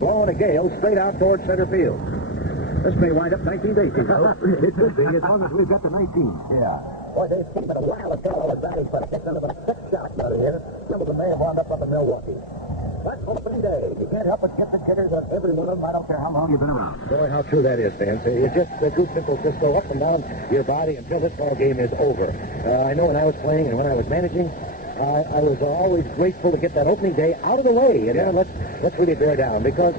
Blowing a gale straight out towards center field. This may wind up 19 days. It could be, as long as we've got the 19. Yeah. Boy, Dave, it's been a while to tell all the batting for 6 out of the 6 shots out of here. Some of them may have wound up in Milwaukee. But opening day, you can't help but get the kickers on every one of them. I don't care how long you've been around. Boy, how true that is, Dan. It's just the two pimples just go up and down your body until this ball game is over. I know when I was playing and when I was managing, I was always grateful to get that opening day out of the way, and then let's really bear down, because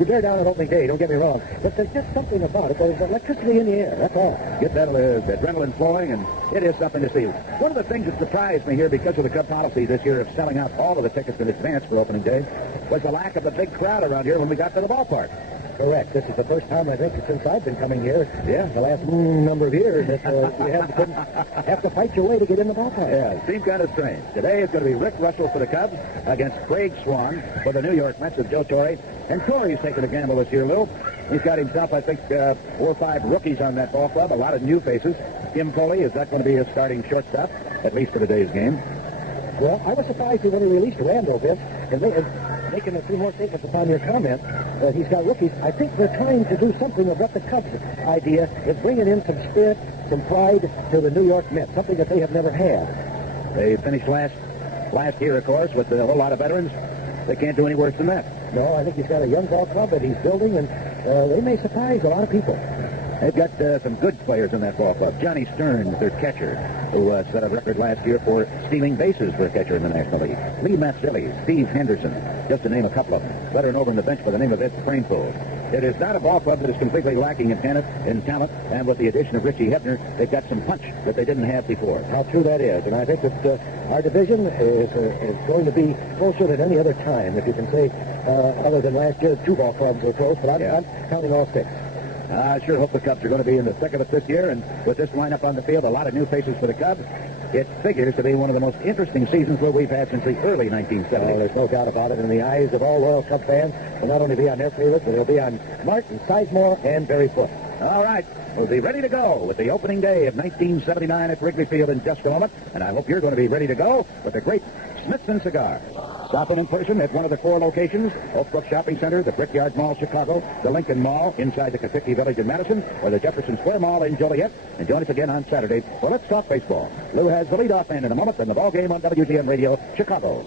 you bear down on opening day, don't get me wrong, but there's just something about it. There's electricity in the air, that's all. Get that adrenaline flowing, and it is something to see. One of the things that surprised me here because of the Cub policy this year of selling out all of the tickets in advance for opening day was the lack of a big crowd around here when we got to the ballpark. Correct. This is the first time, I think, since I've been coming here. Yeah. The last number of years that you have to fight your way to get in the ballpark. Yeah, it seemed kind of strange. Today it's going to be Rick Russell for the Cubs against Craig Swan for the New York Mets with Joe Torre. And Torre's taking a gamble this year, Lou. He's got himself, I think, 4 or 5 rookies on that ball club, a lot of new faces. Tim Foley is not going to be his starting shortstop, at least for today's game. Well, I was surprised when he released Randall, Vince, and making a few more statements upon your comment. He's got rookies. I think they're trying to do something of what the Cubs' idea is, bringing in some spirit, some pride to the New York Mets, something that they have never had. They finished last year, of course, with a whole lot of veterans. They can't do any worse than that. No, I think he's got a young ball club that he's building, and they may surprise a lot of people. They've got some good players in that ball club. Johnny Stearns, their catcher, who set a record last year for stealing bases for a catcher in the National League. Lee Mazzilli, Steve Henderson, just to name a couple of them. Veteran over on the bench by the name of Ed Sprainpool. It is not a ball club that is completely lacking in talent, and with the addition of Richie Hebner, they've got some punch that they didn't have before. How true that is, and I think that our division is going to be closer than any other time, if you can say, other than last year, 2 ball clubs were close, but I'm counting all 6. I sure hope the Cubs are going to be in the thick of it this year, and with this lineup on the field, a lot of new faces for the Cubs. It figures to be one of the most interesting seasons that we've had since the early 1970s. There's no doubt about it. In the eyes of all loyal Cub fans, will not only be on their favorites, but it'll be on Martin, Sizemore, and Barry Foote. All right. We'll be ready to go with the opening day of 1979 at Wrigley Field in just a moment, and I hope you're going to be ready to go with the great Smithson Cigar. Stopping in person at one of the 4 locations: Oak Brook Shopping Center, the Brickyard Mall, Chicago, the Lincoln Mall inside the Kaficki Village in Madison, or the Jefferson Square Mall in Joliet. And join us again on Saturday for Let's Talk Baseball. Lou has the leadoff man in a moment, and the ball game on WGN Radio, Chicago.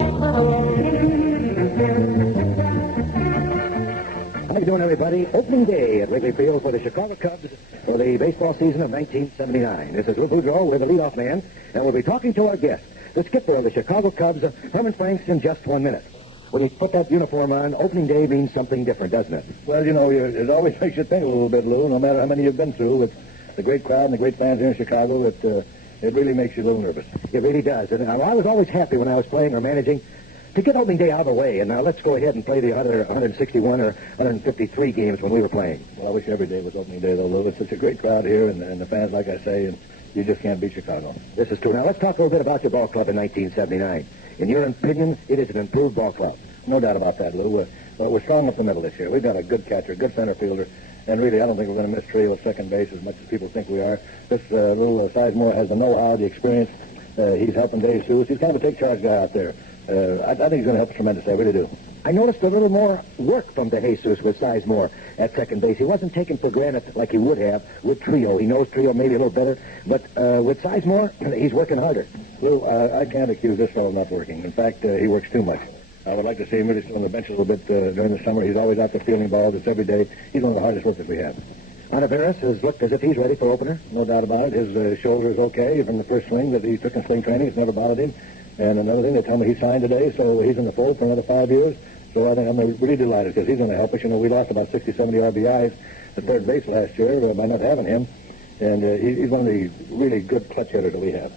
How you doing, everybody? Opening day at Wrigley Field for the Chicago Cubs for the baseball season of 1979. This is Lou Boudreau with the leadoff man, and we'll be talking to our guest, the skipper of the Chicago Cubs, Herman Franks, in just 1 minute. When you put that uniform on, opening day means something different, doesn't it? Well, you know, it always makes you think a little bit, Lou, no matter how many you've been through, with the great crowd and the great fans here in Chicago, it really makes you a little nervous. It really does. And I was always happy when I was playing or managing to get opening day out of the way. And now let's go ahead and play the other 161 or 153 games when we were playing. Well, I wish every day was opening day, though, Lou. It's such a great crowd here, and the fans, like I say, and you just can't beat Chicago. This is true. Now, let's talk a little bit about your ball club in 1979. In your opinion, it is an improved ball club. No doubt about that, Lou. We're strong up the middle this year. We've got a good catcher, good center fielder, and really, I don't think we're going to miss Trio at second base as much as people think we are. This little Sizemore has the know-how, the experience. He's helping Dave Seuss. He's kind of a take-charge guy out there. I think he's going to help us tremendously. I really do. I noticed a little more work from DeJesus with Sizemore at second base. He wasn't taken for granted like he would have with Trio. He knows Trio maybe a little better, but with Sizemore, he's working harder. Lou, I can't accuse this fellow of not working. In fact, he works too much. I would like to see him really sit on the bench a little bit during the summer. He's always out there fielding balls. It's every day. He's one of the hardest workers we have. Oliveras has looked as if he's ready for opener. No doubt about it. His shoulder is okay from the first swing that he took in spring training. It's never bothered him. And another thing, they tell me he signed today, so he's in the fold for another 5 years. So I think I'm really delighted because he's going to help us. You know, we lost about 60, 70 RBIs at third base last year by not having him. And he's one of the really good clutch hitters that we have.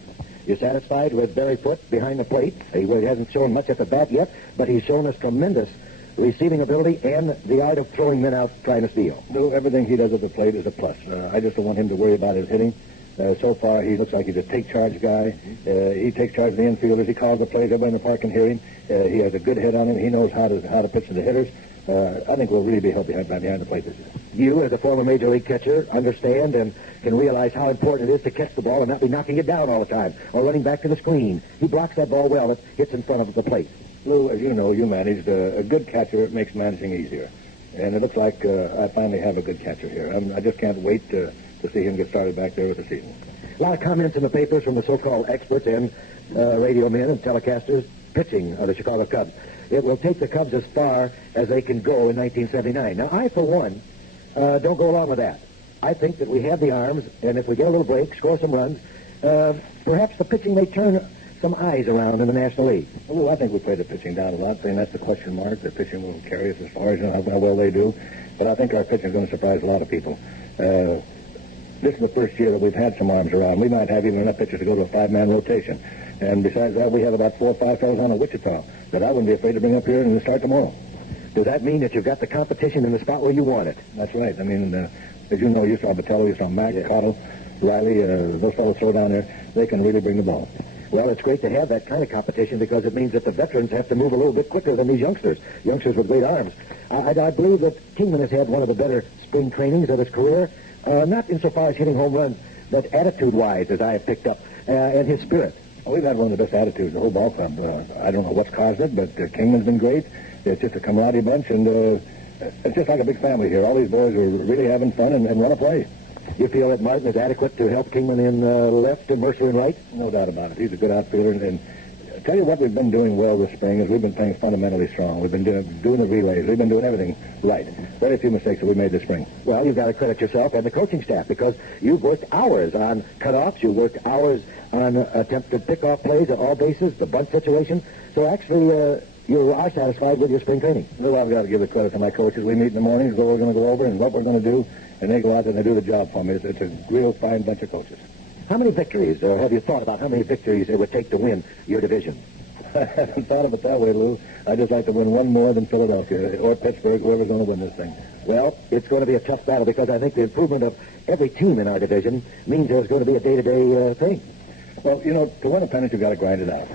You're satisfied with Barry Foote behind the plate? He hasn't shown much at the bat yet, but he's shown us tremendous receiving ability and the art of throwing men out trying to steal. No, everything he does at the plate is a plus. I just don't want him to worry about his hitting. So far, he looks like he's a take-charge guy. He takes charge of the infielders. He calls the plays. Everybody in the park can hear him. He has a good head on him. He knows how to pitch to the hitters. I think we'll really be helped behind the plate this year. You, as a former Major League catcher, understand and can realize how important it is to catch the ball and not be knocking it down all the time or running back to the screen. He blocks that ball well. It hits in front of the plate. Lou, as you know, you managed. A good catcher makes managing easier. And it looks like I finally have a good catcher here. I just can't wait to see him get started back there with the season. A lot of comments in the papers from the so-called experts and radio men and telecasters pitching of the Chicago Cubs. It will take the Cubs as far as they can go in 1979. Now, I, for one, don't go along with that. I think that we have the arms, and if we get a little break, score some runs, perhaps the pitching may turn some eyes around in the National League. Well, I think we played the pitching down a lot, saying that's the question mark. The pitching will carry us as far as how well they do. But I think our pitching is going to surprise a lot of people. This is the first year that we've had some arms around. We might have even enough pitchers to go to a 5-man rotation. And besides that, we have about 4 or 5 fellows on at Wichita that I wouldn't be afraid to bring up here and start tomorrow. Does that mean that you've got the competition in the spot where you want it? That's right. I mean, as you know, you saw Botello, you saw Mack, Cottle, Riley, those fellows throw down there. They can really bring the ball. Well, it's great to have that kind of competition because it means that the veterans have to move a little bit quicker than these youngsters with great arms. I believe that Kingman has had one of the better spring trainings of his career, not insofar as hitting home runs, but attitude-wise, as I have picked up, and his spirit. Well, we've had one of the best attitudes in the whole ball club. I don't know what's caused it, but Kingman's been great. It's just a camaraderie bunch, and it's just like a big family here. All these boys are really having fun and want to play. You feel that Martin is adequate to help Kingman in left and Mercer in right? No doubt about it. He's a good outfielder, and tell you what we've been doing well this spring is we've been playing fundamentally strong. We've been doing the relays. We've been doing everything right. Very few mistakes that we made this spring. Well, you've got to credit yourself and the coaching staff because you've worked hours on cutoffs. You worked hours on attempted pickoff plays at all bases, the bunt situation. So actually, you are satisfied with your spring training. Well, I've got to give the credit to my coaches. We meet in the mornings, what we're going to go over and what we're going to do, and they go out there and they do the job for me. It's a real fine bunch of coaches. How many victories, or have you thought about how many victories it would take to win your division? I haven't thought of it that way, Lou. I'd just like to win one more than Philadelphia or Pittsburgh, whoever's going to win this thing. Well, it's going to be a tough battle because I think the improvement of every team in our division means there's going to be a day-to-day thing. Well, you know, to win a pennant, you've got to grind it out.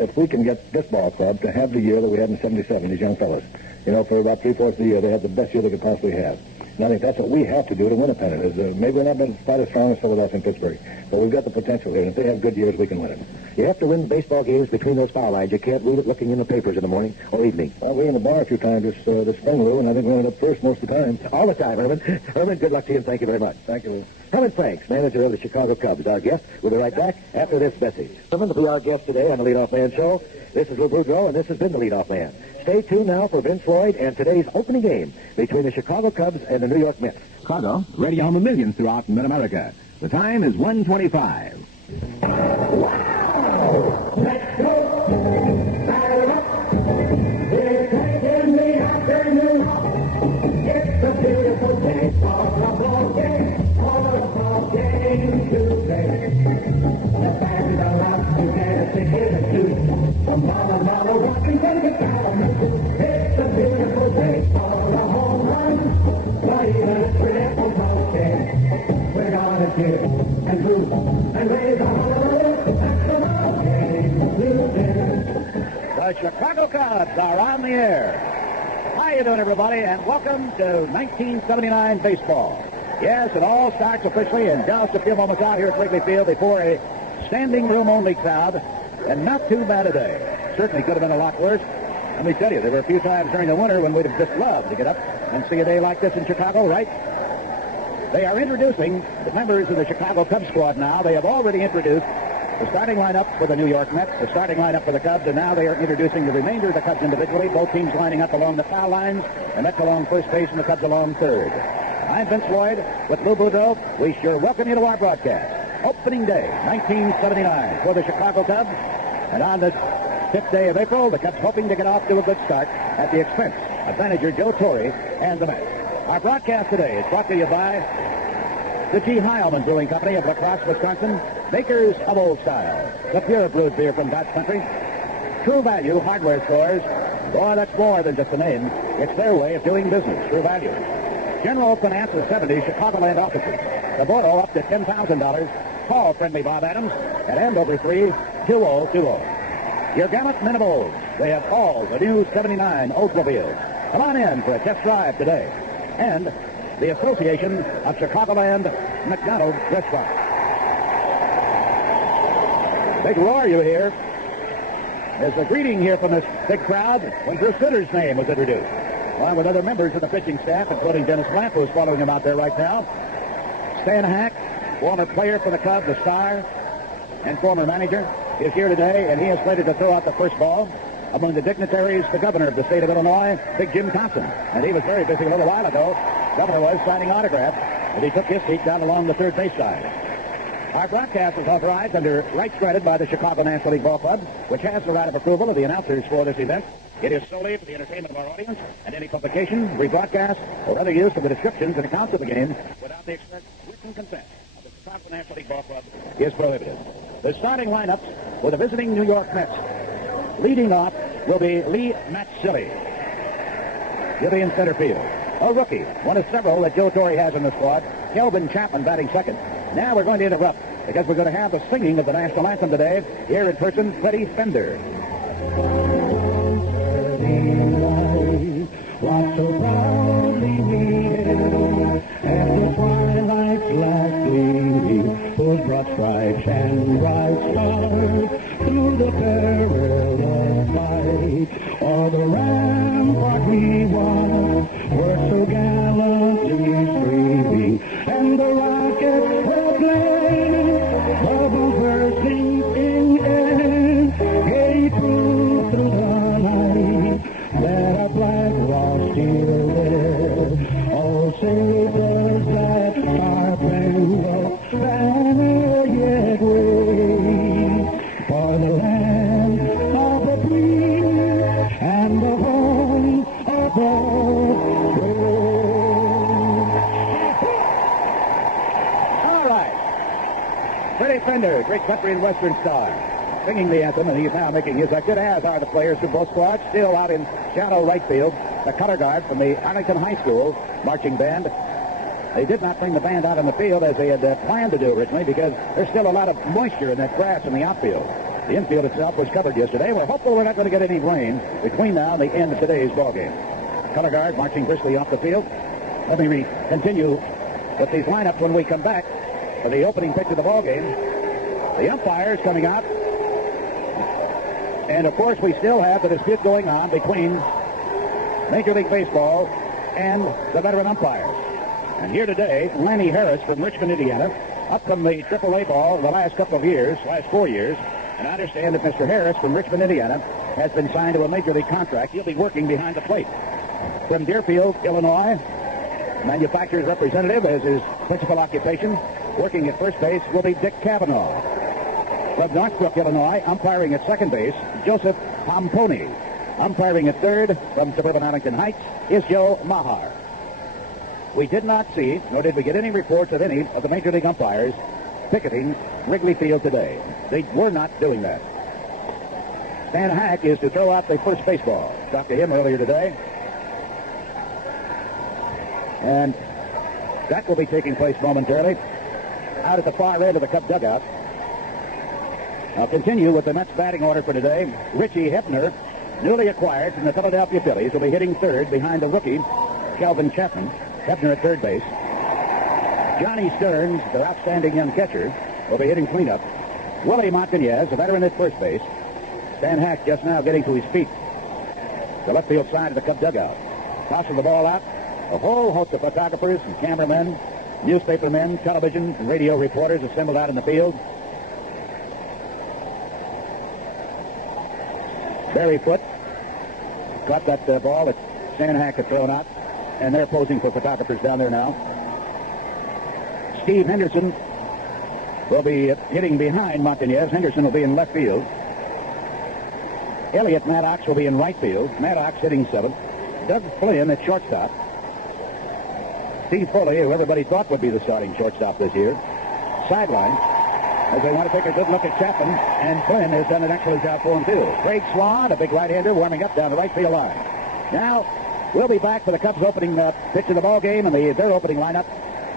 If we can get this ball club to have the year that we had in '77, these young fellas, you know, for about 3/4 of the year, they had the best year they could possibly have. And I think that's what we have to do to win a pennant. Maybe we're not been quite as strong as Philadelphia and Pittsburgh, but we've got the potential here. And if they have good years, we can win it. You have to win baseball games between those foul lines. You can't read it looking in the papers in the morning or evening. Well, we were in the bar a few times this spring, Lou, and I think we ended up first most of the time. All the time, Herman. Herman, good luck to you, and thank you very much. Thank you, Lou. Herman Franks, manager of the Chicago Cubs, our guest. We'll be right back after this message. Herman will be our guest today on the Leadoff Man Show. This is Lou Boudreau, and this has been the Leadoff Man. Stay tuned now for Vince Lloyd and today's opening game between the Chicago Cubs and the New York Mets. Chicago, radio home of millions throughout Mid-America. The time is 1:25. Wow! Let's go! Fire up! We're taking the afternoon off. It's a beautiful day for a ball game today. The fans are out to get a ticket or two. From Mama, rocking from the town. It's a beautiful day for a home run. Not even a triple touchdown. We're gonna cheer and root and raise our The Chicago Cubs are on the air. How you doing, everybody, and welcome to 1979 baseball. Yes, it all starts officially in just a few moments out here at Wrigley Field before a standing room only crowd, and not too bad a day. Certainly could have been a lot worse. Let me tell you, there were a few times during the winter when we'd have just loved to get up and see a day like this in Chicago, right? They are introducing the members of the Chicago Cubs squad now. They have already introduced the starting lineup for the New York Mets, the starting lineup for the Cubs, and now they are introducing the remainder of the Cubs individually, both teams lining up along the foul lines, the Mets along first base and the Cubs along third. I'm Vince Lloyd with Lou Boudreau. We sure welcome you to our broadcast. Opening day, 1979, for the Chicago Cubs. And on the 5th day of April, the Cubs hoping to get off to a good start at the expense of manager Joe Torre and the Mets. Our broadcast today is brought to you by the G. Heilman Brewing Company of La Crosse, Wisconsin, makers of Old Style, the pure brewed beer from God's country. True Value Hardware Stores. Boy, that's more than just a name. It's their way of doing business. True Value. General Finance's 70 Chicagoland offices. The borrow up to $10,000. Call friendly Bob Adams at Andover 3-2020. Your Gallant Men of Olds. They have all the new 79 Oldsmobiles. Come on in for a test drive today. And the Association of Chicagoland McDonald's Restaurant. Big roar you hear. There's a greeting here from this big crowd when Bruce Sutter's name was introduced. along with other members of the pitching staff, including Dennis Lamp, who's following him out there right now. Stan Hack, former player for the club, the star, and former manager, is here today, and he is slated to throw out the first ball. Among the dignitaries, the governor of the state of Illinois, Big Jim Thompson. And he was very busy a little while ago. Governor was signing autographs, and he took his seat down along the third base side. Our broadcast is authorized under rights granted by the Chicago National League Ball Club, which has the right of approval of the announcers for this event. It is solely for the entertainment of our audience, and any publication, rebroadcast, or other use of the descriptions and accounts of the game without the express written consent of the Chicago National League Ball Club is prohibited. The starting lineups for the visiting New York Mets. Leading off will be Lee Matsili. He'll be in center field. A rookie, one of several that Joe Torre has in the squad, Kelvin Chapman batting second. Now we're going to interrupt because we're going to have the singing of the national anthem today. Here in person, Freddie Fender. What so proudly we hailed as the twilight's last gleaming, whose broad stripes and bright stars through the perilous fight, o'er the rampart we won, were so gallantly streaming, and the rockets were playing, bubbles bursting in air, gave proof through the night that our flag was still there. Oh, say does that star-spangled banner yet wave for the land of the free and the home of the brave. All right. Freddie Fender, great country and western star, singing the anthem, and he's now making his exit, as are the players from both squads. Still out in shallow right field, the color guard from the Arlington High School marching band. They did not bring the band out on the field as they had planned to do originally because there's still a lot of moisture in that grass in the outfield. The infield itself was covered yesterday. We're hopeful we're not going to get any rain between now and the end of today's ballgame. Color guard marching briskly off the field. Let me continue with these lineups when we come back for the opening pitch of the ballgame. The umpires coming out. And, of course, we still have the dispute going on between Major League Baseball and the veteran umpires. And here today, Lanny Harris from Richmond, Indiana, up from the AAA ball the last couple of years, last 4 years. And I understand that Mr. Harris from Richmond, Indiana, has been signed to a Major League contract. He'll be working behind the plate. From Deerfield, Illinois, manufacturer's representative as his principal occupation, working at first base, will be Dick Cavanaugh. From Northbrook, Illinois, umpiring at second base, Joseph Pomponi. Umpiring at third, from suburban Arlington Heights, is Joe Mahar. We did not see, nor did we get any reports of any of the Major League umpires picketing Wrigley Field today. They were not doing that. Stan Hack is to throw out the first baseball. Talked to him earlier today. And that will be taking place momentarily out at the far end of the Cub dugout. I'll continue with the Mets batting order for today. Richie Hebner, newly acquired from the Philadelphia Phillies, will be hitting third behind the rookie, Kelvin Chapman. Hebner at third base. Johnny Stearns, their outstanding young catcher, will be hitting cleanup. Willie Montañez, a veteran at first base. Stan Hack just now getting to his feet. The left field side of the Cub dugout. Tossing the ball out. A whole host of photographers and cameramen, newspapermen, television and radio reporters assembled out in the field. Barry Foote caught that ball that Stan Hack had thrown out, and they're posing for photographers down there now. Steve Henderson will be hitting behind Montañez. Henderson will be in left field. Elliot Maddox will be in right field. Maddox hitting seventh. Doug Flynn at shortstop. Steve Foley, who everybody thought would be the starting shortstop this year, sideline, as they want to take a good look at Chapman, and Flynn has done an excellent job for him, too. Craig Swan, a big right-hander, warming up down the right field line. Now, we'll be back for the Cubs' opening pitch of the ball game and their opening lineup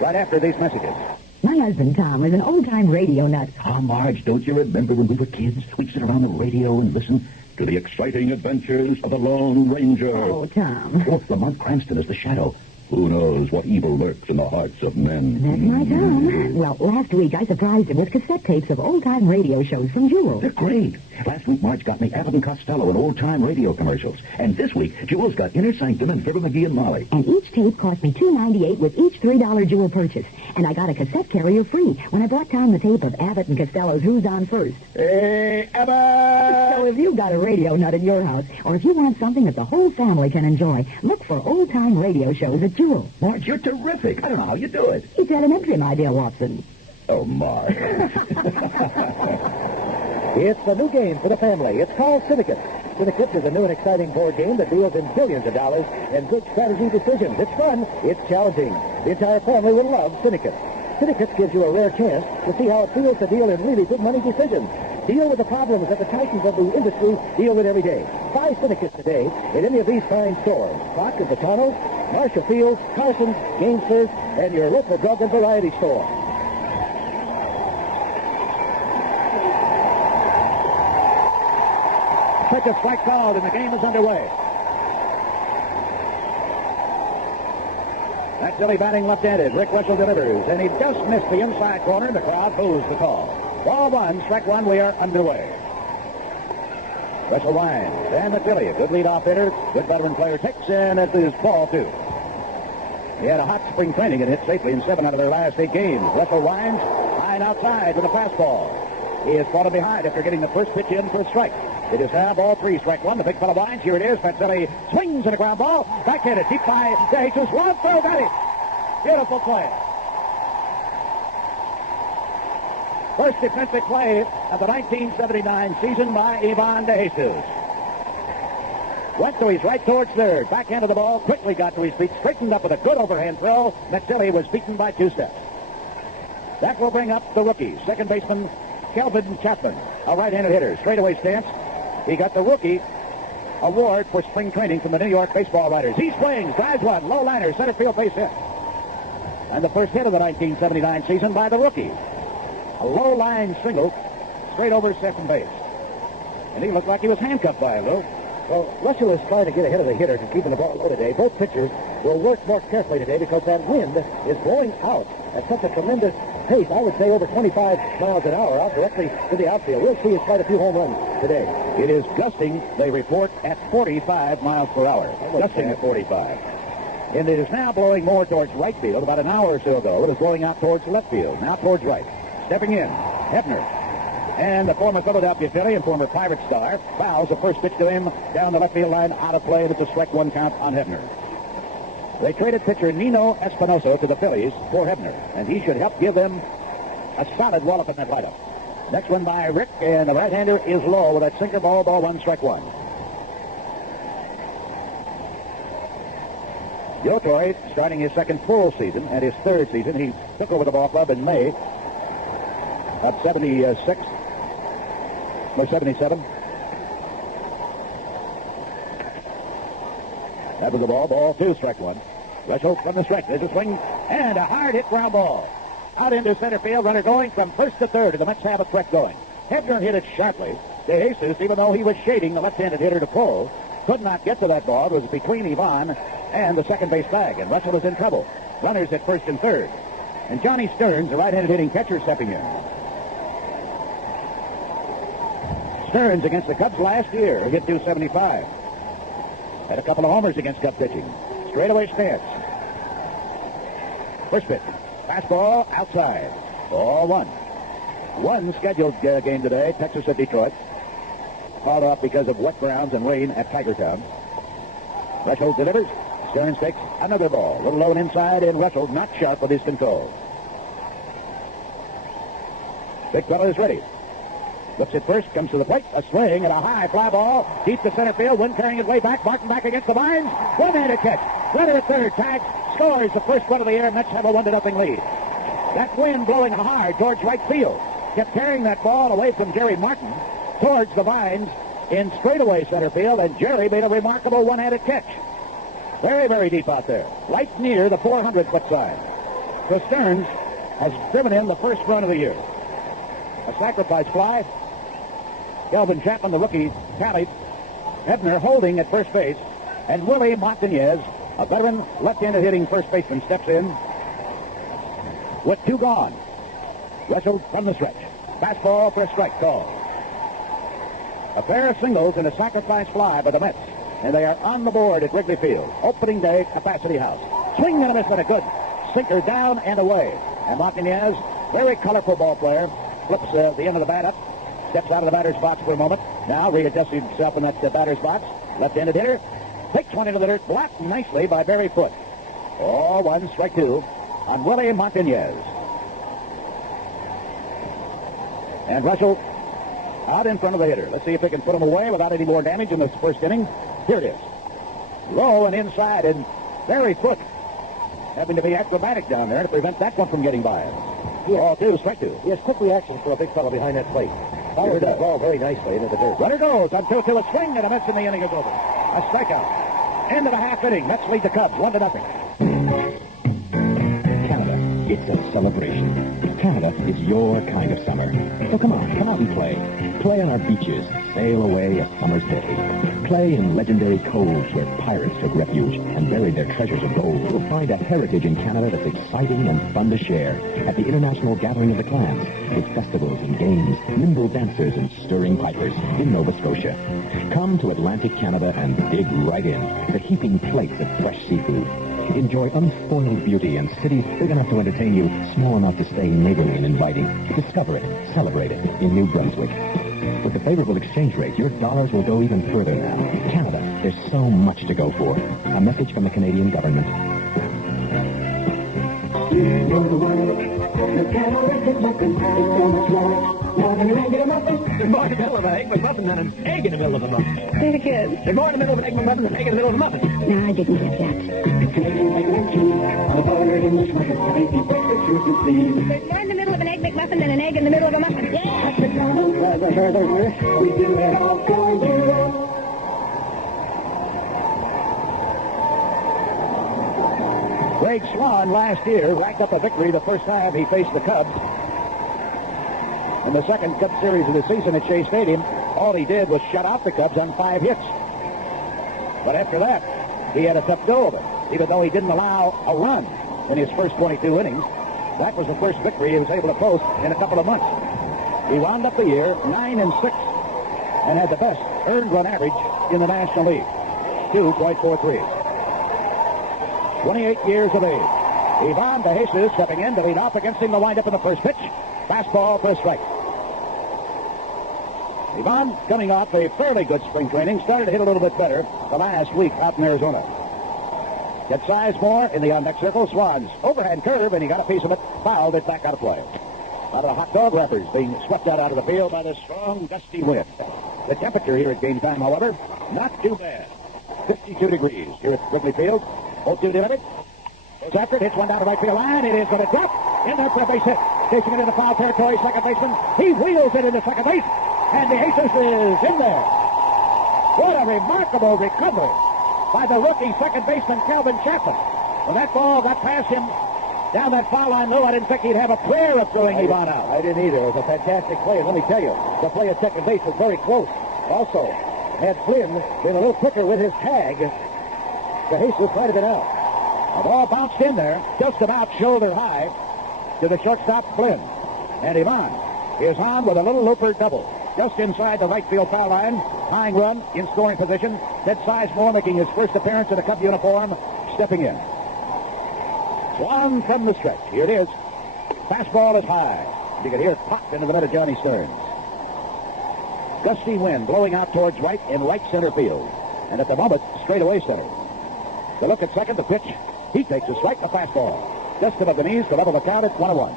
right after these messages. My husband, Tom, is an old-time radio nut. Oh, Marge, don't you remember when we were kids? We'd sit around the radio and listen to the exciting adventures of the Lone Ranger. Oh, Tom. Oh, Lamont Cranston as the Shadow. Who knows what evil lurks in the hearts of men? That's my Tom. Well, last week I surprised him with cassette tapes of old-time radio shows from Jewel. They're great. Last week, Marge got me Abbott and Costello and old-time radio commercials. And this week, Jewel's got Inner Sanctum and Fibber McGee and Molly. And each tape cost me $2.98 with each $3 Jewel purchase. And I got a cassette carrier free when I bought Tom the tape of Abbott and Costello's Who's On First. Hey, Abbott! So if you've got a radio nut in your house, or if you want something that the whole family can enjoy, look for old-time radio shows at Jewel. Marge, you're terrific. I don't know how you do it. It's elementary, my dear Watson. Oh, Marge. It's a new game for the family. It's called Syndicate. Syndicate is a new and exciting board game that deals in billions of dollars and good strategy decisions. It's fun. It's challenging. The entire family will love Syndicate. Syndicate gives you a rare chance to see how it feels to deal in really good money decisions. Deal with the problems that the titans of the industry deal with every day. Buy Syndicate today at any of these fine stores. Fox and Patano's, Marshall Fields, Carson's, Gamesters, and your local drug and variety store. Such a strike called, and the game is underway. That's Billy batting left-handed. Rick Russell delivers, and he just missed the inside corner. The crowd boos the call. Ball one, strike one, we are underway. Russell winds, and McBilly, a good leadoff hitter, good veteran player, takes in at his ball, too. He had a hot spring training and hit safely in 7 out of their last 8 games. Russell winds, high and outside with a fastball. He is falling behind after getting the first pitch in for a strike. It is now ball 3, strike 1. The big fella winds. Here it is. Petzeli swings at a ground ball. Backhanded, deep by DeJesus. One throw, got it. Beautiful play. First defensive play of the 1979 season by Ivan DeJesus. Went to his right towards third. Backhand of the ball. Quickly got to his feet. Straightened up with a good overhand throw. Petzeli was beaten by 2 steps. That will bring up the rookie, second baseman Kelvin Chapman, a right-handed hitter. Straightaway stance. He got the rookie award for spring training from the New York Baseball Writers. He swings, drives one, low liner, center field base hit. And the first hit of the 1979 season by the rookie. A low line single straight over second base. And he looked like he was handcuffed by it, Lou. Well, Russell is trying to get ahead of the hitters and keeping the ball low today. Both pitchers will work more carefully today because that wind is blowing out at such a tremendous pace. I would say over 25 miles an hour out directly to the outfield. We'll see quite a few home runs today. It is gusting, they report, at 45 miles per hour. Gusting at 45. And it is now blowing more towards right field. About an hour or so ago, it was blowing out towards left field. Now towards right. Stepping in, Hebner. And the former Philadelphia Philly and former Pirate star fouls the first pitch to him down the left field line, out of play, and it's a strike 1 count on Hebner. They traded pitcher Nino Espinosa to the Phillies for Hebner, and he should help give them a solid wallop in that lineup. Next one by Rick, and the right-hander is low with that sinker ball 1, strike 1. Joe Torre starting his second full season and his third season. He took over the ball club in May of 76 or 77. That was the ball 2, strike 1. Russell from the strike. There's a swing and a hard hit ground ball. Out into center field, runner going from first to third, and the Mets have a threat going. Hebner hit it sharply. DeJesus, even though he was shading the left-handed hitter to pull, could not get to that ball. It was between Ivan and the second base flag, and Russell was in trouble. Runners at first and third. And Johnny Stearns, the right-handed hitting catcher, stepping in. Stearns against the Cubs last year, hit 275. Had a couple of homers against Cub pitching. Straightaway stance. First pitch. Fastball outside. Ball 1. One scheduled game today, Texas at Detroit. Called off because of wet grounds and rain at Tigertown. Russell delivers. Stearns takes another ball. A little low and inside, and Russell not sharp with his control. Big fella is ready. Looks at first, comes to the plate, a swing and a high fly ball, deep to center field, Wynn carrying his way back, Martin back against the vines, one-handed catch, runner at third, tags, scores the first one of the year, Mets have a 1-0 lead. That wind blowing hard towards right field, kept carrying that ball away from Jerry Martin towards the vines in straightaway center field, and Jerry made a remarkable one-handed catch. Very, very deep out there, right near the 400-foot sign. So Stearns has driven in the first run of the year. A sacrifice fly. Kelvin Chapman, the rookie, tallied. Hebner holding at first base. And Willie Montañez, A veteran left-handed hitting first baseman steps in with 2 gone. Wrestled from the stretch. Fastball for a strike call. A pair of singles and a sacrifice fly by the Mets. And they are on the board at Wrigley Field. Opening day capacity house. Swing and a miss, but a good sinker down and away. And Martinez, very colorful ball player, flips the end of the bat up, steps out of the batter's box for a moment. Now readjusts himself in that batter's box. Left-handed hitter takes one into the dirt, blocked nicely by Barry Foote. 0-1, strike 2 on Willie Martinez. And Russell out in front of the hitter. Let's see if they can put him away without any more damage in this first inning. Here it is. Low and inside, and Barry Foote having to be acrobatic down there to prevent that one from getting by him. Ball 2, strike 2. He has quick reactions for a big fellow behind that plate. Followed that ball very nicely into the dirt. Runner goes on 2-2, a swing and a miss, and the inning is over. A strikeout. End of the half inning. Mets lead the Cubs 1-0. Canada, it's a celebration. Canada is your kind of summer. So come out and play. Play on our beaches, sail away a summer's day. Play in legendary coves where pirates took refuge and buried their treasures of gold. You'll find a heritage in Canada that's exciting and fun to share at the International Gathering of the Clans, with festivals and games, nimble dancers and stirring pipers in Nova Scotia. Come to Atlantic Canada and dig right in for heaping plates of fresh seafood. Enjoy unspoiled beauty and cities big enough to entertain you, small enough to stay neighborly and inviting. Discover it, celebrate it in New Brunswick. With the favorable exchange rate, your dollars will go even further now. Canada, there's so much to go for. A message from the Canadian government. You know the way. The Canada Egg McMuffin is so much more. More than an egg in a muffin. There's more in the middle of an egg McMuffin than an egg in the middle of a muffin. Say it again. There's more in the middle of an egg McMuffin than an egg in the middle of a muffin. No, I didn't get that. Canadian bacon and cheese. A butter English muffin. Tasty breakfast, yours and please. There's more in the middle of an egg McMuffin than an egg in the middle of a muffin. Yeah! At McDonald's, we do it all for you. Greg Swan last year racked up a victory the first time he faced the Cubs. In the second Cubs series of the season at Shea Stadium, all he did was shut out the Cubs on 5 hits. But after that, he had a tough go of it. Even though he didn't allow a run in his first 22 innings, that was the first victory he was able to post in a couple of months. He wound up the year 9-6 and had the best earned run average in the National League, 2.43. 28 years of age. Ivan De Jesus stepping in to lead off against him. The windup in the first pitch. Fastball for a strike. Ivan coming off a fairly good spring training. Started to hit a little bit better the last week out in Arizona. Gets Sizemore in the on-deck circle. Swans overhand curve, and he got a piece of it. Fouled it back out of play. Out of the hot dog wrappers being swept out of the field by this strong, gusty wind. The temperature here at game time, however, not too bad. 52 degrees here at Wrigley Field. 0-2 delivered. Goes after it, hits one down the right field line. It is going to drop in there for a base hit. Chasing it into foul territory, second baseman. He wheels it into second base, and De Jesus is in there. What a remarkable recovery by the rookie second baseman, Calvin Chapman. When that ball got past him down that foul line, Lou, I didn't think he'd have a prayer of throwing Ivan out. I didn't either. It was a fantastic play. And let me tell you, the play at second base was very close. Also, had Flynn been a little quicker with his tag, De Jesus might have been out. The ball bounced in there, just about shoulder high, to the shortstop, Flynn. And Ivan is on with a little looper double. Just inside the right field foul line, tying run in scoring position. Ted Sizemore making his first appearance in a Cub uniform, stepping in. Swan from the stretch. Here it is. Fastball is high. You can hear it pop into the middle of Johnny Stearns. Gusty wind blowing out towards right in right center field. And at the moment, straightaway center. The look at second, the pitch. He takes a strike, the fastball. Just above the knees to level the count at 1-1.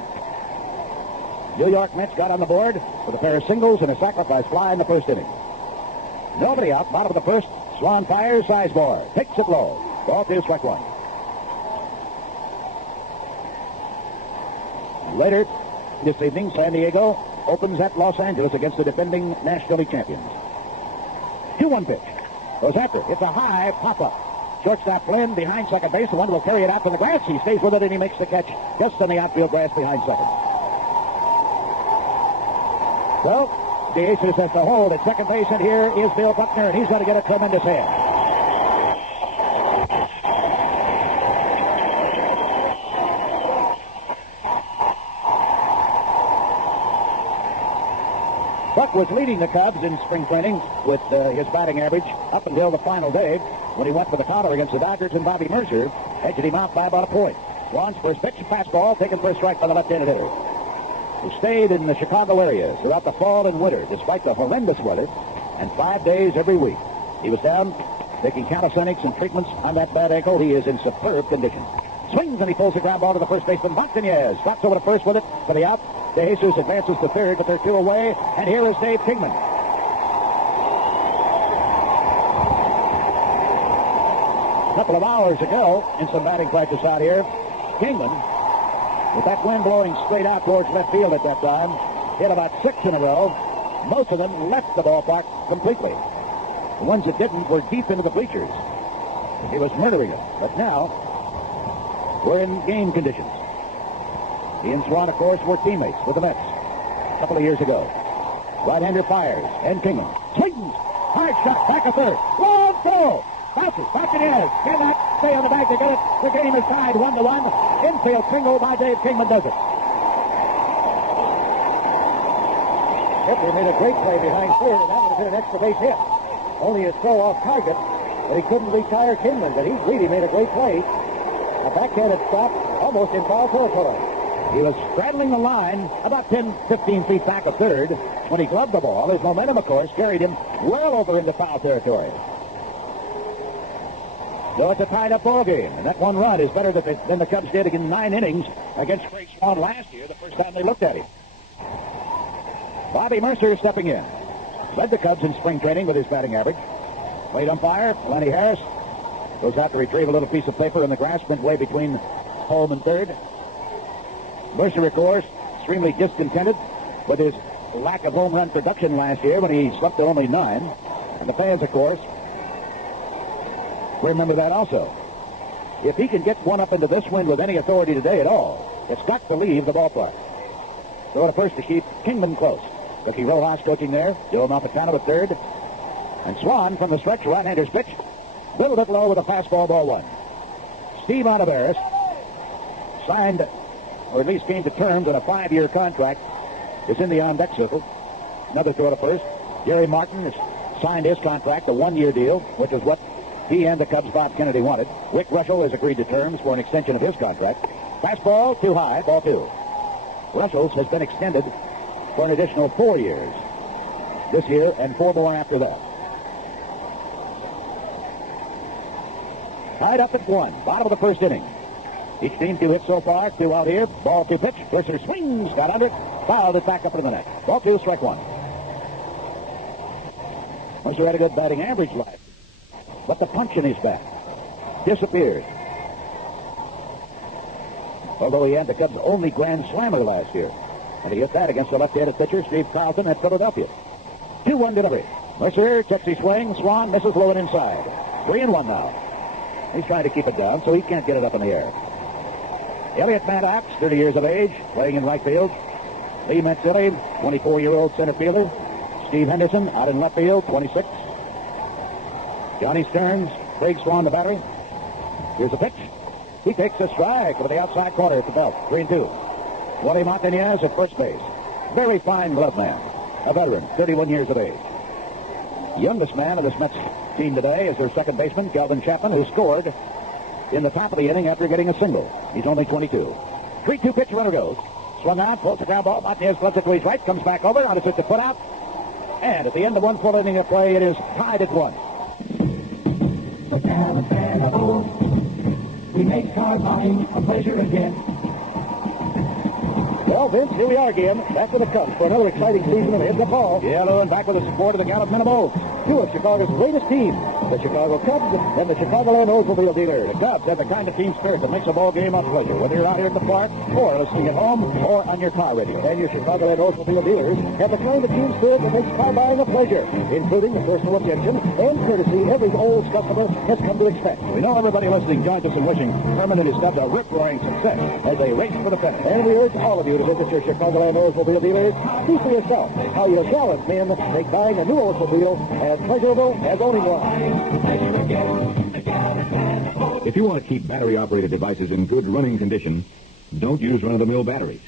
New York Mets got on the board with a pair of singles and a sacrifice fly in the first inning. Nobody out, bottom of the first. Swan fires, Sizemore. Takes it low. Ball 2, strike 1. Later this evening, San Diego opens at Los Angeles against the defending National League champions. 2-1 pitch. Goes after it. It's a high pop-up. Shortstop Flynn behind second base. The one will carry it out to the grass. He stays with it and he makes the catch just on the outfield grass behind second. Well, De Jesus has to hold at second base, and here is Bill Buckner, and he's going to get a tremendous hit. Buck was leading the Cubs in spring training with his batting average up until the final day when he went for the collar against the Dodgers, and Bobby Mercer edged him out by about a point. Swan's first pitch, fastball, taken for a strike by the left-handed hitter, who stayed in the Chicago area throughout the fall and winter, despite the horrendous weather, and 5 days every week. He was down taking calisthenics and treatments on that bad ankle. He is in superb condition. Swings and he pulls the ground ball to the first baseman. Montañez drops over to first with it for the out. De Jesus advances to third, but they're two away. And here is Dave Kingman. A couple of hours ago, in some batting practice out here, Kingman, with that wind blowing straight out towards left field at that time, hit about 6 in a row. Most of them left the ballpark completely. The ones that didn't were deep into the bleachers. He was murdering them. But now, we're in game conditions. He and Swan, of course, were teammates with the Mets a couple of years ago. Right-hander fires, and Kingman swings. Hard shot, back a third. Long throw. Bounces, back it is. Cannot stay on the bag to get it. The game is tied 1-1. Infield single by Dave Kingman does it. Kepler made a great play behind third, and that would have been an extra base hit. Only his throw off target, but he couldn't retire Kingman, but he really made a great play. A backhanded stop, almost in foul territory. He was straddling the line about 10, 15 feet back of third when he gloved the ball. His momentum, of course, carried him well over into foul territory. So it's a tied-up ball game, and that one run is better than the Cubs did in 9 innings against Craig Swan last year, the first time they looked at him. Bobby Mercer stepping in. Led the Cubs in spring training with his batting average. Plate umpire, Lenny Harris, goes out to retrieve a little piece of paper in the grass midway between home and third. Mercer, of course, extremely discontented with his lack of home run production last year when he slept to only 9. And the fans, of course, remember that also. If he can get one up into this wind with any authority today at all, it's got to leave the ballpark. Throw to first to keep Kingman close. Cookie Rojas coaching there. Joe Malpicano at third. And Swan from the stretch, right-hander's pitch. Little bit low with a fastball, ball 1. Steve Olivares signed, or at least came to terms on a 5-year contract, is in the on-deck circle. Another throw to first. Jerry Martin has signed his contract, a 1-year deal, which is what he and the Cubs' Bob Kennedy wanted. Rick Russell has agreed to terms for an extension of his contract. Fastball, too high, ball 2. Russell's has been extended for an additional 4 years this year and 4 more after that. Tied up at 1, bottom of the first inning. Each team 2 hits so far, 2 out here. Ball 2 pitch. Mercer swings, got under it, fouled it back up into the net. Ball 2, strike 1. Mercer had a good batting average last year, but the punch in his bat disappeared. Although he had the Cubs' only grand slammer last year. And he hit that against the left-handed pitcher, Steve Carlton, at Philadelphia. 2-1 delivery. Mercer checks his swing. Swan misses low and inside. 3-1 now. He's trying to keep it down so he can't get it up in the air. Elliot Maddox, 30 years of age, playing in right field. Lee Mancilli, 24-year-old center fielder. Steve Henderson, out in left field, 26. Johnny Stearns, Craig Swan, the battery. Here's a pitch. He takes a strike over the outside corner at the belt. 3-2. Wally Montañez at first base. Very fine glove man. A veteran, 31 years of age. Youngest man of this Mets team today is their second baseman, Calvin Chapman, who scored in the top of the inning after getting a single. He's only 22. 3-2 pitch, runner goes. Swung on, pulls the ground ball. Montañez gloves it to his right, comes back over, on his hit to put out. And at the end of 1 full inning of play, it is tied at 1. We make car buying a pleasure again. Well, Vince, here we are again, back with the Cubs for another exciting season, and here's the ball. Yeah, Lou, and back with the support of the Gallup Minimals. 2 of Chicago's greatest teams, the Chicago Cubs and the Chicagoland Oldsmobile dealers. The Cubs have the kind of team spirit that makes a ball game a pleasure, whether you're out here in the park or listening at home or on your car radio. And your Chicagoland Oldsmobile dealers have the kind of team spirit that makes car buying a pleasure, including the personal attention and courtesy every Olds customer has come to expect. We know everybody listening joins us in wishing Herman and his Cubs a rip-roaring success as they race for the finish. And we urge all of you to visit your Chicagoland Oldsmobile dealers. See for yourself how your gallant men make buying a new Oldsmobile as pleasurable as owning one. If you want to keep battery-operated devices in good running condition, don't use run-of-the-mill batteries.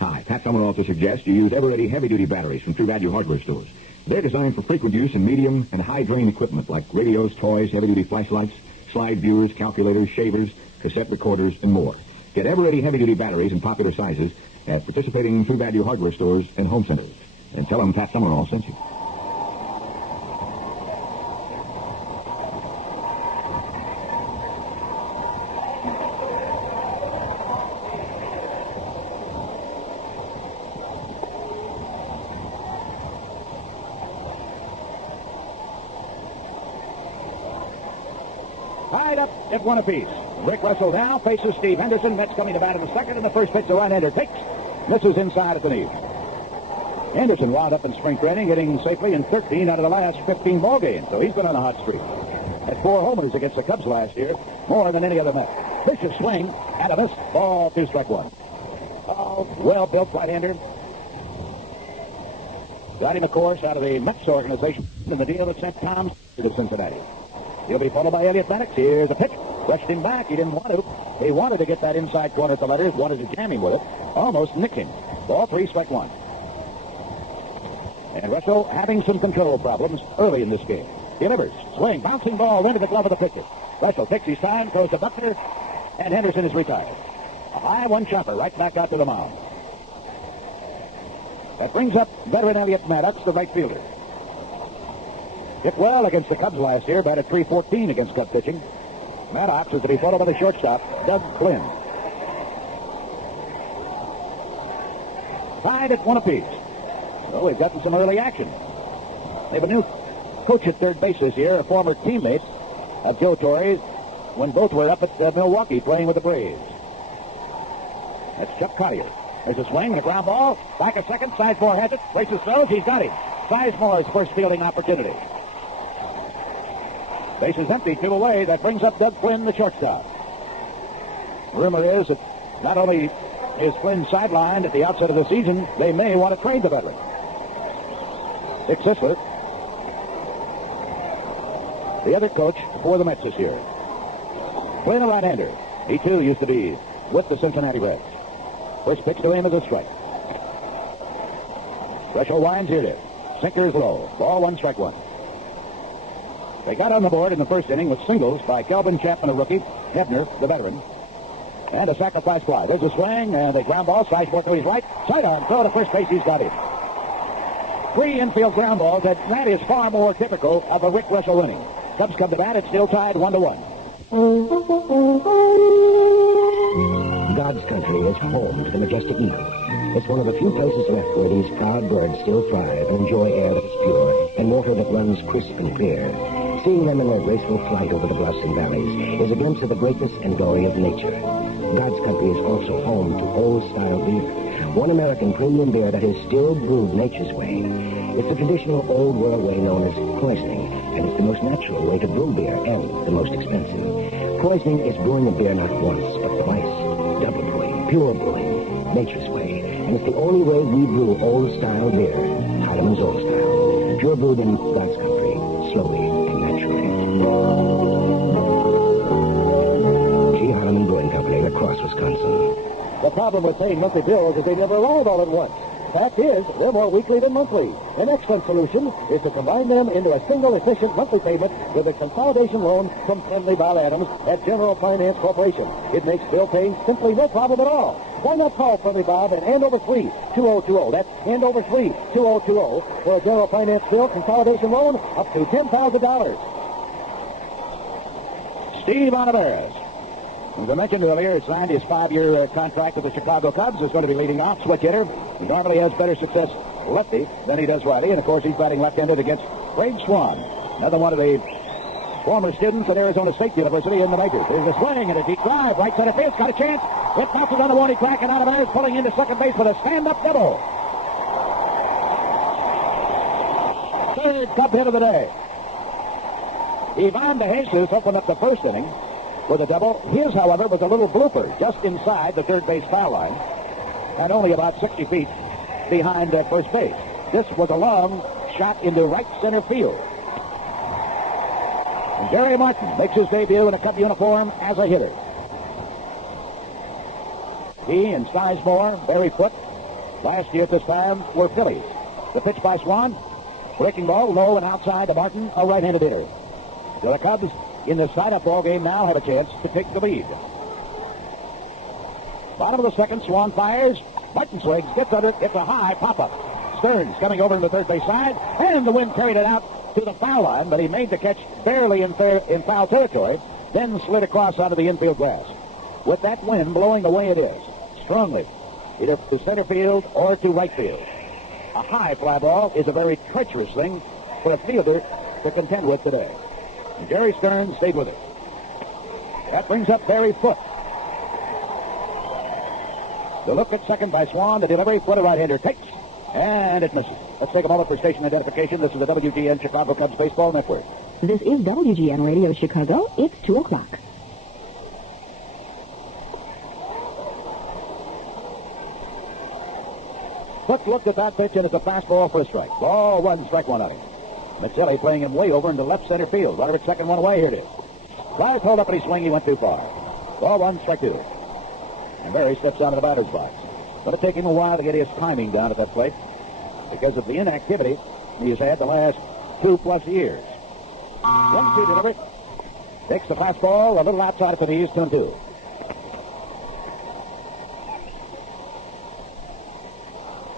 Hi, Pat Summerall to suggest you use Eveready heavy-duty batteries from True Value hardware stores. They're designed for frequent use in medium and high-drain equipment like radios, toys, heavy-duty flashlights, slide viewers, calculators, shavers, cassette recorders, and more. Get Eveready heavy-duty batteries in popular sizes at participating True Value hardware stores and home centers. And tell them Pat Summerall sent you. Tied up at one apiece. Rick Russell now faces Steve Henderson. Mets coming to bat in the second, and the first pitch the right-hander takes. Misses inside at the knee. Henderson wound up in spring training, hitting safely in 13 out of the last 15 ball games, so he's been on a hot streak. Had 4 homers against the Cubs last year, more than any other Met. Vicious swing, and a miss. Ball 2, strike 1. Oh, well-built right-hander. Got him, of course, out of the Mets organization in the deal that sent Tom to Cincinnati. He'll be followed by Elliot Maddox. Here's a pitch. Brushed him back. He didn't want to. He wanted to get that inside corner at the letters, wanted to jam him with it. Almost nicked him. Ball 3, strike 1. And Russell having some control problems early in this game. Delivers. Swing. Bouncing ball into the glove of the pitcher. Russell takes his time, throws to Buckner, and Henderson is retired. A high one chopper right back out to the mound. That brings up veteran Elliot Maddox, the right fielder. Hit well against the Cubs last year, batted .314 against Cub pitching. Maddox is to be followed by the shortstop, Doug Flynn. Tied at one apiece. So we've gotten some early action. They have a new coach at third base this year, a former teammate of Joe Torre when both were up at Milwaukee playing with the Braves. That's Chuck Collier. There's a swing and a ground ball. Back a second. Sizemore has it. Races throws. He's got him. Sizemore's first fielding opportunity. Base is empty, 2 away. That brings up Doug Flynn, the shortstop. Rumor is that not only is Flynn sidelined at the outset of the season, they may want to trade the veteran. Dick Sisler, the other coach for the Mets this year. Flynn, a right-hander. He, too, used to be with the Cincinnati Reds. First pitch to him is a strike. Threshold winds, here it is. Sinker is low. Ball 1, strike 1. They got on the board in the first inning with singles by Kelvin Chapman, a rookie, Hebner, the veteran, and a sacrifice fly. There's a swing, and the ground ball. Sizemore to his right. Sidearm throw to first base. He's got him. 3 infield ground balls, and that is far more typical of a Rick Russell inning. Cubs come to bat. It's still tied 1-1. God's country is home to the majestic eagle. It's one of the few places left where these proud birds still thrive and enjoy air that is pure and water that runs crisp and clear. Seeing them in their graceful flight over the bluffs and valleys is a glimpse of the greatness and glory of nature. God's country is also home to old-style beer, one American premium beer that is still brewed nature's way. It's the traditional old-world way known as Kreuznach, and it's the most natural way to brew beer and the most expensive. Kreuznach is brewing a beer not once, but twice. Double brewing, pure brewing, nature's way. And it's the only way we brew old-style beer, Heideman's Old Style. Pure brewed in God's country, slowly and naturally. G. Heideman Brewing Company, La Crosse, Wisconsin. The problem with paying monthly bills is they never arrive all at once. Fact is, they're more weekly than monthly. An excellent solution is to combine them into a single efficient monthly payment with a consolidation loan from Finley Bob Adams at General Finance Corporation. It makes bill paying simply no problem at all. Why not call Finley Bob and hand over 3-2020? That's hand over 3-2020 for a General Finance bill consolidation loan up to $10,000. Steve Olivares. As I mentioned earlier, he signed his 5-year contract with the Chicago Cubs. He's going to be leading off, switch hitter. He normally has better success lefty than he does righty. And, of course, he's batting left-handed against Craig Swan, another one of the former students at Arizona State University in the majors. There's a swing and a deep drive. Right center field, got a chance. It bounces on a warning track, and Olivares pulling into second base with a stand-up double. Third Cub hit of the day. Ivan DeJesus opened up the first inning with a double. His, however, was a little blooper just inside the third base foul line and only about 60 feet behind first base. This was a long shot into right center field. And Jerry Martin makes his debut in a Cub uniform as a hitter. He and Sizemore, Barry Foote, Last year at this time were Phillies. The pitch by Swan. Breaking ball low and outside to Martin, a right-handed hitter. So the Cubs in the side-up ball game now have a chance to take the lead. Bottom of the second, Swan fires. Martin swings, gets under it, gets a high pop-up. Stearns coming over to the third base side, and the wind carried it out to the foul line, but he made the catch barely in foul territory, then slid across onto the infield grass. With that wind blowing the way it is, strongly, either to center field or to right field, a high fly ball is a very treacherous thing for a fielder to contend with today. And Jerry Stearns stayed with it. That brings up Barry Foote. The look at second by Swan. The delivery, Foote, a right-hander, takes, and it misses. Let's take a moment for station identification. This is the WGN Chicago Cubs Baseball Network. This is WGN Radio Chicago. It's 2 o'clock. Foote looked at that pitch, and it's a fastball for a strike. Ball one, strike one on him. Mazzilli playing him way over into left center field. Runner at second, one away. Here it is. Drive pulled up and he swung. He went too far. Ball one, strike two. And Barry steps out of the batter's box. Going to take him a while to get his timing down at that plate because of the inactivity he's had the last 2+ years. 1-2 delivery. Takes the fastball a little outside for the knees, 2-2.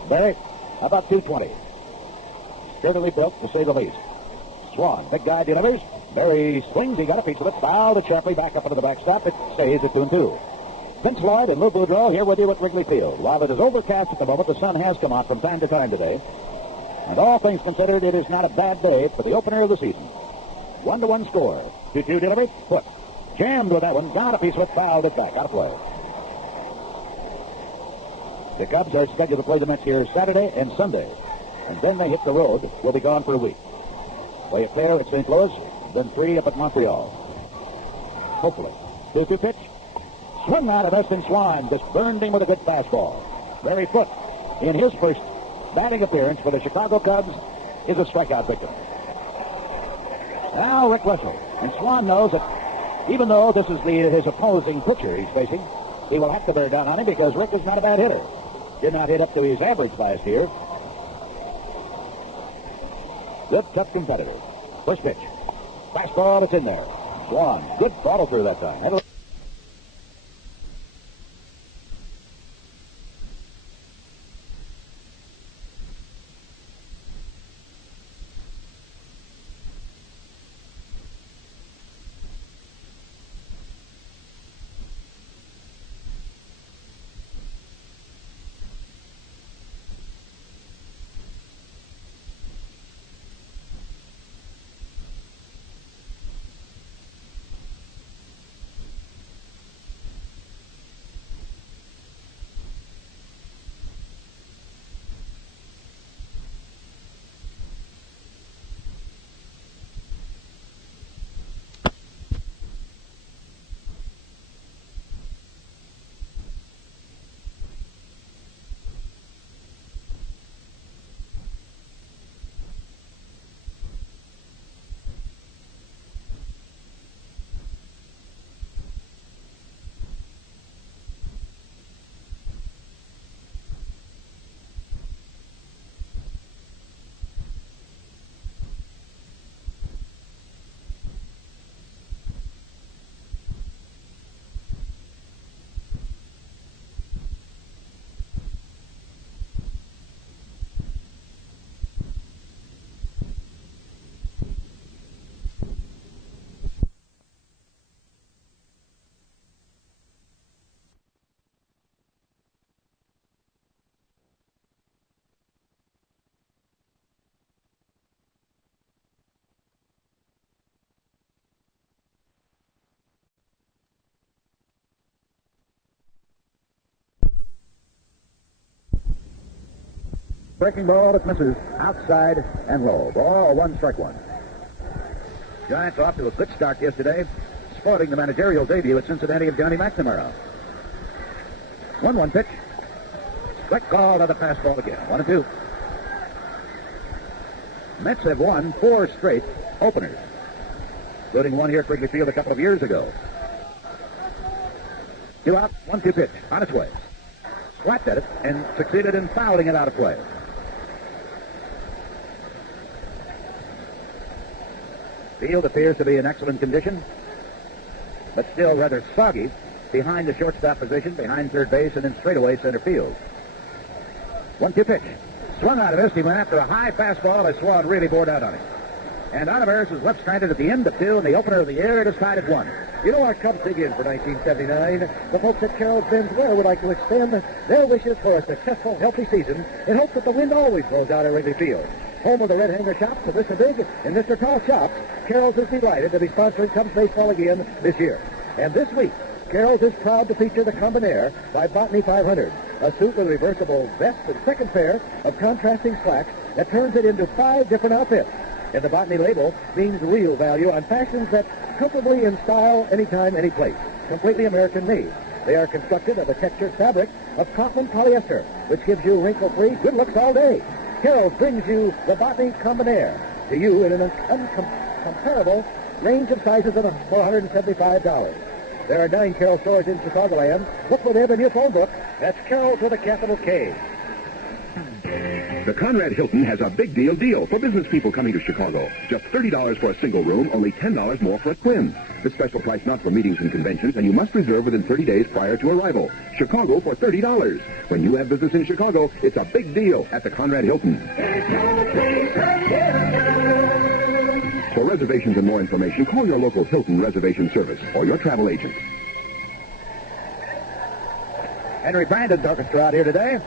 Barry, about 220. Sturdily built, to say the least. Swan, big guy, delivers. Barry swings. He got a piece of it. Fouled it sharply back up into the backstop. It stays at 2-2. Vince Lloyd and Lou Boudreau here with you at Wrigley Field. While it is overcast at the moment, the sun has come out from time to time today. And all things considered, it is not a bad day for the opener of the season. 1-1 score. 2-2 delivery. Foote. Jammed with that one. Got a piece of it. Fouled it back. Out of play. The Cubs are scheduled to play the Mets here Saturday and Sunday. And then they hit the road. We'll be gone for a week. Play it there at St. Louis, then 3 up at Montreal. Hopefully. 2-2 pitch. Swung out of Dustin Swan. Just burned him with a good fastball. Barry Foote, in his first batting appearance for the Chicago Cubs, is a strikeout victim. Now Rick Russell. And Swan knows that even though this is his opposing pitcher he's facing, he will have to bear down on him because Rick is not a bad hitter. Did not hit up to his average last year. Good, tough competitor. First pitch. Fastball, it's in there. Swan, good follow through that time. Breaking ball that misses outside and low. Ball one, strike one. Giants off to a good start yesterday, sporting the managerial debut at Cincinnati of Johnny McNamara. 1-1 pitch. Strike called on the fastball again. 1-2. Mets have won 4 straight openers, including one here at Wrigley Field a couple of years ago. 2 out, 1-2 pitch on its way. swiped at it and succeeded in fouling it out of play. Field appears to be in excellent condition, but still rather soggy behind the shortstop position, behind third base, and in straightaway center field. 1-2 pitch. Swung out of this. He went after a high fastball. A Swad really bored out on him. And Oliveris was left stranded at the end of 2 in the opener of the year. It is tied at 1. You know, our Cubs dig in for 1979. The folks at Carroll's-Benz Wear would like to extend their wishes for a successful, healthy season in hopes that the wind always blows out at Wrigley Field. Home of the Red Hanger Shops of Mr. Big and Mr. Tall Shops, Carroll's is delighted to be sponsoring Cubs baseball again this year. And this week, Carroll's is proud to feature the Combinaire by Botany 500, a suit with reversible vest and second pair of contrasting slacks that turns it into 5 different outfits. And the Botany label means real value on fashions that comfortably in style anytime, any place. Completely American made. They are constructed of a textured fabric of cotton polyester, which gives you wrinkle-free good looks all day. Carroll's brings you the Botany Combinaire to you in an uncomparable range of sizes of $475. There are 9 Carroll stores in Chicagoland. Look for them in your phone book. That's Carroll's with a capital K. The Conrad Hilton has a big deal for business people coming to Chicago. Just $30 for a single room, only $10 more for a twin. This special price not for meetings and conventions, and you must reserve within 30 days prior to arrival. Chicago for $30. When you have business in Chicago, it's a big deal at the Conrad Hilton. For reservations and more information, call your local Hilton reservation service or your travel agent. Henry Brandon's orchestra out here today.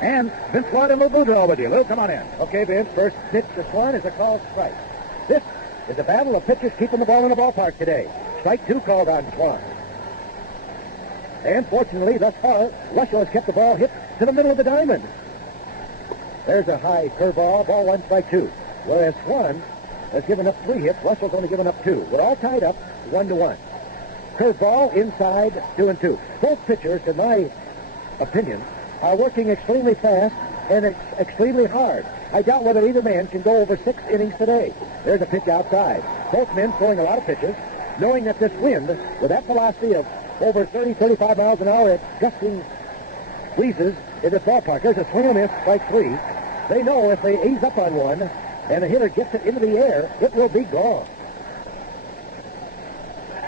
And Vince Lloyd and Lou Boudreau with you. Lou, come on in. Okay, Vince, first pitch to Swan is a called strike. This is a battle of pitchers keeping the ball in the ballpark today. Strike 2 called on Swan. And fortunately, thus far, Russell has kept the ball hit to the middle of the diamond. There's a high curveball, ball 1, strike 2. Whereas Swan has given up 3 hits, Russell's only given up 2. We're all tied up 1-1. Curveball inside 2-2. Both pitchers, in my opinion, are working extremely fast and extremely hard. I doubt whether either man can go over 6 innings today. There's a pitch outside. Both men throwing a lot of pitches, knowing that this wind, with that velocity of over 30, 35 miles an hour at gusting breezes in this ballpark, there's a swing and a miss, strike 3. They know if they ease up on one and the hitter gets it into the air, it will be gone.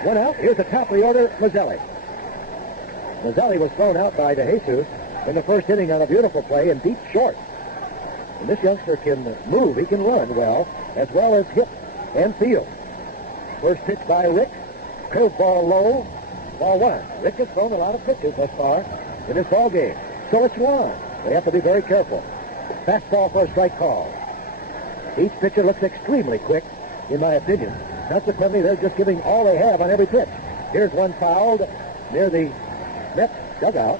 1 out. Here's the top of the order, Mazzelli. Mazzelli was thrown out by DeJesus in the first inning on a beautiful play in deep short. And this youngster can move. He can run well as hit and field. First pitch by Rick. Curveball low. Ball 1. Rick has thrown a lot of pitches thus far in this ball game. So it's 1. They have to be very careful. Fastball for a strike call. Each pitcher looks extremely quick, in my opinion. Consequently, they're just giving all they have on every pitch. Here's one fouled near the Mets dugout.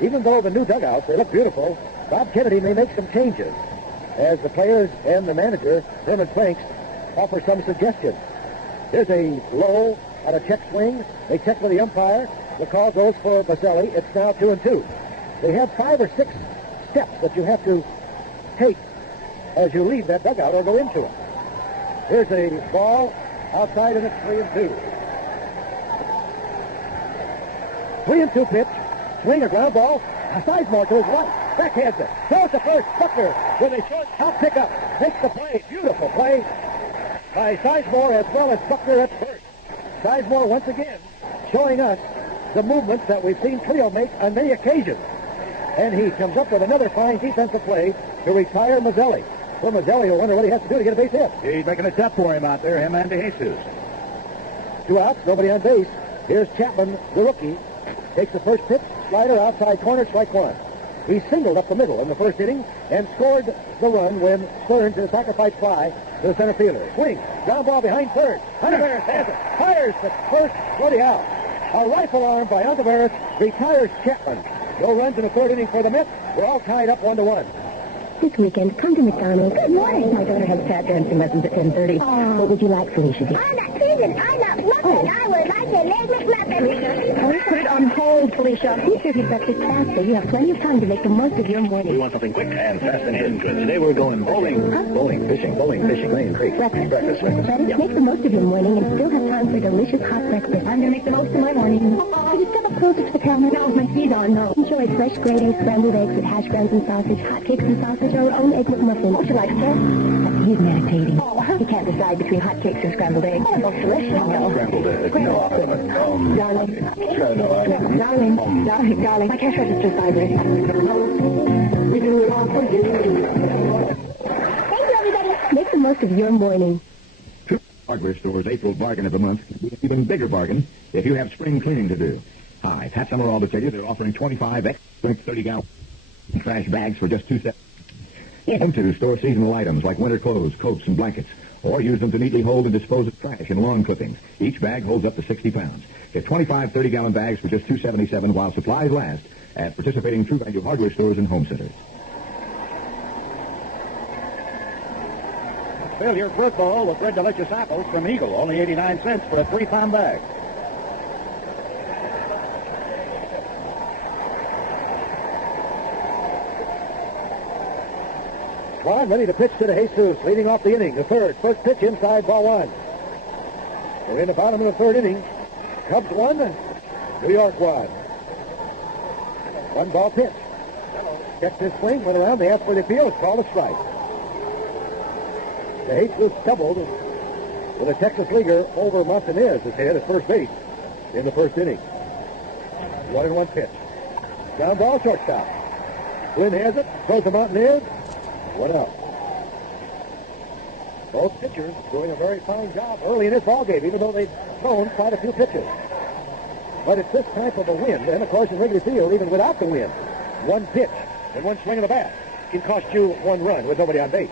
Even though the new dugouts, they look beautiful, Bob Kennedy may make some changes as the players and the manager, Herman Franks, offer some suggestions. Here's a low on a check swing. They check with the umpire. The call goes for Mazzelli. It's now 2-2. They have 5 or 6 steps that you have to take as you leave that dugout or go into it. Here's a ball outside, and it's 3-2. 3-2 pitch. Swing a ground ball. A Sizemore to his right. Backhands it. Throws to first. Buckner with a short top pickup. Makes the play. Beautiful play by Sizemore as well as Buckner at first. Sizemore once again showing us the movements that we've seen Trio make on many occasions. And he comes up with another fine defensive play to retire Mazzelli. Well, Mazzelli will wonder what he has to do to get a base hit. He's making it tough for him out there, him and DeJesus. 2 outs, nobody on base. Here's Chapman, the rookie. Takes the first pitch, slider outside corner, strike 1. He singled up the middle in the first inning and scored the run when Stearns in a sacrifice fly to the center fielder. Swing, ground ball behind third. Ontiveros has it. Fires the first, Cody out. A rifle arm by Ontiveros retires Chapman. No runs in the third inning for the Mets. We're all tied up 1-1. This weekend, come to McDonald's. Good morning. My daughter has tap dancing lessons at 10:30. What would you like, Felicia? I'm not teasing. I love muffin. I would like a leg McMuffin. Put it on hold, Felicia. Be sure to breakfast faster. You have plenty of time to make the most of your morning. We want something quick and fast and hidden good. Today we're going bowling. Bowling, fishing, Lane Creek. Breakfast. Betty, make the most of your morning and still have time for a delicious hot breakfast. I'm going to make the most of my morning. Could you step up Closer to the counter. No, my feet on, no. Enjoy fresh gravy, scrambled eggs with hash browns and sausage, hotcakes and sausage, or own egg McMuffin. What you like, sir? He's meditating. Oh, he can't decide between hotcakes and scrambled eggs. Oh, that's delicious. No. Scrambled eggs. Darling. Darling. I can't register sideways. We do it all for you. Thank you, everybody. Make the most of your morning. Hardware Store's April bargain of the month will be an even bigger bargain if you have spring cleaning to do. Hi, Pat Summerall to tell you they're offering 25 extra 30-gallon trash bags for just $2.70. Get them to store seasonal items like winter clothes, coats, and blankets, or use them to neatly hold and dispose of trash and lawn clippings. Each bag holds up to 60 pounds. Get 25 30-gallon bags for just $2.77 while supplies last at participating True Value hardware stores and home centers. Fill your fruit bowl with red delicious apples from Eagle. Only 89 cents for a 3-pound bag. Swan ready to pitch to the Jesus, leading off the inning. The third. First pitch inside, ball one. We're in the bottom of the third inning. Cubs 1, New York 1. 1 ball pitch. Checked his swing, went around the halfway field. It's called a strike. The Jesus doubled with a Texas leaguer over Montanez, his head at first base in the first inning. 1-1 pitch. Ground ball, shortstop. Flynn has it, throws to Montanez. 1 out. Both pitchers doing a very fine job early in this ballgame, even though they've thrown quite a few pitches. But it's this type of a wind, and of course in Wrigley Field, even without the wind, one pitch and one swing of the bat can cost you 1 run with nobody on base.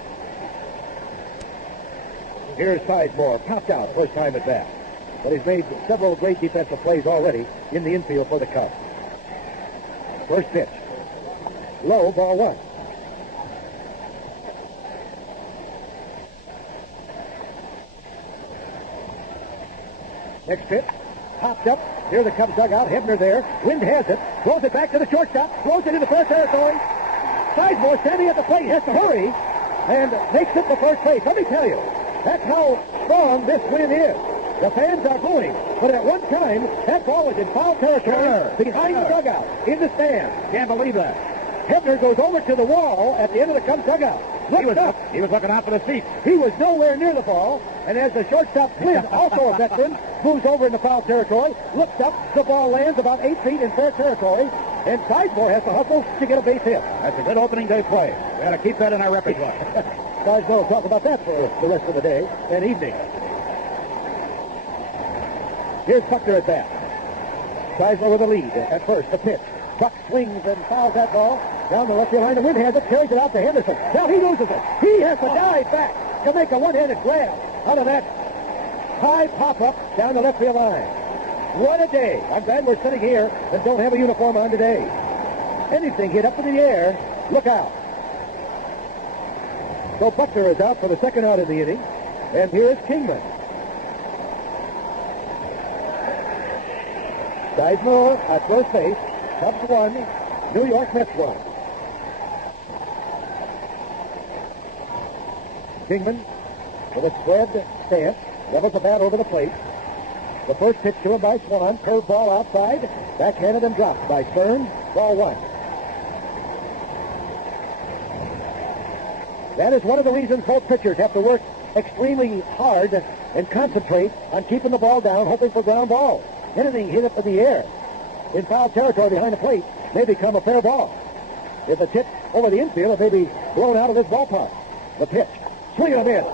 Here's Sizemore, popped out first time at bat. But he's made several great defensive plays already in the infield for the Cubs. First pitch. Low, ball 1. Next pitch. Popped up. Here the Cubs dugout. Hebner there. Wind has it. Throws it back to the shortstop. Throws it into fair territory. Sizemore standing at the plate has to hurry and makes it to first base. Let me tell you, that's how strong this wind is. The fans are booing, but at one time, that ball was in foul territory behind the dugout, in the stand. Can't believe that. Hebner goes over to the wall at the end of the Cubs dugout. He was looking out for the seat. He was nowhere near the ball, and as the shortstop Flynn, also a veteran, moves over in the foul territory, looks up, the ball lands about 8 feet in fair territory, and Sizemore has to hustle to get a base hit. That's a good opening day play. We got to keep that in our repertoire. Sizemore will talk about that for the rest of the day and evening. Here's Buckner at bat. Sizemore with a lead at first. The pitch. Buck swings and fouls that ball down the left field line. The wind has it, carries it out to Henderson. Now he loses it. He has to dive back to make a one-handed grab out of that high pop-up down the left field line. What a day. I'm glad we're sitting here and don't have a uniform on today. Anything hit up in the air, look out. So Buckner is out for the second out of the inning, and here is Kingman. Sizemore at first base. Cubs 1, New York Mets 1. Kingman with a spread stance, levels the bat over the plate. The first pitch to him by Swan, curved ball outside, backhanded and dropped by Stern, ball 1. That is one of the reasons both pitchers have to work extremely hard and concentrate on keeping the ball down, hoping for ground balls. Anything hit up in the air in foul territory behind the plate may become a fair ball. If it's hit over the infield, it may be blown out of this ballpark. The pitch. Swing and a miss.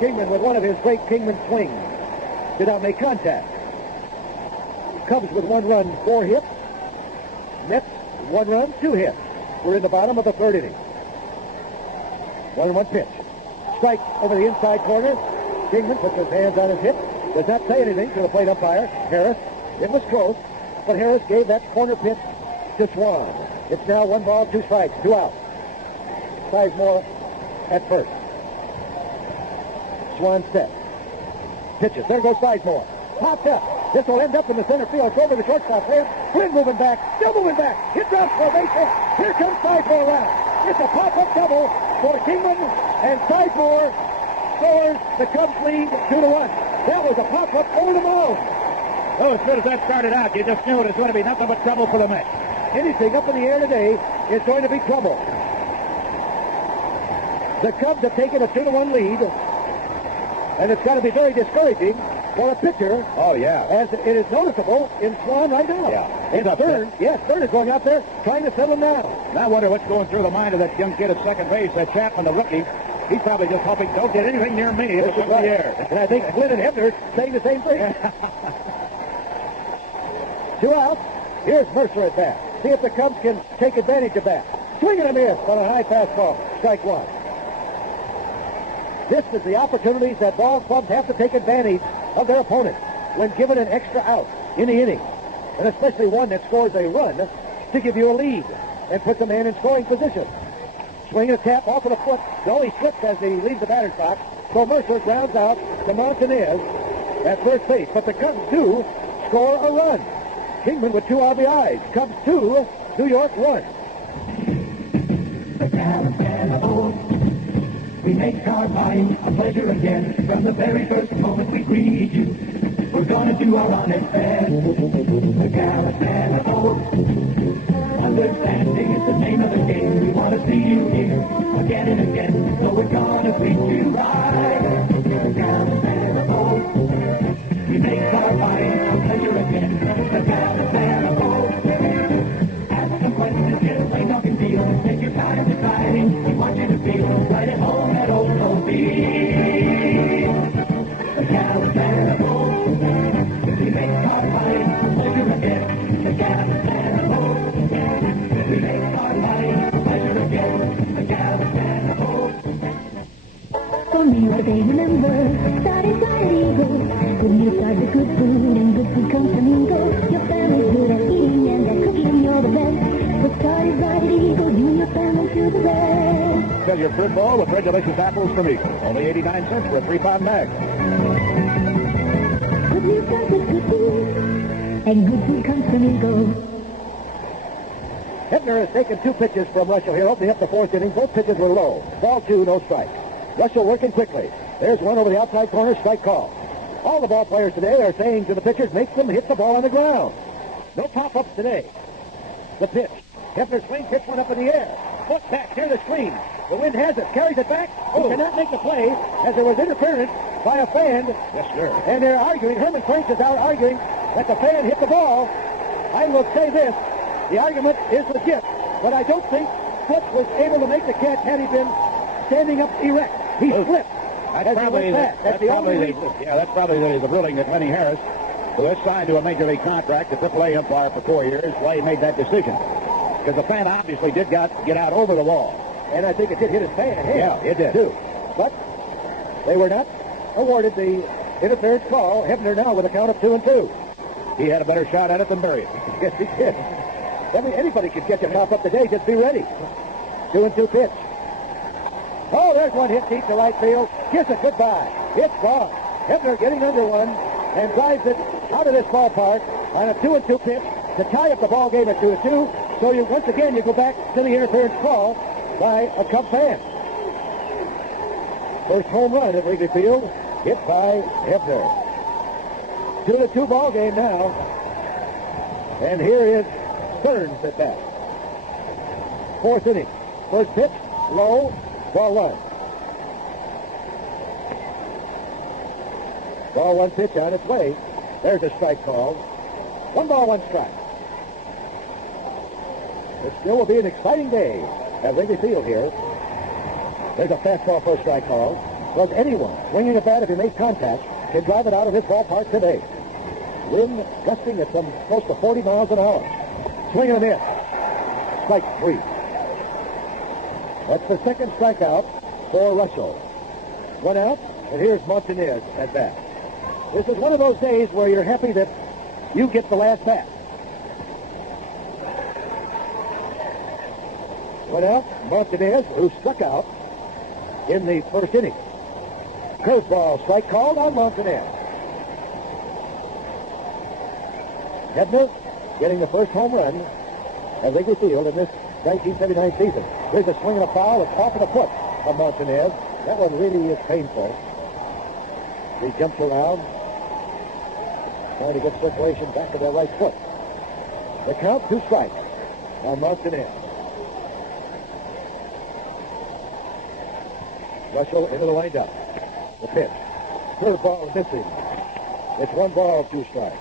Kingman with one of his great Kingman swings. Did not make contact. Cubs with 1 run, 4 hits. Mets, 1 run, 2 hits. We're in the bottom of the third inning. 1-1 pitch. Strike over the inside corner. Kingman puts his hands on his hip. Does not say anything to the plate umpire, Harris. It was close, but Harris gave that corner pitch to Swan. It's now 1 ball, 2 strikes, 2 outs. Sizemore at first. Swan set. Pitches. There goes Sizemore. Popped up. This will end up in the center field. It's over the shortstop there. Flynn moving back. Still moving back. Hit drops for a base hit. Here comes Sizemore around. It's a pop-up double for Kingman, and Sizemore scores the Cubs lead 2-1. That was a pop-up over the mound. Oh, as soon as that started out, you just knew it was going to be nothing but trouble for the Mets. Anything up in the air today is going to be trouble. The Cubs have taken a 2-1 lead, and it's got to be very discouraging for a pitcher. Oh, yeah. As it is noticeable in Swan right now. Yeah. And Stern is going out there trying to settle him down. And I wonder what's going through the mind of that young kid at second base, that Chapman, the rookie. He's probably just hoping, don't get anything near me. It's up in the air. And I think Flynn and Hebner saying the same thing. 2 outs. Here's Mercer at bat. See if the Cubs can take advantage of that. Swing and a miss on a high fastball. Strike one. This is the opportunities that ball clubs have to take advantage of their opponents when given an extra out in the inning, and especially one that scores a run to give you a lead and put the man in scoring position. Swing and a tap off of the foot. No, he slips as he leaves the batter's box. So Mercer grounds out to Montanez at first base. But the Cubs do score a run. Kingman with 2 RBIs. Cubs 2, New York 1. The Cubs and the Bulls. We make our buying a pleasure again. From the very first moment we greet you, we're gonna do our honest best. The Cubs and the Bulls. Understanding is the name of the game. We want to see you here again and again. So we're gonna treat you right. The Cubs and the Bulls. We make our buying a pleasure again. The Cubs and the Bulls. Ask some questions, yes, they knock and deal. Take your time deciding. We want you to feel right at home at Old Mobile. The Cubs and the Bulls. We make our buying a pleasure again. The Cubs and the Bulls. We make our buying a pleasure again. The Cubs and the Bulls. For me, what they remember, started right eagle. Good meals are the good food, and good food comes from Eagle. Your family's good at eating, and at cooking, you're the best. But started right eagle, you and your family to the best. Fill your fruit bowl with Red Delicious apples from Eagle. Only 89 cents for a 3-pound bag. Good meals are good food, and good food comes from Eagle. Hebner has taken 2 pitches from Russell here, opening up the 4th inning. Both pitches were low. Ball 2, no strike. Russell working quickly. There's one over the outside corner, strike call. All the ball players today are saying to the pitchers, make them hit the ball on the ground. No pop-ups today. The pitch. Hebner swing, pitch one up in the air. Foot back near the screen. The wind has it, carries it back. Oh, cannot make the play as there was interference by a fan. Yes, sir. And they're arguing. Herman Franks is out arguing that the fan hit the ball. I will say this. The argument is legit, but I don't think Foot was able to make the catch had he been standing up erect. He slipped. That's probably the ruling that Lenny Harris, who has signed to a Major League contract, the AAA umpire for 4 years, why he made that decision. Because the fan obviously did get out over the wall. And I think it did hit his fan ahead. Yeah, it did. Too. But they were not awarded the interference call. Hebner now with a count of 2-2. He had a better shot at it than Berry. Yes, he did. Anybody could catch a pop-up today. Just be ready. 2-2 pitch. Oh, there's one hit deep to right field. Kiss it goodbye. It's gone. Hebner getting under one and drives it out of this ballpark on a 2-2 pitch to tie up the ball game at 2-2. So once again you go back to the interference call by a Cub fan. First home run at Wrigley Field, hit by Hebner. 2-2 ball game now. And here is Stearns at bat. 4th inning. First pitch, low, ball 1. Ball 1 pitch on its way. There's a strike called. 1 ball, 1 strike. It still will be an exciting day at Wrigley Field here. There's a fastball for a strike call. Because anyone swinging a bat, if he makes contact, can drive it out of this ballpark today. Wind gusting at some close to 40 miles an hour. Swing and a miss. Strike 3. That's the second strikeout for Russell. 1 out, and here's Montanez at bat. This is one of those days where you're happy that you get the last bat. 1 out, Montanez, who struck out in the first inning. Curveball strike called on Montanez. Hebner getting the first home run at Wrigley Field in this 1979 season. There's a swing and a foul. It's off of the foot of Montanez. That one really is painful. He jumps around. trying to get circulation back to their right foot. The count, 2 strikes on Martinez. Russell into the windup. The pitch. Curveball missing. It's 1 ball, 2 strikes.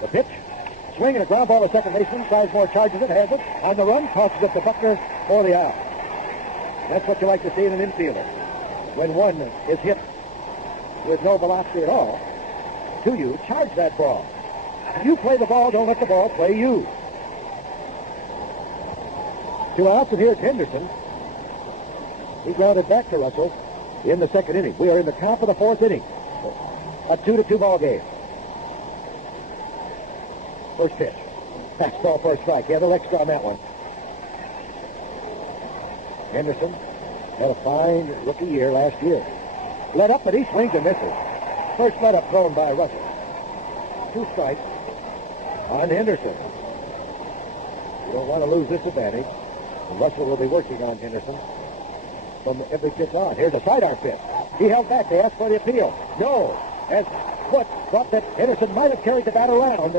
The pitch. Swing and a ground ball to second baseman. Sizemore charges it, has it. On the run, tosses it to Buckner for the out. That's what you like to see in an infielder. When one is hit with no velocity at all, to you, charge that ball. If you play the ball, don't let the ball play you. 2 outs, and here's Henderson. He grounded back to Russell in the second inning. We are in the top of the 4th inning. A 2-2 ball game. First pitch. Fastball for a strike. He had a little extra on that one. Henderson had a fine rookie year last year. Let up, but he swings and misses. First let up thrown by Russell. 2 strikes on Henderson. You don't want to lose this advantage. And Russell will be working on Henderson from every pitch on. Here's a sidearm pitch. He held back. They asked for the appeal. No. As Foote thought that Henderson might have carried the bat around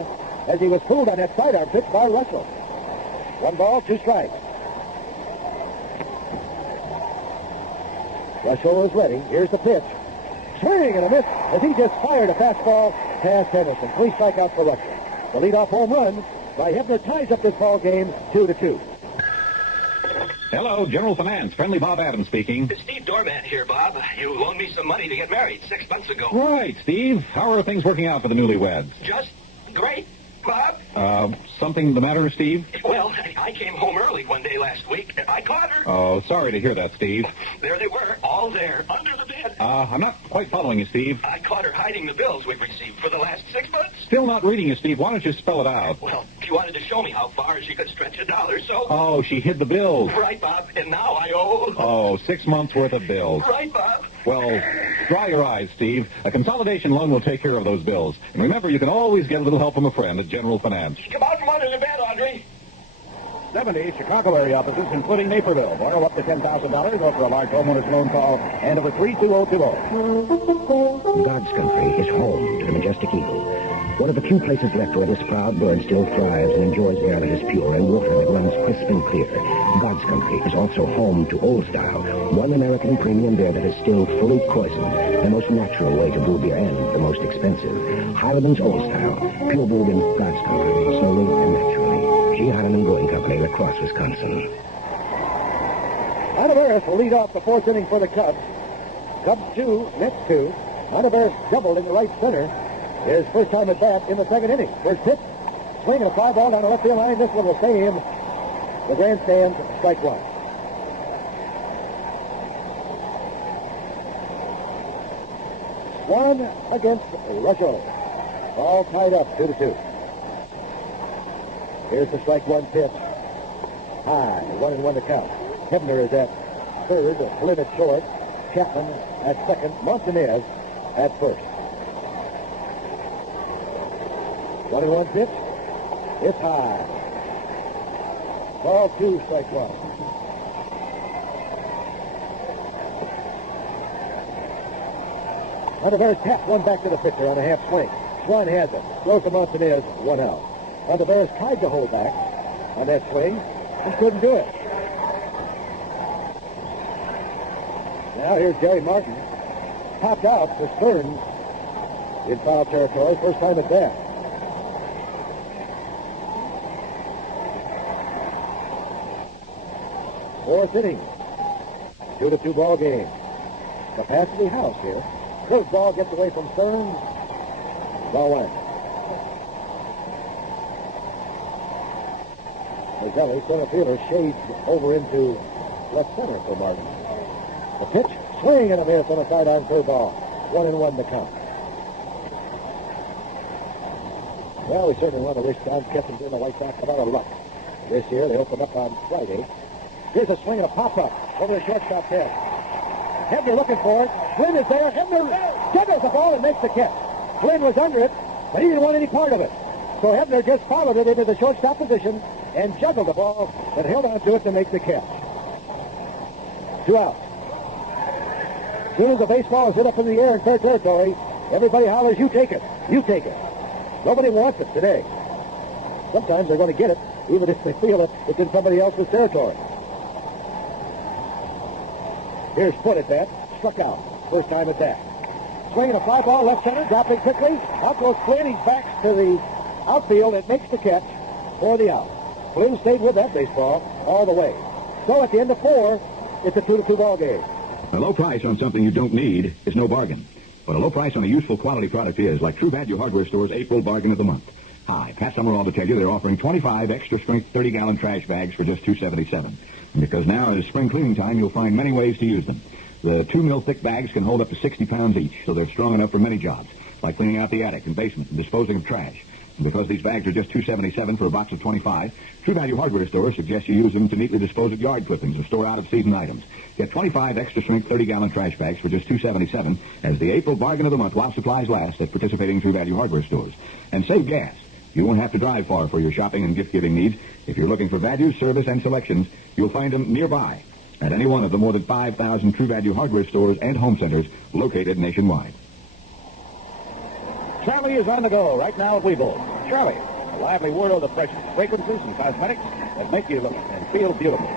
as he was fooled on that sidearm pitch by Russell. 1 ball, 2 strikes. Russell is ready. Here's the pitch. Swing and a miss as he just fired a fastball past Henderson. 3 strikeouts for Russell. The leadoff home run by Hebner ties up this ball game 2-2. Hello, General Finance. Friendly Bob Adams speaking. It's Steve Dorman here, Bob. You loaned me some money to get married 6 months ago. Right, Steve. How are things working out for the newlyweds? Just great, Bob. Something the matter, Steve? Well, I came home early one day last week, and I caught her. Oh, sorry to hear that, Steve. There they were, all there, under the bed. I'm not quite following you, Steve. I caught her hiding the bills we've received for the last 6 months. Still not reading you, Steve. Why don't you spell it out? Well, she wanted to show me how far she could stretch $1, so... Oh, she hid the bills. Right, Bob, and now I owe... Oh, 6 months worth of bills. Right, Bob. Well, dry your eyes, Steve. A consolidation loan will take care of those bills. And remember, you can always get a little help from a friend at General Finance. Come out from under the bed, Andre. 70 Chicago area offices, including Naperville. Borrow up to $10,000 or for a large homeowner's loan call. And over 32020. God's country is home to the majestic eagle. One of the few places left where this proud bird still thrives and enjoys air that is pure and water that runs crisp and clear. God's country is also home to Old Style, one American premium beer that is still fully poisoned, the most natural way to brew beer and the most expensive. Highland's Old Style, pure brewed in God's country, slowly and naturally. G. Highland Brewing Company, La Crosse, Wisconsin. Ontiveros will lead off the 4th inning for the Cubs. Cubs 2, Mets 2. Ontiveros doubled in the right center. His first time at bat in the 2nd inning. First pitch, swing and a fly ball down the left field line. This one will stay in the grandstand, strike 1. One against Russell. All tied up, 2-2. Here's the strike 1 pitch. High, 1-1 to count. Hebner is at third, Flynn at short, Chapman at second, Martinez at first. 1-1 pitch. It's high. Ball 2, strike 1. Ontiveros taps one back to the pitcher on a half swing. Swan has it. Throws to Martinez, 1 out. Ontiveros tried to hold back on that swing and couldn't do it. Now here's Jerry Martin. Popped out for Stearns in foul territory. First time at bat. Fourth inning. 2-2 ball game. Capacity house here. Curveball gets away from Stearns. Ball 1. Mazelli, center fielder, shades over into left center for Martin. The pitch, swing and a miss on a sidearm curveball. 1-1 to count. Well, we certainly want to wish Don Kessler and the White Sox a lot of luck. This year, they open up on Friday. Here's a swing and a pop-up over the shortstop head. Hebner looking for it. Flynn is there. Hebner juggles the ball and makes the catch. Flynn was under it, but he didn't want any part of it. So Hebner just followed it into the shortstop position and juggled the ball and held on to it to make the catch. 2 out. soon as the baseball is hit up in the air in fair territory, everybody hollers, you take it, you take it. Nobody wants it today. Sometimes they're going to get it, even if they feel it, it's in somebody else's territory. Here's Foote at bat, struck out, first time at bat. Swinging a fly ball, left center, dropping quickly. Out goes Flynn, he backs to the outfield and makes the catch for the out. Flynn stayed with that baseball all the way. So at the end of 4, it's a 2-2 ball game. A low price on something you don't need is no bargain. But a low price on a useful quality product is, like True Value Hardware Store's April bargain of the month. Hi, Pat Summerall to tell you they're offering 25 extra-strength 30-gallon trash bags for just $2.77. And because now is spring cleaning time, you'll find many ways to use them. The 2-mil thick bags can hold up to 60 pounds each, so they're strong enough for many jobs, like cleaning out the attic and basement and disposing of trash. And because these bags are just $2.77 for a box of 25, True Value Hardware Store suggests you use them to neatly dispose of yard clippings or store out-of-season items. Get 25 extra-strength 30-gallon trash bags for just $2.77 as the April bargain of the month while supplies last at participating True Value Hardware Stores. And save gas. You won't have to drive far for your shopping and gift-giving needs. If you're looking for value, service, and selections, you'll find them nearby at any one of the more than 5,000 True Value Hardware stores and home centers located nationwide. Charlie is on the go right now at Weeble. Charlie, a lively world of fresh fragrances and cosmetics that make you look and feel beautiful.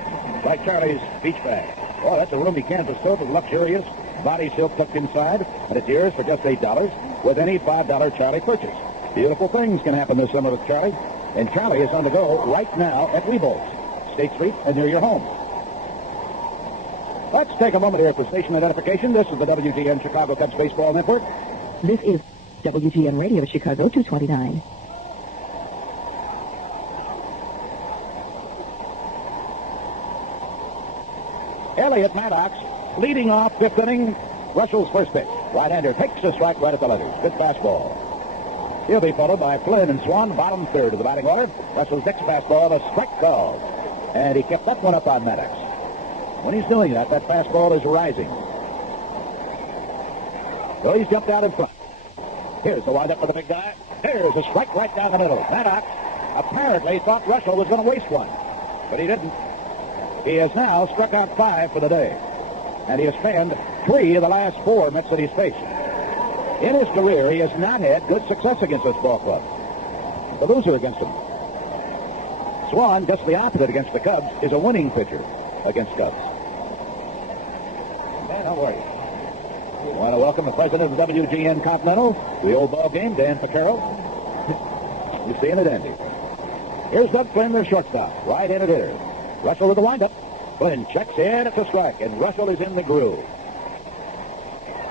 Like Charlie's Beach Bag. Oh, that's a roomy canvas soap with luxurious body silk tucked inside, and it's yours for just $8 with any $5 Charlie purchase. Beautiful things can happen this summer with Charlie, and Charlie is on the go right now at Weebles, State Street, and near your home. Let's take a moment here for station identification. This is the WGN Chicago Cubs Baseball Network. This is WGN Radio Chicago 229. Elliot Maddox leading off fifth inning. Russell's first pitch. Right-hander takes a strike right at the letters. Good fastball. He'll be followed by Flynn and Swan, bottom third of the batting order. Russell's next fastball, a strike called. And he kept that one up on Maddox. When he's doing that, that fastball is rising. So he's jumped out in front. Here's the windup for the big guy. There's a strike right down the middle. Maddox apparently thought Russell was going to waste one, but he didn't. He has now struck out 5 for the day, and he has fanned 3 of the last 4 Mets that he's faced. In his career, he has not had good success against this ball club. The loser against them. Swan, just the opposite against the Cubs, is a winning pitcher against Cubs. Dan, how are you? We want to welcome the president of WGN Continental to the old ball game, Dan Picaro. You seeing it, Andy? Here's Doug Flynn, their shortstop. Right-handed hitter. Russell with the windup. Flynn checks in at the strike, and Russell is in the groove.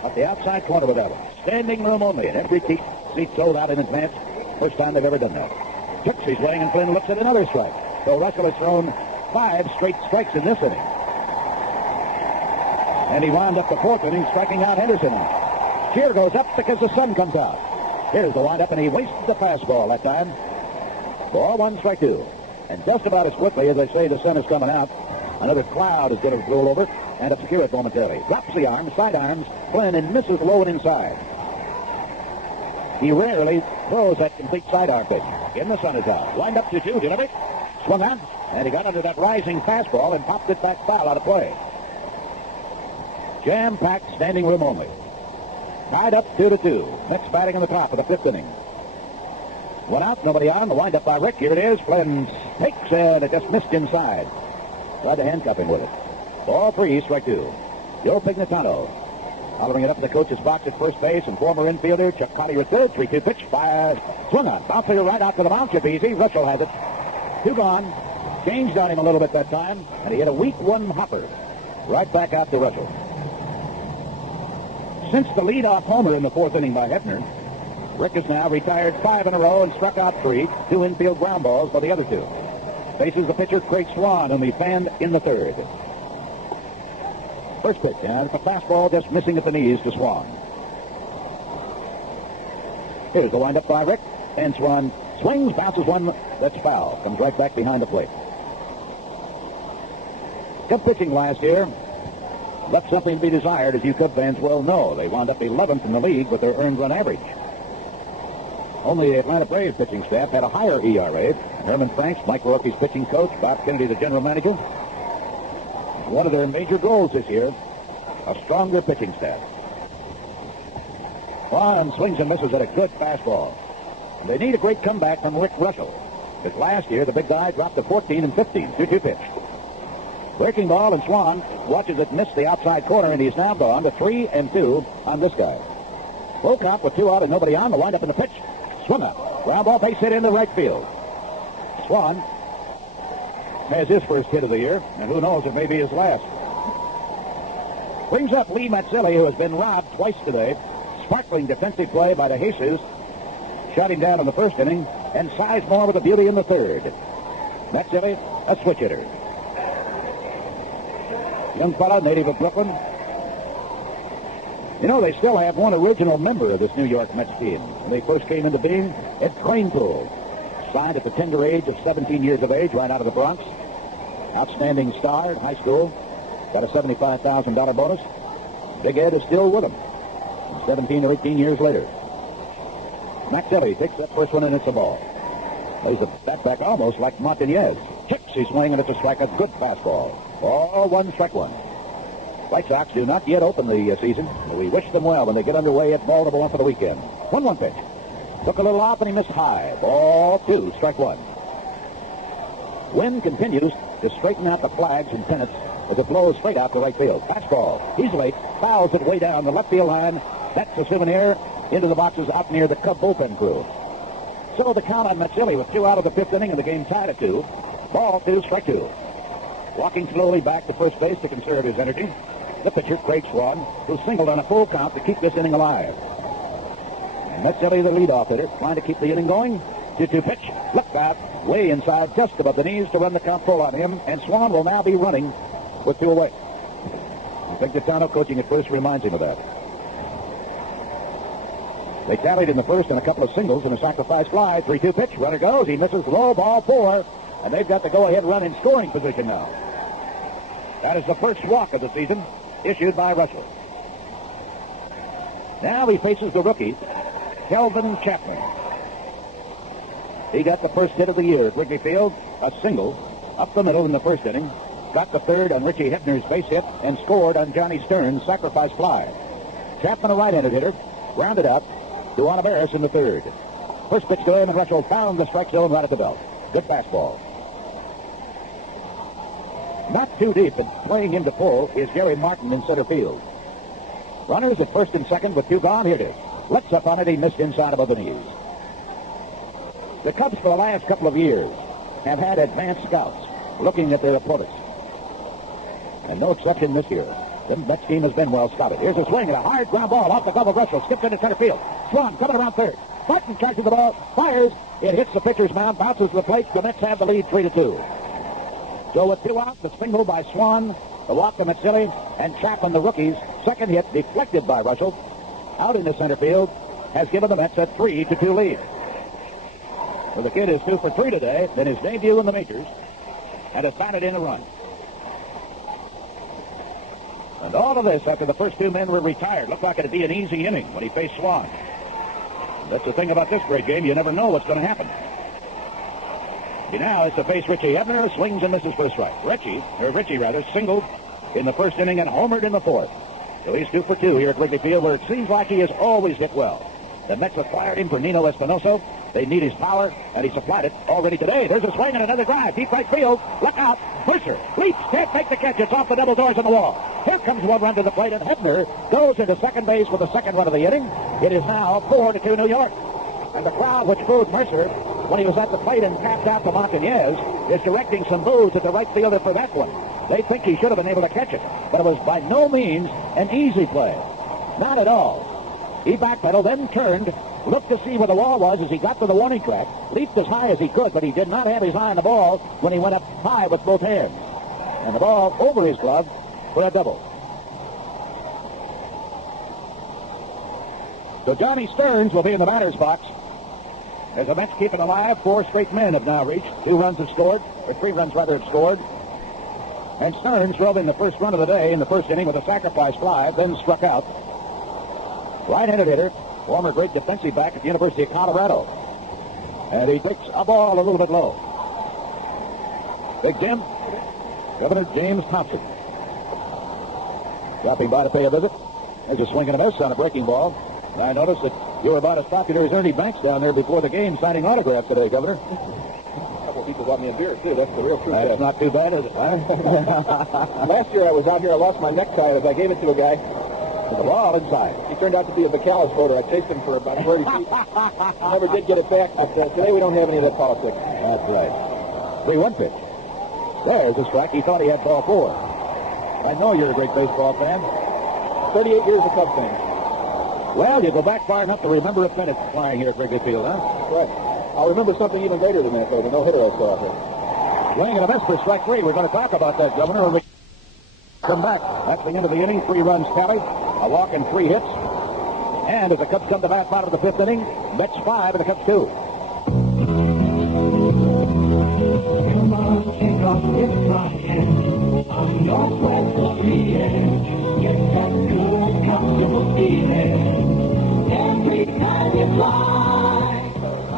Up the outside corner with that one. Standing room only. An empty seat sold out in advance. First time they've ever done that. Checks his swing, and Flynn looks at another strike. So Russell has thrown 5 straight strikes in this inning. And he wound up the 4th inning striking out Henderson. Cheer goes up because the sun comes out. Here's the windup, and he wasted the fastball that time. Ball 1, strike 2. And just about as quickly as they say the sun is coming out, another cloud is going to roll over and obscure it momentarily. Drops the arm, sidearms, Flynn, and misses low and inside. He rarely throws that complete sidearm pitch. Again, the sun is out. Wind up to 2, delivery. Swung on, and he got under that rising fastball and popped it back foul out of play. Jam-packed, standing room only. Tied up 2-2. Mets batting in the top of the 5th inning. One out, nobody on. The windup by Rick. Here it is. Flynn takes, and it just missed inside. Tried to handcuff him with it. Ball 3, strike 2. Joe Pignatano following it up in the coach's box at first base, and former infielder Chuck Collier at third. 3-2 pitch. Fire. Swung on. Bouncer right out to the mound. Chip easy. Russell has it. 2 gone. Changed on him a little bit that time, and he hit a weak 1 hopper. Right back out to Russell. Since the leadoff homer in the 4th inning by Hefner, Rick has now retired 5 in a row and struck out 3, 2 infield ground balls for the other 2. Faces the pitcher Craig Swan, whom he fanned in the 3rd. First pitch, and it's a fastball just missing at the knees to Swan. Here's the windup by Rick, and Swan swings, bounces one that's foul. Comes right back behind the plate. Good pitching last year. Left something to be desired, as you Cub fans well know. They wound up 11th in the league with their earned run average. Only the Atlanta Braves pitching staff had a higher ERA. Herman Franks, Mike Rocky's pitching coach, Bob Kennedy, the general manager. One of their major goals this year a stronger pitching staff. Swan swings and misses at a good fastball. They need a great comeback from Rick Russell. Because last year, the big guy dropped to 14 and 15. 2-2 pitch. Breaking ball, and Swan watches it miss the outside corner, and he's now gone to 3-2 on this guy. Full count with 2 out and nobody on. The windup in the pitch. Swung up. Ground ball base hit into right field. Swan has his first hit of the year, and who knows, it may be his last. Brings up Lee Mazzilli, who has been robbed twice today. Sparkling defensive play by the Jesus. Shot him down in the first inning, and Sizemore with a beauty in the third. Mazzilli, a switch hitter. Young fellow, native of Brooklyn. You know, they still have one original member of this New York Mets team. When they first came into being, Ed Kranepool. Signed at the tender age of 17 years of age, right out of the Bronx. Outstanding star in high school. Got a $75,000 bonus. Big Ed is still with him. 17 or 18 years later. Mazzilli takes that first one and it's a ball. Lays the bat back almost like Martinez. Kicks, he's swinging, and it's a strike, a good fastball. Ball 1, strike 1. White Sox do not yet open the season. We wish them well when they get underway at Baltimore for the weekend. 1-1 pitch. Took a little off and he missed high. Ball 2, strike 1. Wind continues to straighten out the flags and pennants as it blows straight out to right field. Fastball. He's late. Fouls it way down the left field line. That's a souvenir into the boxes out near the Cub bullpen crew. So the count on Mazzilli with 2 out of the 5th inning and the game tied at 2. Ball 2, strike 2. Walking slowly back to first base to conserve his energy. The pitcher, Craig Swan, who singled on a full count to keep this inning alive. And Mazzilli, the leadoff hitter, trying to keep the inning going. 2-2 pitch. Left out, way inside, just above the knees to run the count full on him. And Swan will now be running with 2 away. I think the Tano coaching at first reminds him of that. They tallied in the first on a couple of singles and a sacrifice fly. 3-2 pitch. Runner goes. He misses low. Ball 4. And they've got the go-ahead run in scoring position now. That is the first walk of the season, issued by Russell. Now he faces the rookie, Kelvin Chapman. He got the first hit of the year at Wrigley Field, a single, up the middle in the first inning. Got the third on Richie Hebner's base hit and scored on Johnny Stern's sacrifice fly. Chapman, a right-handed hitter, grounded out to Olivares in the third. First pitch to him, and Russell found the strike zone right at the belt. Good fastball. Not too deep, and playing him to pull is Gary Martin in center field. Runners at first and second with 2 gone. Here it is. Let's up on it. He missed inside above the knees. The Cubs for the last couple of years have had advanced scouts looking at their opponents. And no exception this year. The Mets team has been well scouted. Here's a swing and a hard ground ball off the glove of Russell. Skips into center field. Swan coming around third. Martin charges the ball. Fires. It hits the pitcher's mound. Bounces to the plate. The Mets have the lead 3-2. So with 2 outs, the single by Swan, the walk to Mazzilli, and Chapman, the rookie's second hit deflected by Russell, out in the center field, has given the Mets a 3-2 lead. So the kid is 2 for 3 today, in his debut in the majors, and has batted in a run. And all of this after the first 2 men were retired. Looked like it'd be an easy inning when he faced Swan. That's the thing about this great game. You never know what's going to happen. Now it's to face Richie Hebner, swings and misses for a strike. Richie singled in the first inning and homered in the 4th. So he's 2 for 2 here at Wrigley Field, where it seems like he has always hit well. The Mets acquired him for Nino Espinosa. They need his power, and he supplied it already today. There's a swing and another drive. Deep right field. Look out. Mercer leaps. Can't make the catch. It's off the double doors on the wall. Here comes one run to the plate, and Hebner goes into second base for the second run of the inning. It is now 4-2 New York. And the crowd, which booed Mercer when he was at the plate and tapped out to Martinez, is directing some boos at the right fielder for that one. They think he should have been able to catch it, but it was by no means an easy play. Not at all. He backpedaled, then turned, looked to see where the wall was as he got to the warning track, leaped as high as he could, but he did not have his eye on the ball when he went up high with both hands. And the ball over his glove for a double. So Johnny Stearns will be in the batter's box. As the Mets keep it alive, 4 straight men have now reached. 3 runs have scored. And Stearns drove in the first run of the day in the first inning with a sacrifice fly, then struck out. Right-handed hitter, former great defensive back at the University of Colorado. And he takes a ball a little bit low. Big Jim, Governor James Thompson. dropping by to pay a visit. There's a swing and a miss on a breaking ball. I noticed that you were about as popular as Ernie Banks down there before the game signing autographs today, Governor. A couple of people bought me a beer, too. That's the real truth. That's not too bad, is it? Last year I was out here, I lost my necktie as I gave it to a guy. With the ball inside. He turned out to be a Bacalus voter. I chased him for about 30 feet. Never did get it back, but today we don't have any of that politics. That's right. 3-1 pitch. There's the strike. He thought he had ball 4. I know you're a great baseball fan. 38 years of Cubs fan. Well, you go back far enough to remember a Bennett flying here at Wrigley Field, huh? Right. I'll remember something even greater than that, though. The no-hitter I saw out here. Swing and a miss for strike 3. We're going to talk about that, Governor, when we come back. That's the end of the inning. 3 runs tallied, a walk and 3 hits. And as the Cubs come to bat bottom of the 5th inning, Mets 5 and the Cubs 2. Come on, take off this flying on Northwest Lafayette. Get that good, comfortable feeling every time you fly.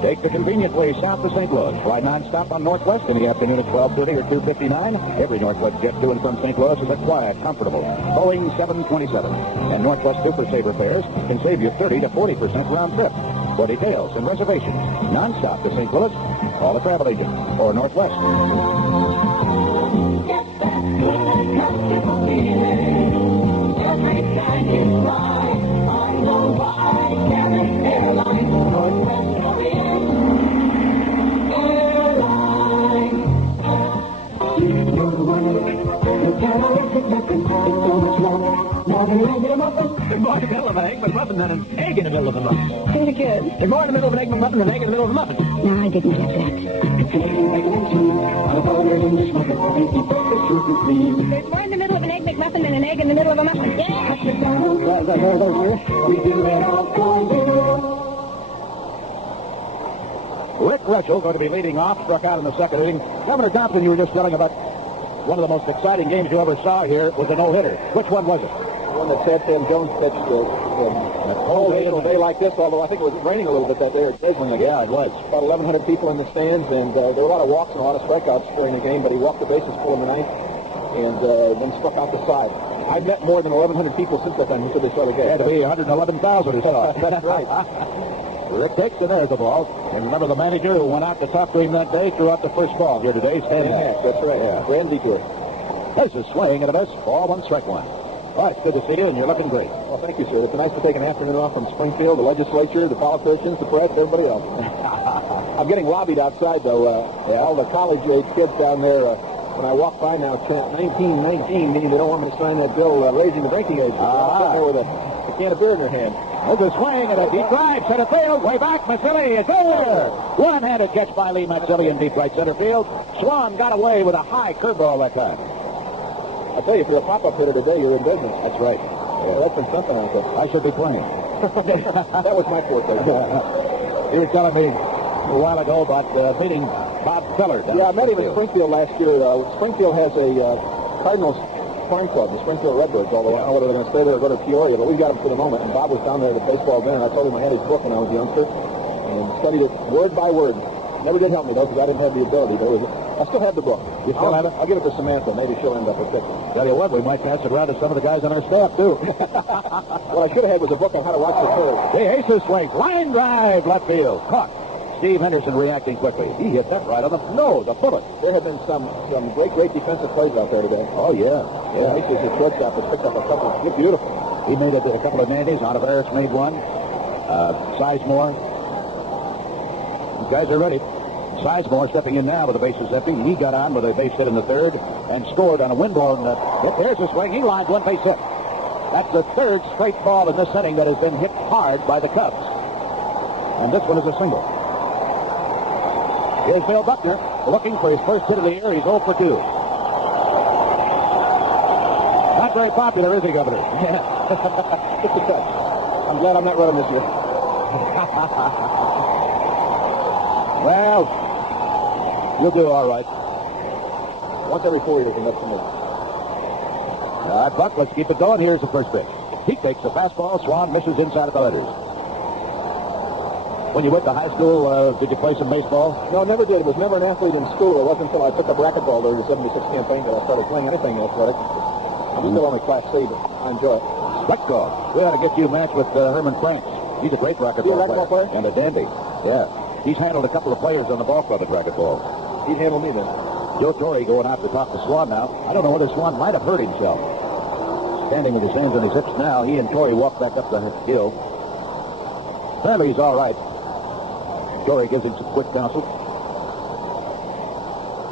Take the convenient way south to St. Louis. Fly nonstop on Northwest in the afternoon at 12:30 or 2:59. Every Northwest jet to and from St. Louis is a quiet, comfortable Boeing 727. And Northwest Super Saver fares can save you 30 to 40% round trip. For details and reservations, nonstop to St. Louis, call a travel agent or Northwest. Get that good, comfortable feeling every time you fly on the Wide-Cabin Airlines Northwest Orient Airlines. You're the one who can't always get back and forth so much longer. More than an egg in a muffin. There's more in the middle of an egg McMuffin than an egg in the middle of a muffin. Say it again. There's more in the middle of an egg McMuffin than an egg in the middle of a muffin. No, I didn't get that. There's more in the middle of an egg McMuffin than an egg in the middle of a muffin. Yeah. We do it all for you. Rick Russell going to be leading off, struck out in the 2nd inning. Governor Thompson, you were just telling about one of the most exciting games you ever saw here was a no-hitter. Which one was it? The one that Chad Sam Jones pitched a cold day like this, although I think it was raining a little bit that day at Disney. Yeah, it was. About 1,100 people in the stands, and there were a lot of walks and a lot of strikeouts during the game, but he walked the bases full in the ninth and then struck out the side. I've met more than 1,100 people since that time until they saw the game. It had to be 111,000 or so. That's right. Rick takes and there's the ball. And remember the manager who went out to talk to him that day threw out the first ball here today. Stan Hack, that's right. Yeah. Grand detour. There's a swing and a miss. Ball 1, strike 1. All right, it's good to see you, and you're looking great. Well, thank you, sir. It's nice to take an afternoon off from Springfield, the legislature, the politicians, the press, everybody else. I'm getting lobbied outside, though. All the college-age kids down there, when I walk by now, chant 1919, meaning they don't want me to sign that bill raising the drinking age. They're there with a can of beer in their hand. There's a swing and a deep drive, center field, way back, Mazzilli is over. One-handed catch by Lee Mazzilli in deep right center field. Swan got away with a high curveball that time. I tell you, if you're a pop-up hitter today, you're in business. That's right. That's been something out there. I should be playing. That was my forte. You were telling me a while ago about meeting Bob Feller. Yeah, I met him in Springfield last year. Springfield has a Cardinals farm club, the Springfield Redbirds, although I don't know whether they're going to stay there or go to Peoria, but we got him for the moment. And Bob was down there at the baseball dinner, and I told him I had his book when I was a youngster and studied it word by word. Never did help me, though, because I didn't have the ability. But I still have the book. You still have it? I'll give it to Samantha. Maybe she'll end up with it. Tell you what, we might pass it around to some of the guys on our staff, too. What I should have had was a book on how to watch the third. The aces swing. Line drive, left field. Caught. Steve Henderson reacting quickly. He hit that right on the nose, a bullet. There have been some great defensive plays out there today. Oh, yeah. Aces, the shortstop, has picked up a couple. Look beautiful. He made a couple of nandies. Olivares made one. Sizemore. You guys are ready. Sizemore stepping in now with the bases empty. He got on with a base hit in the 3rd and scored on a windblown. Look, there's a swing. He lined one base hit. That's the 3rd straight ball in this inning that has been hit hard by the Cubs. And this one is a single. Here's Bill Buckner looking for his first hit of the year. He's 0 for 2. Not very popular, is he, Governor? Yeah. Just a touch. I'm glad I'm not running this year. Well, you'll do all right. Once every 4 years, and that's enough. All right, Buck, let's keep it going. Here's the first pitch. He takes the fastball. Swan misses inside of the letters. When you went to high school, did you play some baseball? No, never did. Was never an athlete in school. It wasn't until I took the racquetball during the 76 campaign that I started playing anything athletic. I'm still only Class C, but I enjoy it. Sweatdog. We ought to get you matched with Herman Franks. He's a great racquetball player. And a dandy. Yeah. He's handled a couple of players on the ball club at racquetball. He'd handle me then. Joe Torrey going out to talk to Swan now. I don't know whether Swan might have hurt himself. Standing with his hands on his hips now, he and Torrey walk back up the hill. Apparently he's all right. Torrey gives him some quick counsel.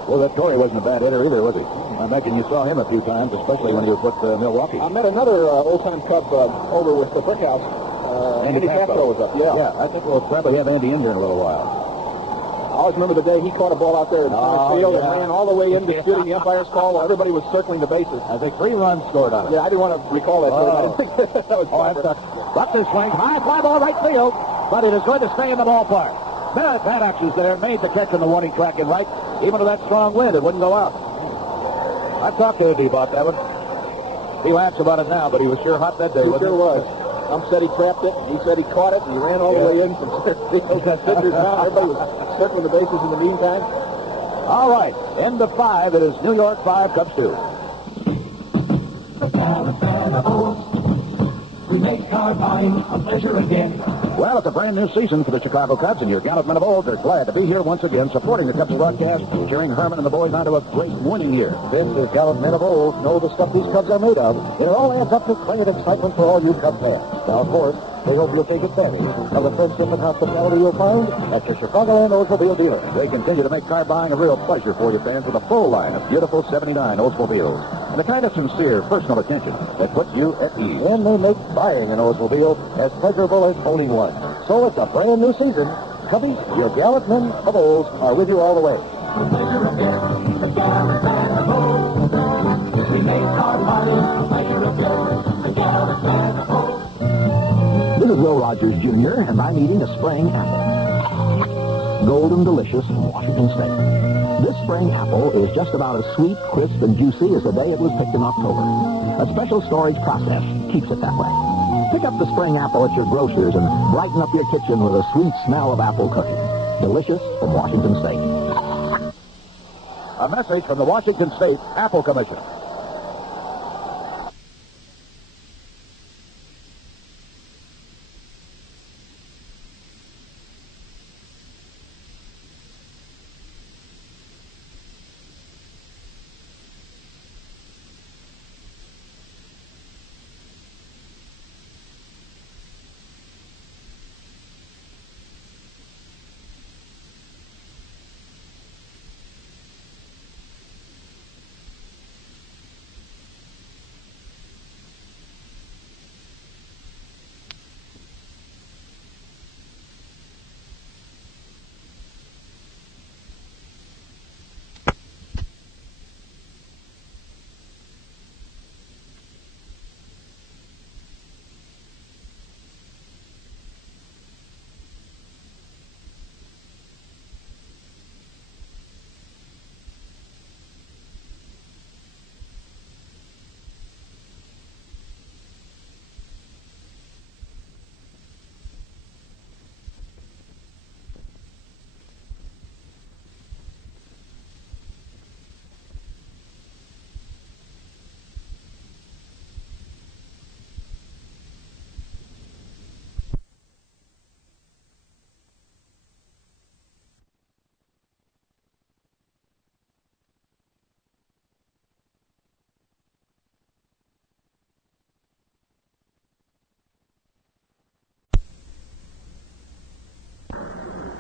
Well, that Torrey wasn't a bad hitter either, was he? I imagine you saw him a few times, especially when he was with Milwaukee. I met another old-time Cub over with the Brick House. Andy Castro was up. Yeah, I think we'll probably have Andy in here in a little while. I always remember the day he caught a ball out there in center field and ran all the way in disputing the umpire's call while everybody was circling the bases. I think 3 runs scored on it. Yeah, I didn't want to recall that. That was Buckner swings high, fly ball right field, but it is going to stay in the ballpark. Maddox is there, made the catch on the warning track in right. Even with that strong wind, it wouldn't go out. I've talked to Andy about that one. He laughs about it now, but he was sure hot that day, He wasn't sure was. Some said he trapped it. He said he caught it, and he ran all the way in from center field. Everybody was circling the bases in the meantime. All right, end of 5. It is New York 5, Cubs 2. We make car buying a pleasure again. Well, it's a brand new season for the Chicago Cubs, and your Gallopmen of old are glad to be here once again, supporting the Cubs broadcast, cheering Herman and the boys onto a great winning year. This is Gallopmen of old know the stuff these Cubs are made of. It all adds up to quiet excitement for all you Cub fans. Now, of course, they hope you'll take advantage of the friendship and hospitality you'll find at your Chicagoland Oldsmobile dealer. They continue to make car buying a real pleasure for you fans with a full line of beautiful 79 Oldsmobiles and the kind of sincere personal attention that puts you at ease. And they make buying an Oldsmobile as pleasurable as owning one. So it's a brand new season. Cubbies, your Gallopmen of old are with you all the way. We make car buying a pleasure again. The Gallopmen of old. This is Will Rogers Jr., and I'm eating a spring apple. Golden delicious from Washington State. This spring apple is just about as sweet, crisp, and juicy as the day it was picked in October. A special storage process keeps it that way. Pick up the spring apple at your grocer's and brighten up your kitchen with a sweet smell of apple cooking. Delicious from Washington State. A message from the Washington State Apple Commission.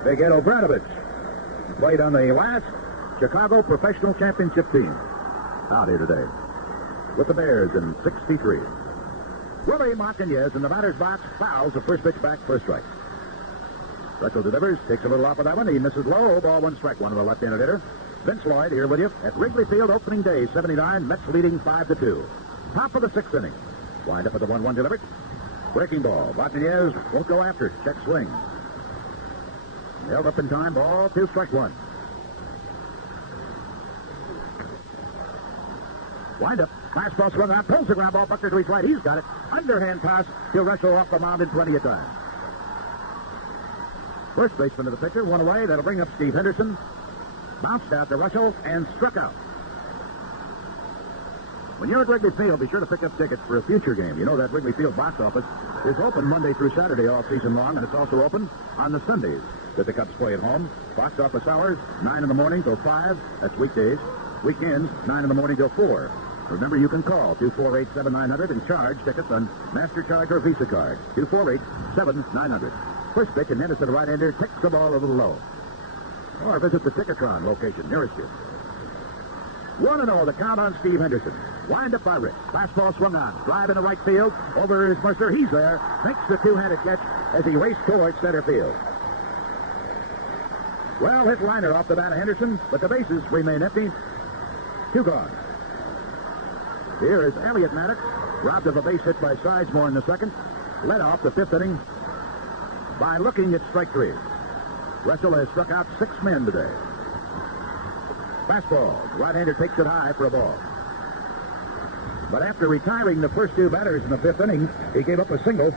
Big Ed Obranovich played on the last Chicago Professional Championship team out here today with the Bears in '63. Willie Montañez in the batter's box fouls the first pitch back for a strike. Russell delivers, takes a little off of that one. He misses low. Ball 1 strike, one of the left-handed hitter. Vince Lloyd here with you at Wrigley Field opening day, 79. Mets leading 5-2. Top of the 6th inning. Wind up with the 1-1 delivery. Breaking ball. Montañez won't go after it. Check swing. Held up in time. Ball 2, strike 1. Wind up. Fastball swung out. Pulls the ground ball. Buckner to his right. He's got it. Underhand toss. He'll wrestle off the mound in plenty of time. First baseman of the pitcher. One away. That'll bring up Steve Henderson. Bounced out to Russell and struck out. When you're at Wrigley Field, be sure to pick up tickets for a future game. You know that Wrigley Field box office is open Monday through Saturday all season long, and it's also open on the Sundays that the Cubs play at home. Box office hours, 9 in the morning till 5. That's weekdays. Weekends, 9 in the morning till 4. Remember, you can call 248-7900 and charge tickets on MasterCard or Visa card. 248-7900. First pitch, and Henderson, the right-hander, takes the ball a little low. Or visit the Ticketron location nearest you. 1-0, the count on Steve Henderson. Wind up by Rick. Fastball swung on. Drive into right field. Over is Mercer. He's there. Makes the two-handed catch as he raced towards center field. Well hit liner off the bat of Henderson, but the bases remain empty. 2 gone. Here is Elliott Maddox, robbed of a base hit by Sizemore in the second. Led off the 5th inning by looking at strike 3. Russell has struck out 6 men today. Fastball. Right-hander takes it high for a ball. But after retiring the first 2 batters in the 5th inning, he gave up a single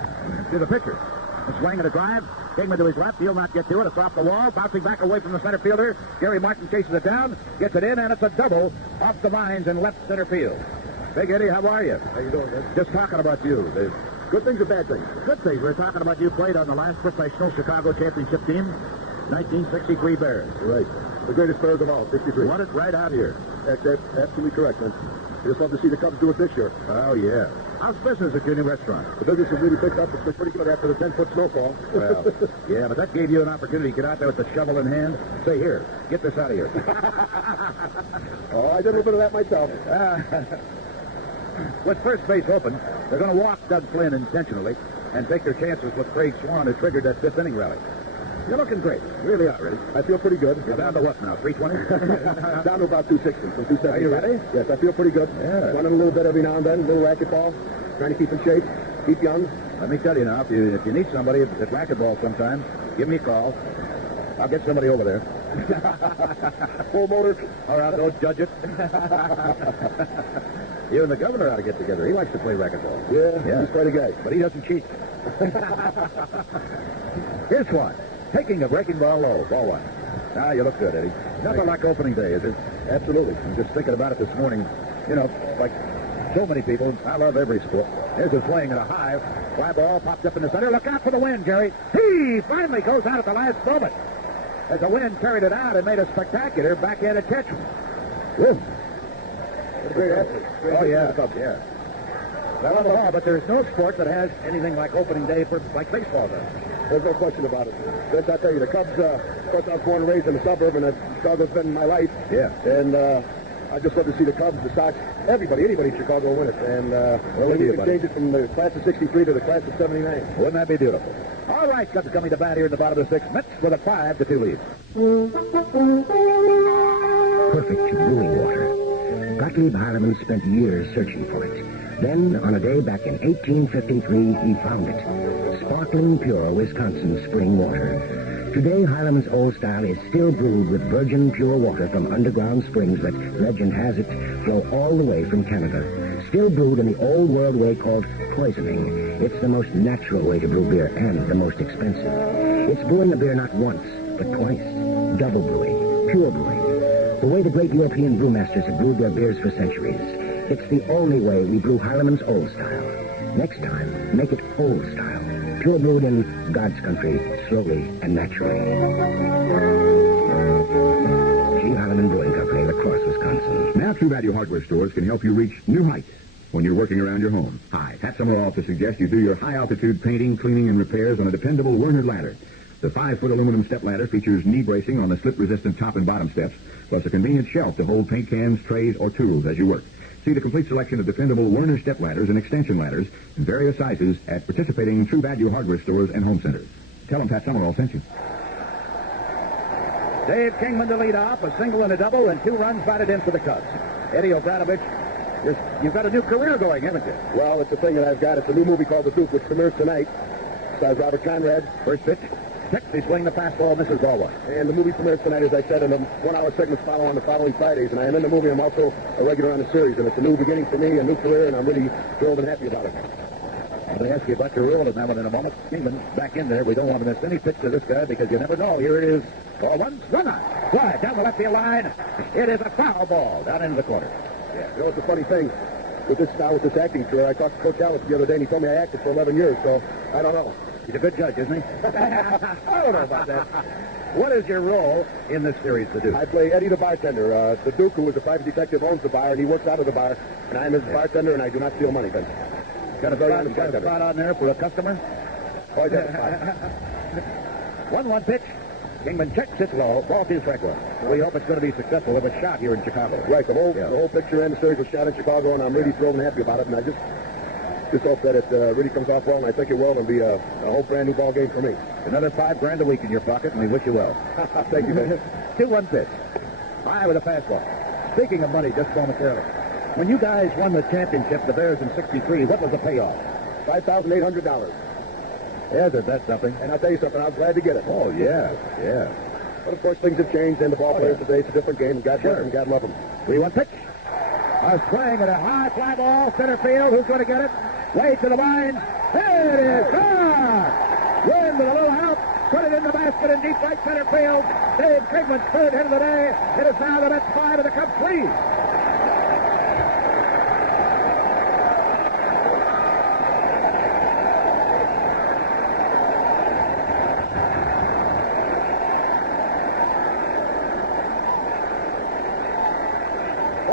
to the pitcher. A swing and a drive. Kingman to his left. He'll not get to it. It's off the wall. Bouncing back away from the center fielder. Gary Martin chases it down. Gets it in, and it's a double off the vines in left center field. Big Eddie, how are you? How you doing, man? Just talking about you. The good things or bad things? Good things. We're talking about you played on the last professional Chicago championship team, 1963 Bears. Right. The greatest Bears of all, 63. Want it right out here. That's absolutely correct, man. I just love to see the Cubs do it this year. Oh, yeah. How's business at your new restaurant? The business has really picked up. It's been pretty good after the 10-foot snowfall. Well, yeah, but that gave you an opportunity to get out there with the shovel in hand. Say, here, get this out of here. Oh, I did a little bit of that myself. With first base open, they're going to walk Doug Flynn intentionally and take their chances with Craig Swan, who triggered that 5th inning rally. You're looking great. Really are, ready. I feel pretty good. You're down to what now, 320? Down to about 260 from 270. Are you ready? Yes, I feel pretty good. Yeah. Running a little bit every now and then, a little racquetball, trying to keep in shape, keep young. Let me tell you now, if you need somebody at racquetball sometime, give me a call. I'll get somebody over there. Full motor. All right, don't judge it. You and the governor ought to get together. He likes to play racquetball. Yeah, he's quite a guy. But he doesn't cheat. Here's one. Taking a breaking ball low. Ball 1. Ah, you look good, Eddie. Nothing like opening day, is it? Absolutely. I'm just thinking about it this morning. You know, like so many people, I love every sport. Here's his swing at a high. Fly ball popped up in the center. Look out for the wind, Jerry. He finally goes out at the last moment. As the wind carried it out and made a spectacular backhanded catch. Woo. Great athlete. Oh, yeah. Yeah. Well, on the law, but there's no sport that has anything like opening day like baseball does. There's no question about it. Vince, I tell you, the Cubs, of course, I was born and raised in the suburb, and Chicago's been my life. Yeah. And I just love to see the Cubs, the Sox, anybody in Chicago win it. And we need to change it from the class of 63 to the class of 79. Wouldn't that be beautiful? All right, Cubs coming to bat here in the bottom of the 6th. Mets with a 5-2 lead. Perfect brewing water. Gottlieb Heilemann spent years searching for it. Then, on a day back in 1853, he found it. Sparkling, pure Wisconsin spring water. Today, Heilemann's Old Style is still brewed with virgin, pure water from underground springs that, legend has it, flow all the way from Canada. Still brewed in the old world way called poisoning. It's the most natural way to brew beer and the most expensive. It's brewing a beer not once, but twice. Double brewing, pure brewing. The way the great European brewmasters have brewed their beers for centuries. It's the only way we brew Heilemann's Old Style. Next time, make it Old Style. Pure brewed in God's country, slowly and naturally. G. Heilemann Brewing Company, La Crosse, Wisconsin. Now, True Value Hardware stores can help you reach new heights when you're working around your home. Hi, Pat Summerall to suggest you do your high-altitude painting, cleaning, and repairs on a dependable Werner ladder. The 5-foot aluminum step ladder features knee bracing on the slip-resistant top and bottom steps, plus a convenient shelf to hold paint cans, trays, or tools as you work. See the complete selection of dependable Werner step ladders and extension ladders in various sizes at participating True Value Hardware stores and home centers. Tell them Pat Summerall sent you. Dave Kingman to lead off, a single and a double, and 2 runs batted in for the Cubs. Eddie Obradovic, you've got a new career going, haven't you? Well, it's a thing that I've got. It's a new movie called The Duke, which premieres tonight. Stars Robert Conrad. First pitch. He's swinging the fastball, misses ball 1. And the movie premieres tonight, as I said, and the 1-hour segments follow on the following Fridays. And I am in the movie. I'm also a regular on the series. And it's a new beginning for me, a new career, and I'm really thrilled and happy about it. I'm going to ask you about your rule in that one in a moment. Kingman back in there. We don't want to miss any pitch to this guy because you never know. Here it is. Ball 1, run on. Fly down the left field line. It is a foul ball down into the corner. Yeah, you know, it's a funny thing. with this acting career. I talked to Coach Ellis the other day, and he told me I acted for 11 years, so I don't know. He's a good judge, isn't he? I don't know about that. What is your role in this series, The Duke? I play Eddie the bartender. The Duke, who is a private detective, owns the bar, and he works out of the bar, and I'm his bartender, and I do not steal money, Vince. Got a spot on there for a customer? Oh, yeah. 1-1 pitch. Kingman checks it low. Ball to strike one. We hope it's going to be successful. It was shot here in Chicago. Right. The whole picture and the series was shot in Chicago, and I'm really thrilled and happy about it. And I just hope that it really comes off well, and I think it will, and be a whole brand new ball game for me. Another $5,000 a week in your pocket, and we wish you well. Thank you, man. 2-1 pitch. High with a fastball. Speaking of money, just momentarily. When you guys won the championship, the Bears in '63, what was the payoff? $5,800. Yeah, that's something. And I'll tell you something, I was glad to get it. Oh, yeah. But, of course, things have changed, and the ball players today, it's a different game, and God bless them, God love them. 3-1 pitch. A swing at a high fly ball, center field. Who's going to get it? Way to the line. There it is. Gone! Win with a little help. Put it in the basket in deep right center field. Dave Kingman's third hit of the day. It is now the Mets 5 and the Cubs 3.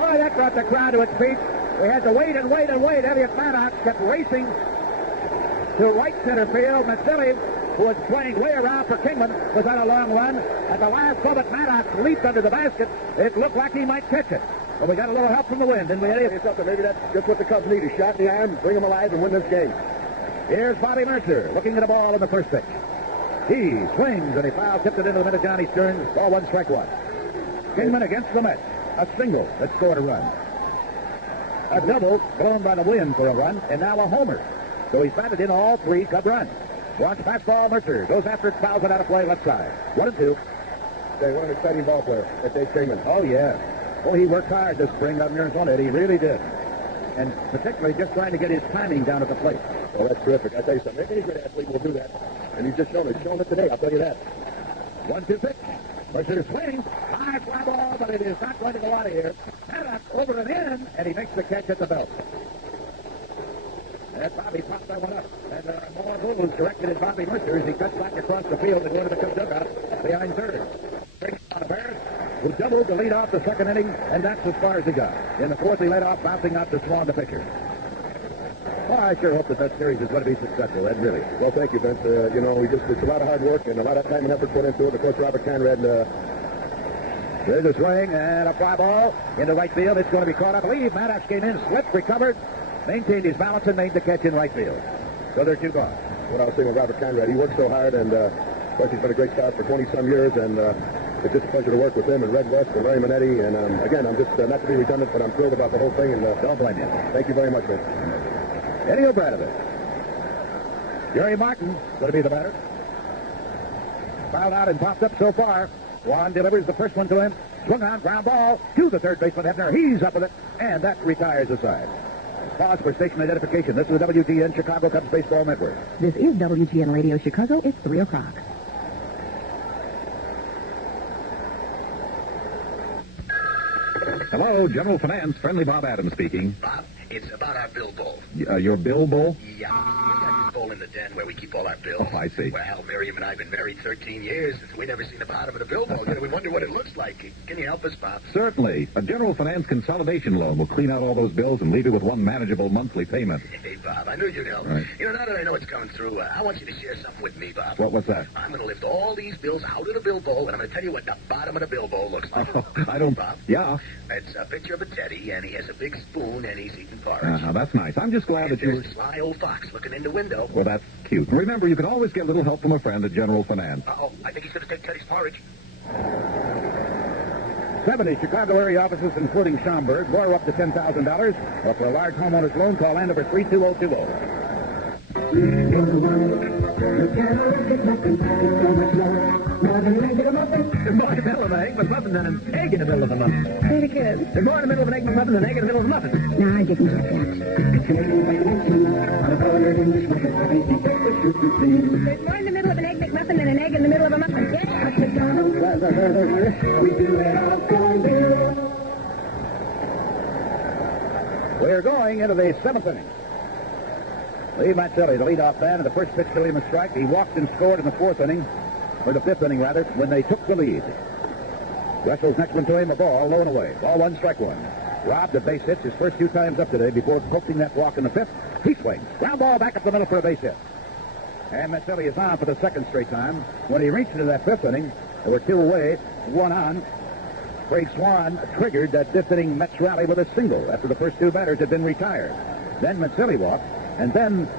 That brought the crowd to its feet. We had to wait and wait and wait. Elliot Maddox kept racing to right center field. Mazzilli, who was playing way around for Kingman, was on a long run. At the last moment, Maddox leaped under the basket. It looked like he might catch it. But we got a little help from the wind, didn't we, Elliot? Maybe that's just what the Cubs need, a shot in the arm, bring them alive, and win this game. Here's Bobby Mercer looking at the ball in the first pitch. He swings, and he foul tipped it into the middle of Johnny Stearns. Ball one, strike one. Kingman against the Mets. A single that scored a run. A double blown by the wind for a run, and now a homer. So he's batted in all three Cub runs. Watch fastball, Mercer goes after it, fouls it out of play left side. 1-2. Hey, what an exciting ball player. That's Dave Kingman. Oh, yeah. Oh, he worked hard this spring up in Arizona. He really did. And particularly just trying to get his timing down at the plate. Oh, that's terrific. I tell you something. Any great athlete will do that. And he's just shown it. He's shown it today, I'll tell you that. 1-2 pitch. Mercer swings. High fly ball, but it is not going to go out of here. Maddox over and in, and he makes the catch at the belt. And Bobby popped that one up. And more moves directed at Bobby Mercer as he cuts back across the field to go to the Cubs dugout behind third. Brings on the Bears, who doubled to lead off the second inning, and that's as far as he got. In the fourth, he led off, bouncing out to Swan, the pitcher. Well, I sure hope that series is going to be successful, Ed, really. Well, thank you, Vince. It's a lot of hard work and a lot of time and effort put into it. Of course, Robert Conrad. There's a swing and a fly ball into right field. It's going to be caught, I believe. Maddox came in, slipped, recovered, maintained his balance, and made the catch in right field. So they're two gone. What I was saying with Robert Conrad, he worked so hard, and of course, he's been a great scout for 20-some years, and it's just a pleasure to work with him and Red West and Larry Manetti. And again, I'm just, not to be redundant, but I'm thrilled about the whole thing. And don't blame you. Thank you very much, Vince. Eddie O'Bradovich. Jerry Martin going to be the batter. Fouled out and popped up so far. Juan delivers the first one to him. Swung on, ground ball to the third baseman, Hebner. He's up with it, and that retires the side. Pause for station identification. This is the WTN Chicago Cubs Baseball Network. This is WTN Radio Chicago. It's 3 o'clock. Hello, General Finance. Friendly Bob Adams speaking. Bob, it's about our bill bowl. Your bill bowl? Yeah. We got this bowl in the den where we keep all our bills. Oh, I see. Well, Miriam and I have been married 13 years. We never seen the bottom of the bill bowl. We wonder what it looks like. Can you help us, Bob? Certainly. A General Finance consolidation loan will clean out all those bills and leave you with one manageable monthly payment. Hey, Bob, I knew you'd help. Right. Now that I know it's coming through, I want you to share something with me, Bob. What's that? I'm going to lift all these bills out of the bill bowl, and I'm going to tell you what the bottom of the bill bowl looks like. Oh, I don't... Bob? Yeah? It's a picture of a teddy, and he has a big spoon, and he's eating porridge. That's nice. I'm just glad that you were... There's a sly old fox looking in the window. Well, that's cute. Remember, you can always get a little help from a friend at General Finance. Uh-oh, I think he's going to take Teddy's porridge. 70 Chicago area offices, including Schaumburg, borrow up to $10,000. Or for a large homeowner's loan, call land number 32020. There's more in the middle of an egg McMuffin than an egg in the middle of a muffin. Say it again. There's more in the middle of an egg McMuffin than an egg in the middle of a muffin. No, I didn't get that. There's more in the middle of an egg McMuffin than an egg in the middle of a muffin. Yeah. We're we're going into the seventh inning. Lee Mazzilli, the leadoff man, and the first pitch to him a strike. He walked and scored in the fourth inning, or the fifth inning, rather, when they took the lead. Russell's next one to him, a ball, low and away. Ball one, strike one. Robbed of base hits his first two times up today before coaxing that walk in the fifth. He swings. Ground ball back up the middle for a base hit. And Mazzilli is on for the second straight time. When he reached into that fifth inning, there were two away, one on. Craig Swan triggered that fifth inning Mets rally with a single after the first two batters had been retired. Then Mazzilli walked, and then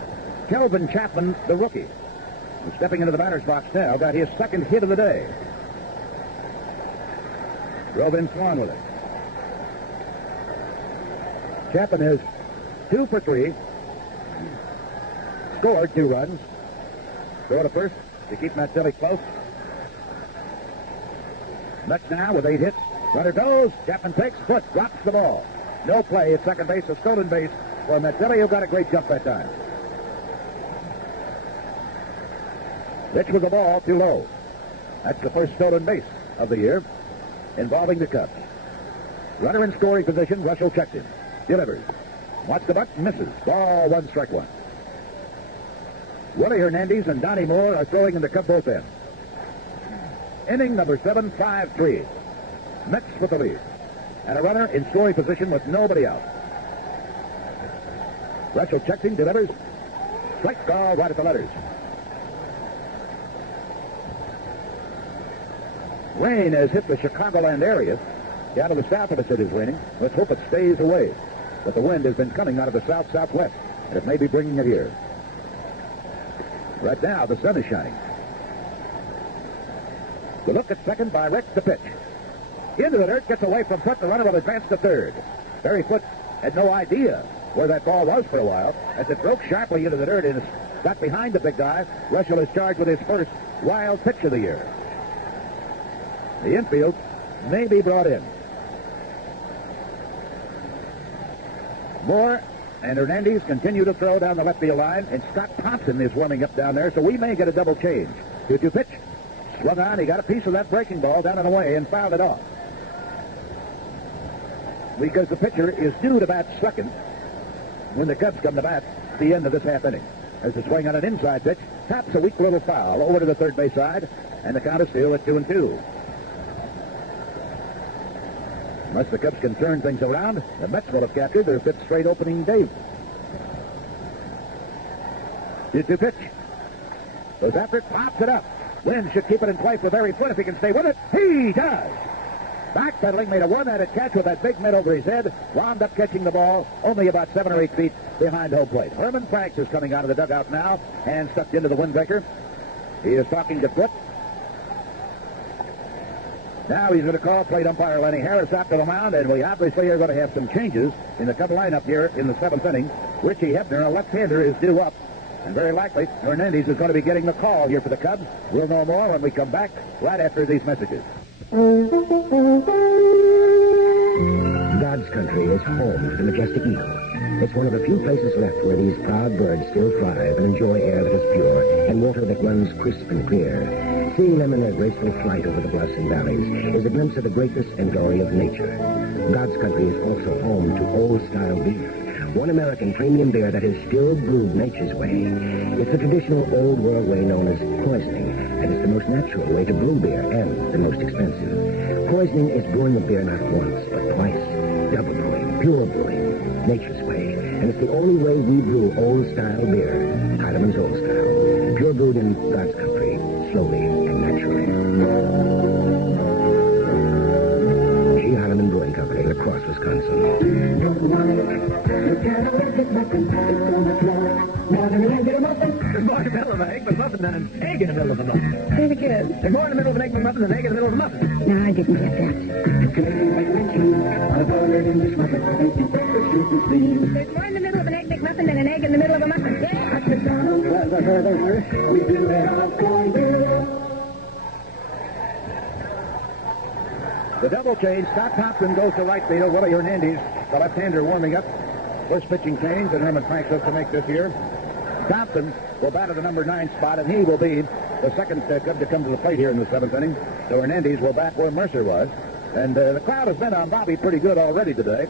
Kelvin Chapman, the rookie, who's stepping into the batter's box now, got his second hit of the day. Drove in Swan with it. Chapman is 2 for 3. Scored 2 runs. Throw to first to keep Mazzilli close. Mets now with 8 hits. Runner goes. Chapman takes foot, drops the ball. No play at second base, a stolen base for Mazzilli, who got a great jump that time. Pitch with the ball too low. That's the first stolen base of the year involving the Cubs. Runner in scoring position. Russell checks him. Delivers. Wants the butt, misses. Ball one, strike one. Willie Hernandez and Donnie Moore are throwing in the Cub bullpen. Inning number 7, 5-3. Mets with the lead. And a runner in scoring position with nobody out. Russell checks him, delivers. Strike call right at the letters. Rain has hit the Chicagoland area. Down to the south of us it is raining. Let's hope it stays away. But the wind has been coming out of the south-southwest, and it may be bringing it here. Right now, the sun is shining. The look at second by Rex, the pitch. Into the dirt, gets away from front. The runner will advance to third. Barry Foote had no idea where that ball was for a while. As it broke sharply into the dirt and got behind the big guy, Russell is charged with his first wild pitch of the year. The infield may be brought in. Moore and Hernandez continue to throw down the left field line, and Scott Thompson is warming up down there, so we may get a double change. 2-2 pitch. Swung on. He got a piece of that breaking ball down and away and fouled it off. Because the pitcher is due to bat second when the Cubs come to bat at the end of this half inning. As the swing on an inside pitch, taps a weak little foul over to the third base side, and the count is still at 2-2. Unless the Cubs can turn things around, the Mets will have captured their 5th straight opening day. 2-2 pitch. Goes after it, pops it up. Lynn should keep it in place with Barry Foote if he can stay with it. He does! Backpedaling, made a one-handed catch with that big mitt over his head. Wound up catching the ball only about 7 or 8 feet behind home plate. Herman Franks is coming out of the dugout now, hands tucked into the windbreaker. He is talking to Foote. Now he's going to call plate umpire Lenny Harris out to the mound, and we obviously are going to have some changes in the Cub lineup here in the 7th inning. Richie Hebner, a left-hander, is due up, and very likely Hernandez is going to be getting the call here for the Cubs. We'll know more when we come back right after these messages. God's country is home to the majestic eagle. It's one of the few places left where these proud birds still thrive and enjoy air that is pure and water that runs crisp and clear. Seeing them in their graceful flight over the bluffs and valleys is a glimpse of the greatness and glory of nature. God's country is also home to old-style beer, one American premium beer that is still brewed nature's way. It's the traditional old-world way known as poisoning, and it's the most natural way to brew beer and the most expensive. Poisoning is brewing a beer not once, but twice. Double brewing, pure brewing, nature's way. And it's the only way we brew old-style beer, Heideman's Old Style. Pure brewed in God's country, slowly and naturally. G. Heideman Brewing Company, La Crosse, Wisconsin. There's more in the middle of an egg McMuffin than an egg in the middle of a muffin. Say it again. There's more in the middle of an egg McMuffin than an egg in the middle of a muffin. No, I didn't get that. There's more in the middle of an egg McMuffin than an egg in the middle of a muffin. Yeah. The double change. Scott Thompson goes to right field. Willie Hernandez, the left-hander, warming up. First pitching change that Herman Franks has to make this year. Thompson will bat at the number 9 spot, and he will be the second Cub to come to the plate here in the 7th inning. So Hernandez will bat where Mercer was. And the crowd has been on Bobby pretty good already today.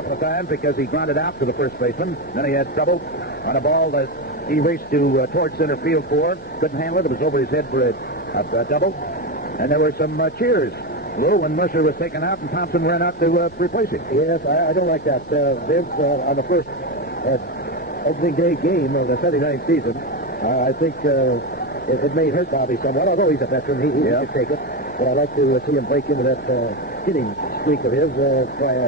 couple of times because he grounded out to the first baseman. Then he had trouble on a ball that he raced to towards center field for. Couldn't handle it. It was over his head for a double. And there were some cheers, Lou, when Mercer was taken out and Thompson ran out to replace him. Yes, I don't like that. Vince, on the first opening day game of the 79 season, I think it may hurt Bobby somewhat, although he's a veteran. He could take it. But I'd like to see him break into that hitting streak of his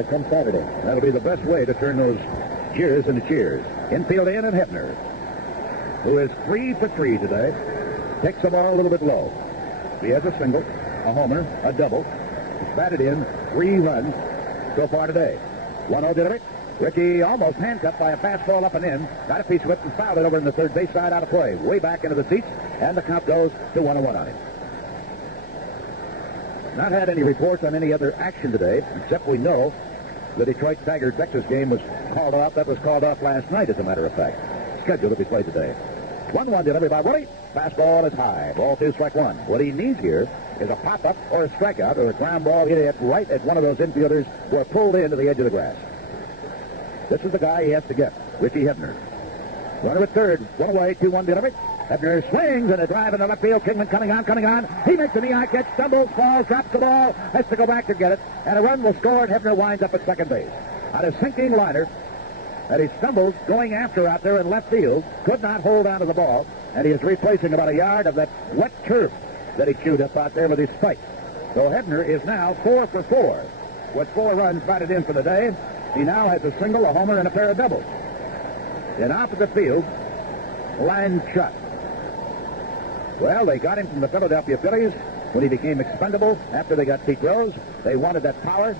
come Saturday. That'll be the best way to turn those cheers into cheers. Infield in and Hefner, who is 3 for 3 today, takes the ball a little bit low. He has a single, a homer, a double. He's batted in 3 runs so far today. 1-0 Didovich. Ricky almost handcuffed by a fastball up and in. Got a piece of it and fouled it over in the third base side out of play. Way back into the seats, and the count goes to 1-1 on him. Not had any reports on any other action today, except we know the Detroit Tigers-Texas game was called off. That was called off last night, as a matter of fact. Scheduled to be played today. 1-1 delivery by Woody. Fastball is high. Ball 2, strike 1. What he needs here is a pop-up or a strikeout or a ground ball hit right at one of those infielders who are pulled into the edge of the grass. This is the guy he has to get, Richie Hebner. Runner at third. 1 away, 2-1 delivery. Hebner swings and a drive in the left field. Kingman coming on. He makes a knee-high catch, stumbles, falls, drops the ball, has to go back to get it, and a run will score, and Hebner winds up at second base. On a sinking liner that he stumbles going after out there in left field, could not hold on to the ball, and he is replacing about a yard of that wet turf that he chewed up out there with his spike. So Hebner is now 4 for 4 with 4 runs batted in for the day. He now has a single, a homer, and a pair of doubles. In opposite field, line shot. Well, they got him from the Philadelphia Phillies when he became expendable after they got Pete Rose. They wanted that power,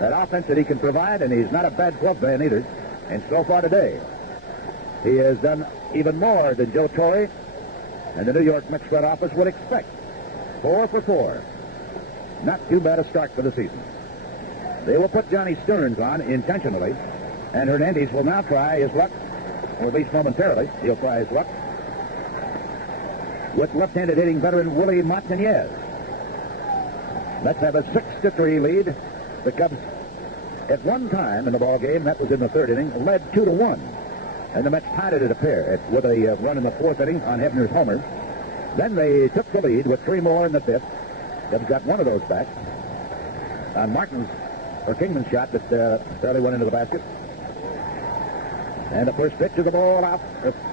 that offense that he can provide, and he's not a bad glove man either. And so far today, he has done even more than Joe Torre and the New York Mets front office would expect. 4 for 4. Not too bad a start for the season. They will put Johnny Stearns on intentionally, and Hernandez will now try his luck, or at least momentarily, he'll try his luck, with left-handed hitting veteran Willie Martinez. Let's have a 6-3 lead. The Cubs, at one time in the ball game, that was in the third inning, led 2-1. And the Mets tied it at a pair with a run in the fourth inning on Hebner's homer. Then they took the lead with 3 more in the fifth. Cubs got one of those back on Kingman's shot that barely went into the basket. And the first pitch of the ball out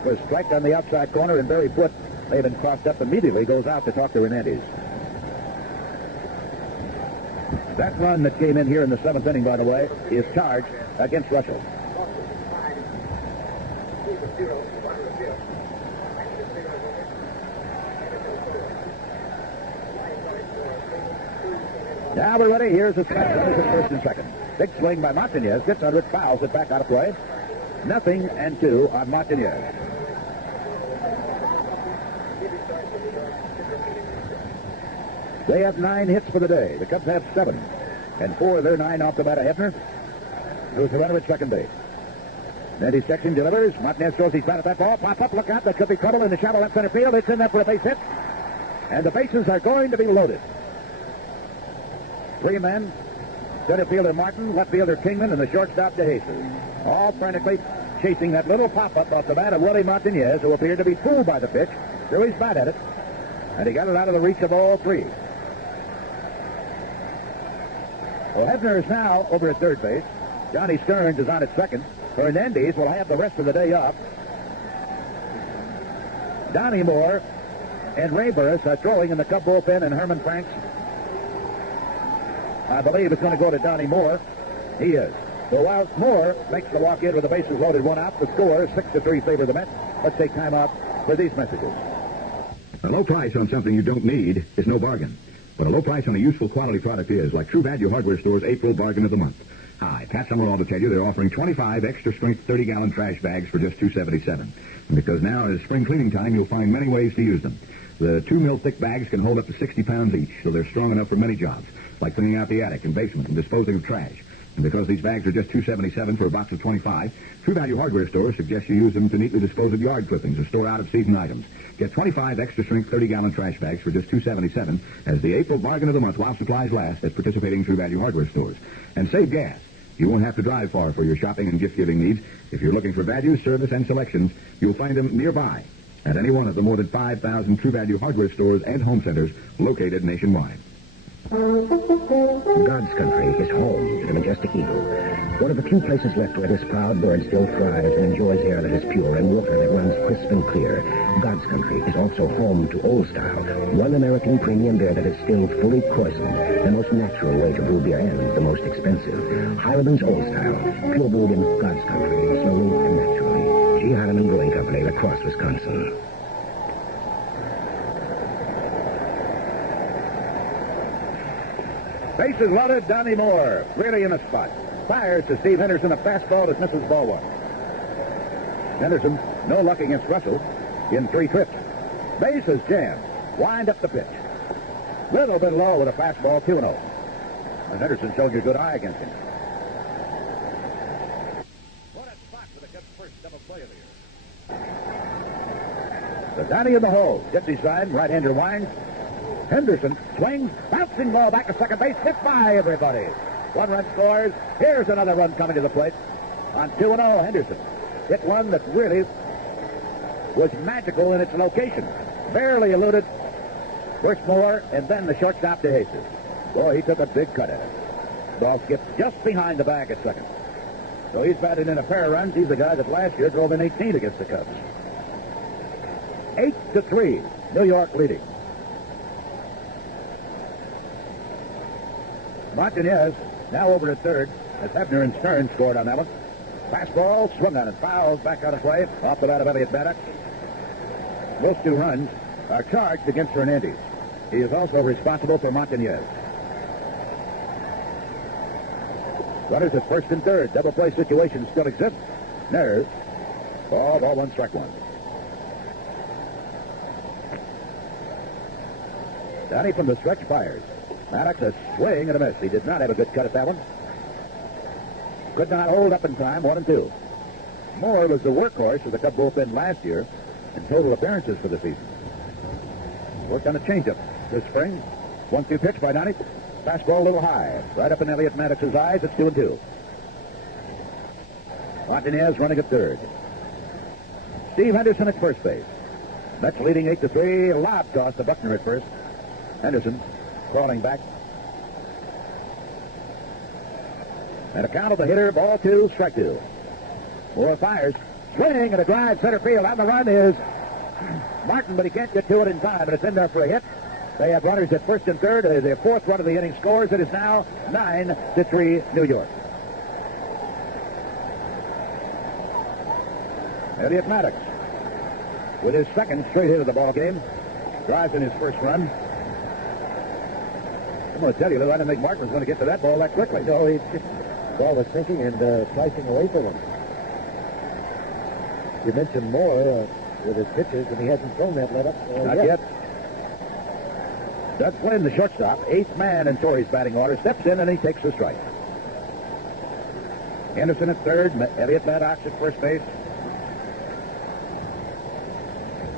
was strike on the outside corner, and Barry Foote, they've been crossed up immediately, goes out to talk to Hernandez. That run that came in here in the 7th inning, by the way, is charged against Russell. Now we're ready. Here's the first and second. Big swing by Martinez. Gets under it, fouls it back out of play. 0-2 on Martinez. They have 9 hits for the day. The Cubs have 7. And 4 of their 9 off the bat of Hefner, who's the runner at second base. Andy Sexton delivers. Martinez throws his bat at that ball. Pop up, look out. There could be trouble in the shallow left center field. It's in there for a base hit. And the bases are going to be loaded. 3 men. Center fielder Martin, left fielder Kingman, and the shortstop DeJesus. All frantically chasing that little pop-up off the bat of Willie Martinez, who appeared to be fooled by the pitch. Threw his bat at it. And he got it out of the reach of all 3. Well, Hebner is now over at third base. Johnny Stearns is on at second. Hernandez will have the rest of the day off. Donnie Moore and Ray Burris are throwing in the Cub bullpen, and Herman Franks, I believe, is going to go to Donnie Moore. He is. So while Moore makes the walk in with the bases loaded, 1 out, the score 6-3 favor the Mets. Let's take time out for these messages. A low price on something you don't need is no bargain. But a low price on a useful quality product is, like True Value Hardware Store's April Bargain of the Month. Hi, Pat Summerall to tell you they're offering 25 extra-strength 30-gallon trash bags for just $2.77. And because now is spring cleaning time, you'll find many ways to use them. The 2-mil-thick bags can hold up to 60 pounds each, so they're strong enough for many jobs, like cleaning out the attic and basement and disposing of trash. And because these bags are just $2.77 for a box of 25, True Value Hardware Store suggests you use them to neatly dispose of yard clippings or store out-of-season items. Get 25 extra-strength 30-gallon trash bags for just $2.77 as the April Bargain of the Month while supplies last at participating True Value Hardware stores. And save gas. You won't have to drive far for your shopping and gift-giving needs. If you're looking for value, service, and selections, you'll find them nearby at any one of the more than 5,000 True Value hardware stores and home centers located nationwide. God's country is home to the majestic eagle, one of the few places left where this proud bird still thrives and enjoys air that is pure and water that runs crisp and clear. God's country is also home to Old Style, one American premium beer that is still fully poisoned, the most natural way to brew beer and the most expensive. Highland's Old Style, pure brewed in God's country, slowly and naturally. G. Hardeman Brewing Company, La Crosse, Wisconsin. Bases loaded, Donnie Moore, really in a spot. Fires to Steve Henderson, a fastball that misses ball one. Henderson, no luck against Russell in 3 trips. Bases jammed. Wind up the pitch. Little bit low with a fastball, 2-0. And Henderson showed you a good eye against him. What a spot for the Cubs' first double play of the year. So Donnie in the hole. Gets his side, right-hander winds. Henderson swings, bouncing ball back to second base, hit by everybody. 1 run scores. Here's another run coming to the plate. On 2-0, Henderson hit one that really was magical in its location. Barely eluded first Moore and then the shortstop DeJesus. Boy, he took a big cut at it. Ball skipped just behind the bag at second. So he's batted in a pair of runs. He's the guy that last year drove in 18 against the Cubs. 8-3, New York leading. Martinez now over at third as Hebner and Stern scored on that one. Fastball swung on it, fouled back out of play off the bat of Elliott Maddox. Those 2 runs are charged against Hernandez. He is also responsible for Martinez. Runners at first and third. Double play situation still exists. Nerve. Ball 1, strike 1. Donnie from the stretch fires. Maddox a swing and a miss. He did not have a good cut at that one. Could not hold up in time, 1-2. Moore was the workhorse of the Cub bullpen last year in total appearances for the season. Worked on a changeup this spring. 1-2 pitch by Donnie. Fastball a little high. Right up in Elliott Maddox's eyes. It's 2-2. Martinez running at third. Steve Henderson at first base. Mets leading 8-3. Lob toss to Buckner at first. Henderson crawling back. And a count of the hitter, ball 2, strike 2. Moore fires. Swing and a drive center field. On the run is Martin, but he can't get to it in time, but it's in there for a hit. They have runners at first and third. Their 4th run of the inning scores. It is now 9-3 New York. Elliott Maddox with his 2nd straight hit of the ball game. Drives in his first run. I'm going to tell you, Lou, I didn't think Martin was going to get to that ball that quickly. No, the ball was sinking and slicing away from him. You mentioned Moore with his pitches, and he hasn't thrown that let up Not yet. Doug Flynn, the shortstop, 8th man in Torrey's batting order, steps in and he takes the strike. Henderson at third, Elliott Maddox at first base.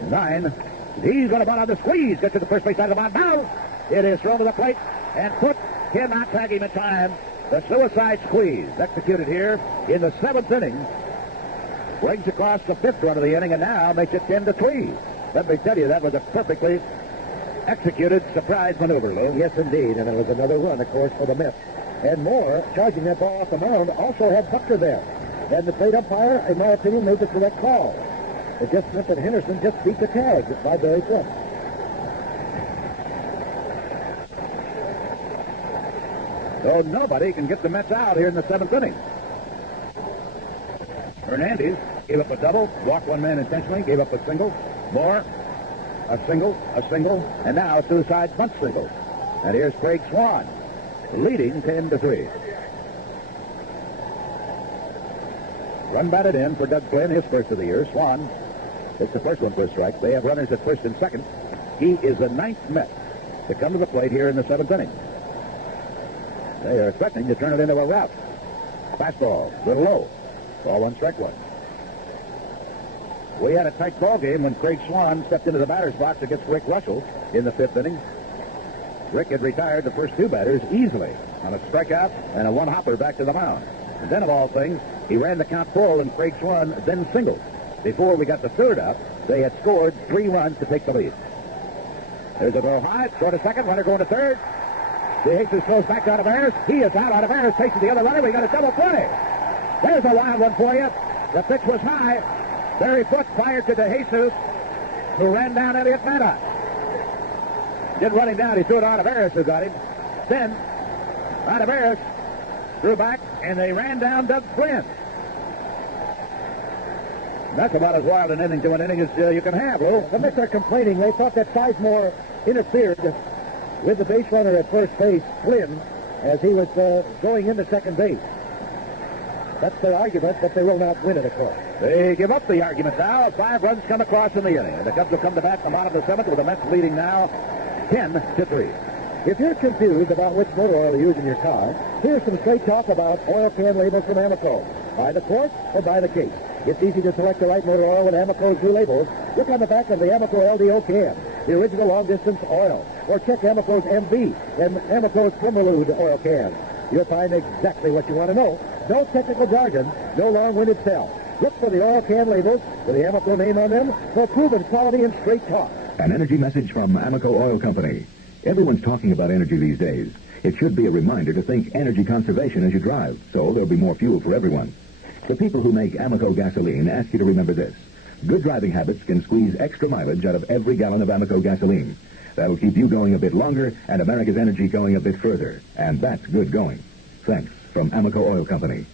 9. He's going to bunt on the squeeze. Gets to the first base side of the mound. Now it is thrown to the plate and put. Cannot tag him in time. The suicide squeeze executed here in the 7th inning. Brings across the 5th run of the inning and now makes it 10-3. Let me tell you, that was a perfectly executed surprise maneuver, Lou. Yes, indeed. And it was another run, of course, for the Mets. And Moore, charging that ball off the mound, also had Buckner there. And the plate umpire, in my opinion, made the correct call. It just meant that Henderson just beat the tag by Barry Flynn. So nobody can get the Mets out here in the 7th inning. Hernandez gave up a double, walked 1 man intentionally, gave up a single. Moore, a single, and now a suicide bunt single. And here's Craig Swan, leading 10-3. Run batted in for Doug Flynn, his first of the year. Swan takes the first one for a strike. They have runners at first and second. He is the 9th Met to come to the plate here in the 7th inning. They are threatening to turn it into a rout. Fastball, little low. Ball 1, strike 1. We had a tight ball game when Craig Swan stepped into the batter's box against Rick Russell in the 5th inning. Rick had retired the first 2 batters easily on a strikeout and a 1-hopper back to the mound. And then, of all things, he ran the count full, and Craig Swan then singled. Before we got the third out, they had scored 3 runs to take the lead. There's a throw high, short a second, runner going to third. DeJesus throws back to Olivares. He is out. Olivares faces the other runner. We got a double play. There's a wild one for you. The pitch was high. Barry Foote fired to DeJesus, who ran down Elliot Maddox. Didn't run him down. He threw it to Olivares, who got him. Then Olivares threw back, and they ran down Doug Flynn. That's about as wild an ending to an inning as you can have, Lou. The Mets are complaining. They thought that Sizemore interfered with the base runner at first base, Flynn, as he was going into second base. That's their argument, but they will not win it, of course. They give up the argument now. 5 runs come across in the inning. And the Cubs will come to bat in the bottom of the 7th with the Mets leading now 10-3. If you're confused about which motor oil to use in your car, here's some straight talk about oil can labels from Amoco. By the quart or by the case. It's easy to select the right motor oil with Amoco's new labels. Look on the back of the Amoco LDO can, the original long-distance oil. Or check Amoco's MV and Amoco's Primolude oil can. You'll find exactly what you want to know. No technical jargon, no long-winded sell. Look for the oil can labels with the Amoco name on them for proven quality and straight talk. An energy message from Amoco Oil Company. Everyone's talking about energy these days. It should be a reminder to think energy conservation as you drive, so there'll be more fuel for everyone. The people who make Amoco gasoline ask you to remember this. Good driving habits can squeeze extra mileage out of every gallon of Amoco gasoline. That'll keep you going a bit longer and America's energy going a bit further. And that's good going. Thanks from Amoco Oil Company.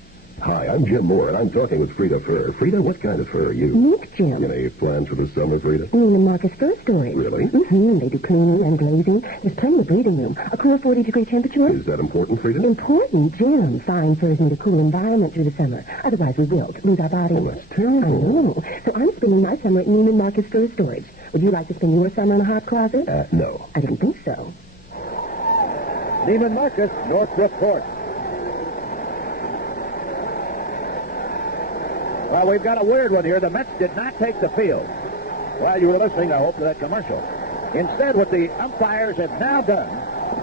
Hi, I'm Jim Moore, and I'm talking with Frida Fur. Frida, what kind of fur are you? Mink, Jim. Any plans for the summer, Frida? You mean the Marcus Fur Storage? Really? Mm-hmm. They do cleaning and glazing. There's plenty of breathing room. A cool 40-degree temperature. Is that important, Frida? Important, Jim. Fine furs need a cool environment through the summer. Otherwise, we wilt, lose our bodies. Oh, that's terrible. I know. So I'm spending my summer at Neiman Marcus Fur Storage. Would you like to spend your summer in a hot closet? No. I didn't think so. Neiman Marcus, Northbrook Court. Well, we've got a weird one here. The Mets did not take the field. While you were listening, I hope, to that commercial. Instead, what the umpires have now done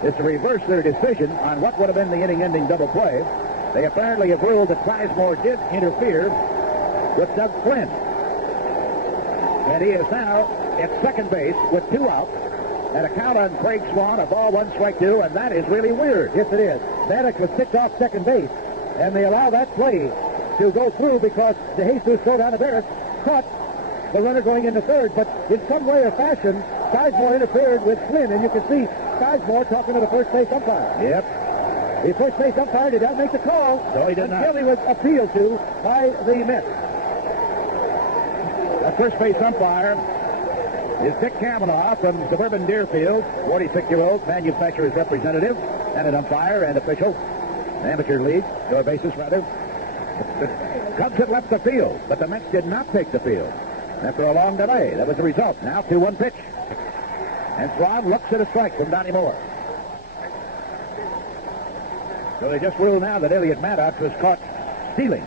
is to reverse their decision on what would have been the inning-ending double play. They apparently have ruled that Sizemore did interfere with Doug Flynn. And he is now at second base with 2 outs and a count on Craig Swan, a ball, 1 strike 2, and that is really weird. Yes, it is. Maddox was kicked off second base, and they allow that play to go through because DeJesus throw down Olivares caught the runner going into third, but in some way or fashion, Sizemore interfered with Flynn, and you can see Sizemore talking to the first base umpire. Yep. The first base umpire did not make the call No, he did not. until he was appealed to by the Mets. The first base umpire is Dick Cavanaugh from suburban Deerfield, 46-year-old manufacturer's representative, and an umpire and official, amateur league, or basis rather. The Cubs had left the field, but the Mets did not take the field. After a long delay, that was the result. Now 2-1 pitch. And Swan looks at a strike from Donnie Moore. So they just ruled now that Elliot Maddox was caught stealing.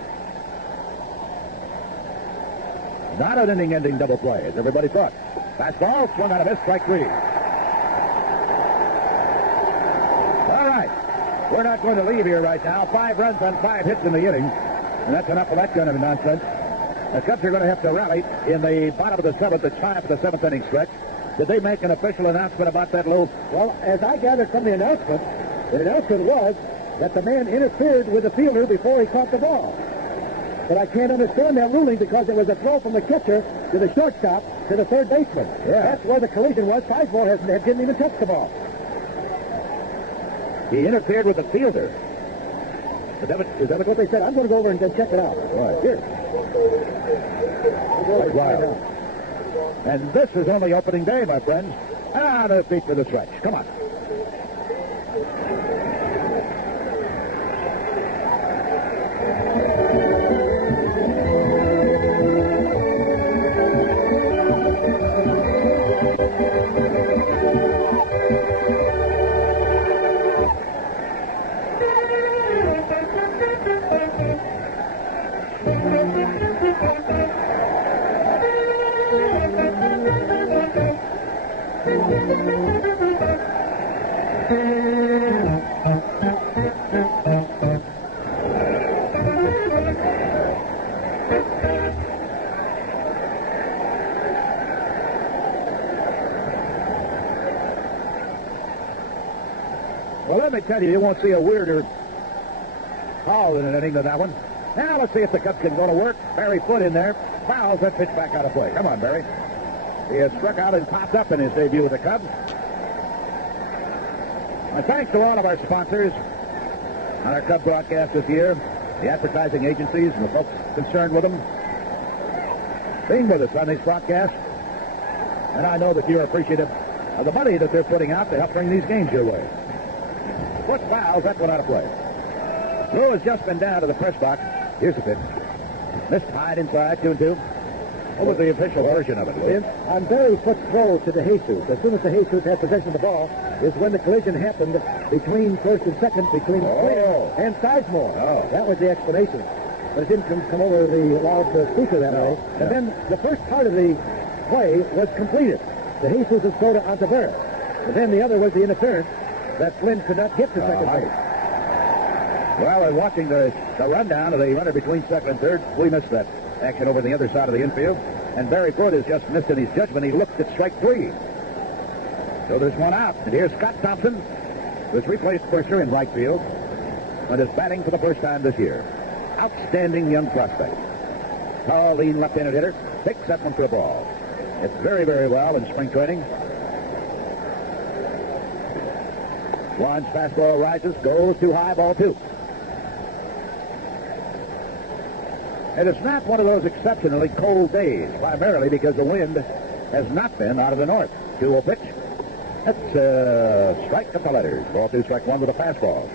Not an inning-ending double play, as everybody thought. Fastball, swung on a miss, strike 3. All right. We're not going to leave here right now. 5 runs on 5 hits in the inning. And that's enough of that kind of nonsense. The Cubs are going to have to rally in the bottom of the 7th. It's 5 for the 7th inning stretch. Did they make an official announcement about that, Lou? Well, as I gathered from the announcement was that the man interfered with the fielder before he caught the ball. But I can't understand that ruling because it was a throw from the catcher to the shortstop to the third baseman. Yeah. That's where the collision was. Sizemore didn't even touch the ball. He interfered with the fielder. Is that what they said? I'm going to go over and check it out. Right. Here. Wow. And this is only opening day, my friends. Their feet for the stretch. Come on. let me tell you, you won't see a weirder call in an inning than that one. Now let's see if the Cubs can go to work. Barry Foote in there. Fouls that pitch back out of play. Come on, Barry. He has struck out and popped up in his debut with the Cubs. And thanks to all of our sponsors on our Cub broadcast this year, the advertising agencies and the folks concerned with them, being with us on these broadcasts. And I know that you're appreciative of the money that they're putting out to help bring these games your way. Foote fouls that one out of play. Lou has just been down to the press box. Here's the pitch. Missed high inside, 2-2. What was the official version of it, William? On Barry Foote's throw to the Jesus, as soon as the Jesus had possession of the ball, is when the collision happened between first and second, between Flynn and Sizemore. Oh. That was the explanation. But it didn't come over the loud speaker that way. And then the first part of the play was completed. The Jesus was thrown onto Barrett. And then the other was the interference that Flynn could not get to second base. Well, in watching the rundown of the runner between second and third, we missed that action over the other side of the infield. And Barry Foote has just missed in his judgment. He looked at strike 3. So there's one out. And here's Scott Thompson, who's replaced Mercer in right field, and is batting for the first time this year. Outstanding young prospect. Tall, lean left-handed hitter. Takes that one to a ball. It's very, very well in spring training. Juan's fastball rises, goes too high, ball 2. And it's not one of those exceptionally cold days, primarily because the wind has not been out of the north. 2-0 pitch. That's strike up the letters. Ball 2, strike 1 with a fastball.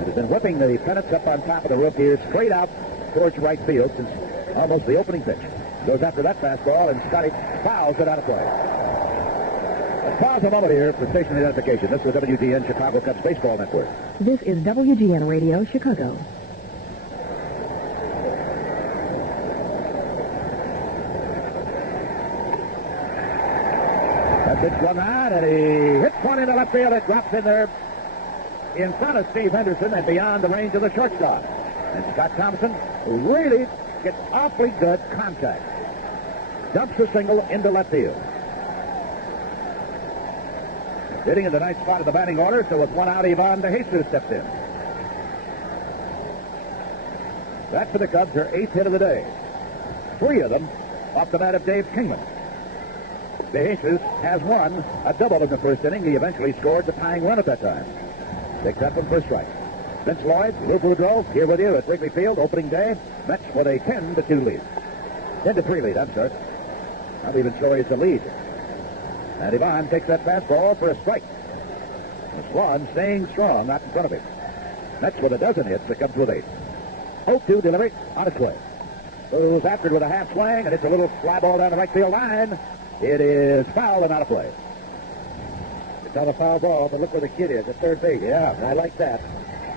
It has been whipping the pennants up on top of the roof here, straight out towards right field since almost the opening pitch. Goes after that fastball, and Scotty fouls it out of play. Let's pause a moment here for station identification. This is the WGN Chicago Cubs Baseball Network. This is WGN Radio, Chicago. That's it, one out, and he hits one into left field. It drops in there in front of Steve Henderson and beyond the range of the shortstop. And Scott Thompson really gets awfully good contact. Dumps a single into left field. Hitting in the ninth spot of the batting order, so with one out, Ivan DeJesus steps in. That for the Cubs, their 8th hit of the day. 3 of them off the bat of Dave Kingman. DeJesus has won a double in the first inning. He eventually scored the tying run at that time. Takes that one for a strike. Vince Lloyd, Lou Boudreau, here with you at Wrigley Field, opening day. Mets with a 10-2 lead. 10-3 lead, I'm sorry. Not even sure it's a lead. And Ivan takes that fastball for a strike. The Swan staying strong out in front of him. Mets with a dozen hits. The Cubs with 8. 0-2 delivery on its way. Goes after it with a half swing, and it's a little fly ball down the right field line. It is foul and out of play. It's not a foul ball, but look where the kid is, at third base. Yeah, and I like that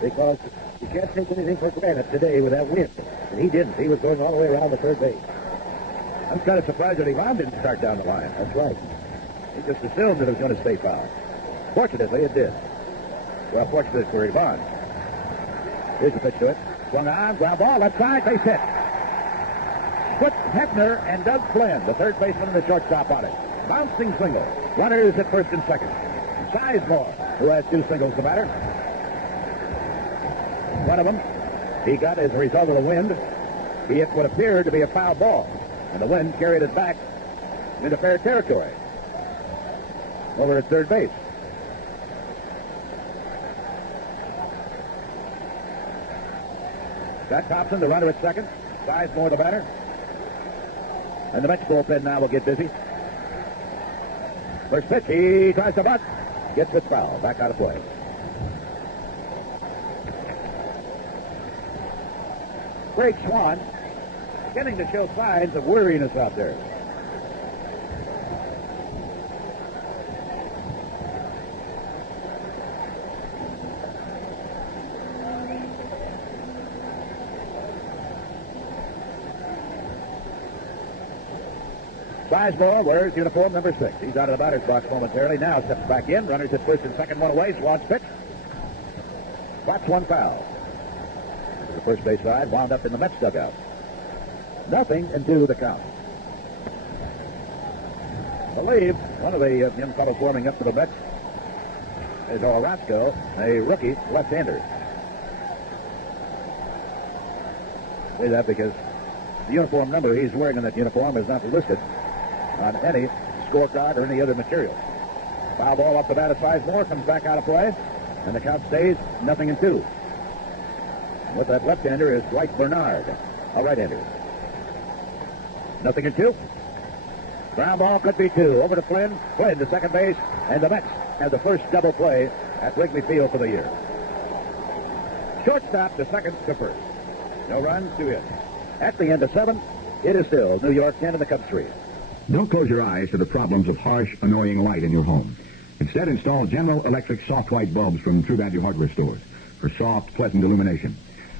because you can't take anything for granted today with that wind. And he didn't. He was going all the way around the third base. I'm kind of surprised that Ivan didn't start down the line. That's right. He just assumed that it was going to stay foul. Fortunately, it did. Well, fortunately for Ivan. Here's the pitch to it. Swung on, ground ball, left side, base hit. Put Hefner and Doug Flynn, the third baseman and the shortstop, on it. Bouncing single. Runners at first and second. Sizemore, who has 2 singles to batter. One of them he got as a result of the wind. He hit what appeared to be a foul ball, and the wind carried it back into fair territory over at third base. Scott Thompson, the runner at second. Sizemore, the batter. And the Mets bullpen now will get busy. First pitch, he tries to butt. Gets it foul. Back out of play. Craig Swan beginning to show signs of weariness out there. Sizemore wears uniform number 6. He's out of the batter's box momentarily. Now steps back in. Runners at first and second, one away. Swan's pitch. Watch one foul. The first base side wound up in the Mets dugout. 0-2 the count. I believe one of the young fellows warming up for the Mets is Orozco, a rookie left-hander. Say that because the uniform number he's wearing in that uniform is not listed on any scorecard or any other material. Foul ball up the bat of Sizemore, comes back out of play, and the count stays 0-2. With that left-hander is Dwight Bernard, a right-hander. 0-2. Ground ball could be 2. Over to Flynn. Flynn to second base, and the Mets have the first double play at Wrigley Field for the year. Shortstop to second to first. No runs, 2 hits. At the end of 7, it is still New York 10 and the Cubs 3. Don't close your eyes to the problems of harsh, annoying light in your home. Instead, install General Electric soft white bulbs from True Value hardware stores for soft, pleasant illumination.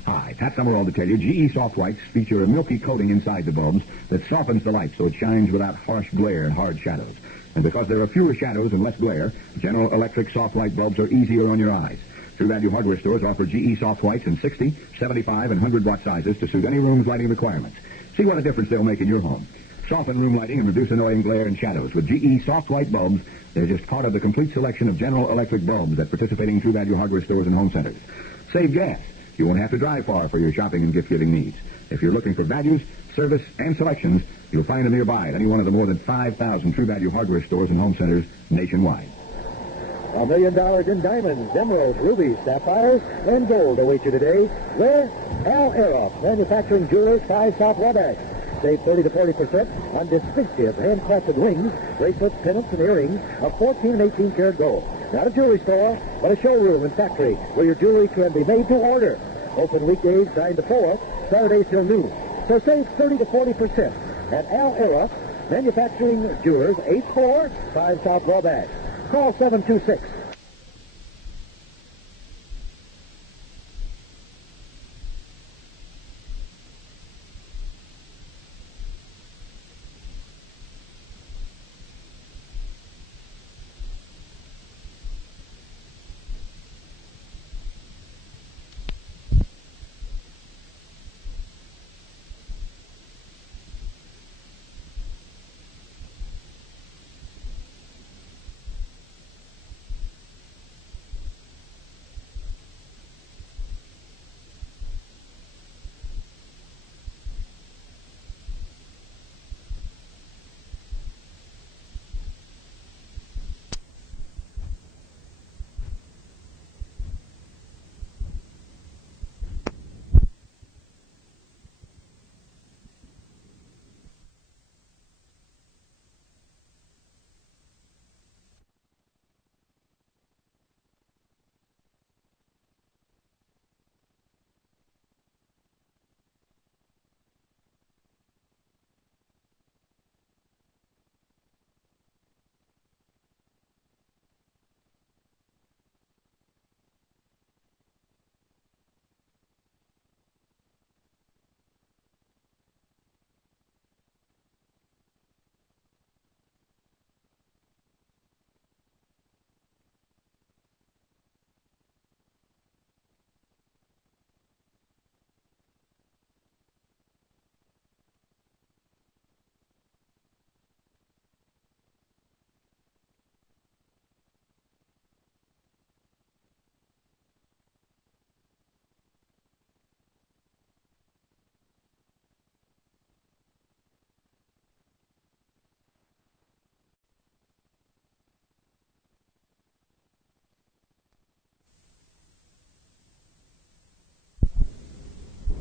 Hi, Pat Summerall to tell you, GE Soft Whites feature a milky coating inside the bulbs that softens the light so it shines without harsh glare and hard shadows. And because there are fewer shadows and less glare, General Electric soft white bulbs are easier on your eyes. True Value hardware stores offer GE Soft Whites in 60, 75, and 100-watt sizes to suit any room's lighting requirements. See what a difference they'll make in your home. Soften room lighting and reduce annoying glare and shadows. With GE Soft White bulbs, they're just part of the complete selection of General Electric bulbs at participating True Value hardware stores and home centers. Save gas. You won't have to drive far for your shopping and gift-giving needs. If you're looking for values, service, and selections, you'll find them nearby at any one of the more than 5,000 True Value hardware stores and home centers nationwide. $1 million in diamonds, emeralds, rubies, sapphires, and gold await you today. Where? Al Aroff, Manufacturing Jewelers, 5 South Wabash. Save 30 to 40% on distinctive handcrafted rings, bracelets, pendants, and earrings of 14 and 18 karat gold. Not a jewelry store, but a showroom and factory where your jewelry can be made to order. Open weekdays 9 to 4, Saturdays till noon. So save 30 to 40% at Al Aroff, Manufacturing Jewelers, 845 South Wabash. Call 726.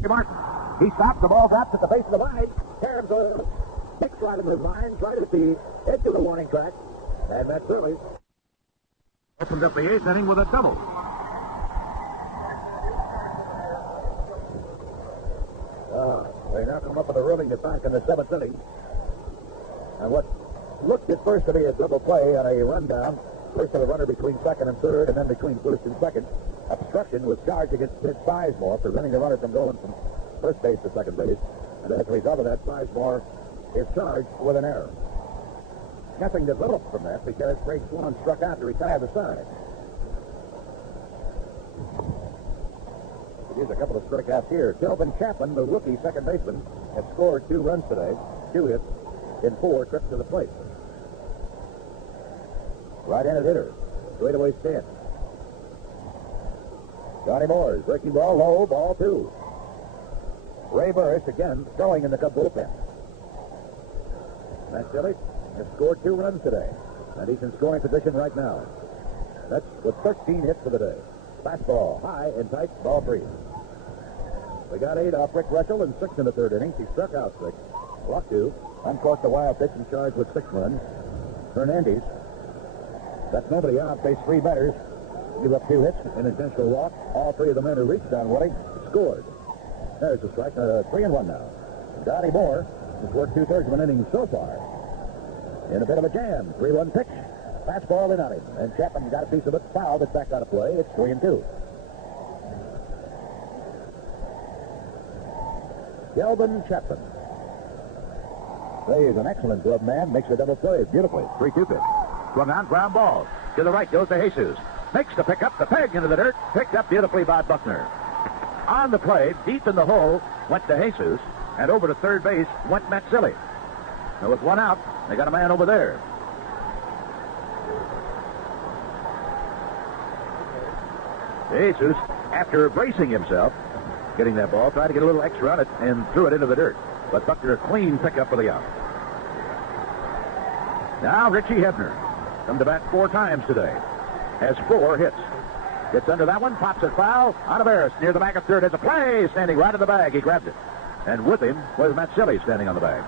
Martin. He stops, the ball drops at the base of the line. Caroms a big slide of his line, right at the edge of the warning track. And Matt Shirley opens up the 8th inning with a double. They now come up with a ruling attack in the 7th inning. And what looked at first to be a double play on a rundown, first of the runner between second and third, and then between first and second. Obstruction was charged against Sid Sizemore, preventing the runner from going from first base to second base. And as a result of that, Sizemore is charged with an error. Nothing developed from that because Craig Swan struck out to retire the side. Here's a couple of strikeouts here. Kelvin Chapman, the rookie second baseman, has scored 2 runs today, 2 hits in 4 trips to the plate. Right-handed hitter, straightaway stance. Johnny Moore's breaking ball low, ball 2. Ray Burris again throwing in the Cub bullpen. Matt Silly has scored 2 runs today, and he's in scoring position right now. That's with 13 hits for the day. Fastball, high and tight, ball 3. We got 8 off Rick Russell and 6 in the 3rd inning. He struck out 6. Walked 2. Uncaught the wild pitch and charged with 6 runs. Hernandez. That's nobody out. Faced 3 batters. Give up 2 hits, an intentional walk. All 3 of the men who reached on Willie scored. There's a strike. 3-1 now. Donnie Moore has worked 2/3 of an inning so far. In a bit of a jam. 3-1 pitch. Fastball in on him. And Chapman got a piece of it. Fouled. It's back out of play. It's 3-2. Kelvin Chapman. He is an excellent glove man. Makes the double plays beautifully. 3-2 pitch. Swung on, ground ball. To the right goes to Jesus. Makes the pickup, the peg into the dirt. Picked up beautifully by Buckner. On the play, deep in the hole, went to Jesus. And over to third base went Matsili. Now with 1 out, they got a man over there. Jesus, after bracing himself, getting that ball, tried to get a little extra on it and threw it into the dirt. But Buckner, a clean pickup for the out. Now Richie Hebner, come to bat 4 times today. Has 4 hits. Gets under that one, pops it foul. Oliveris near the back of third has a play, standing right in the bag. He grabbed it. And with him was Matsili standing on the bag.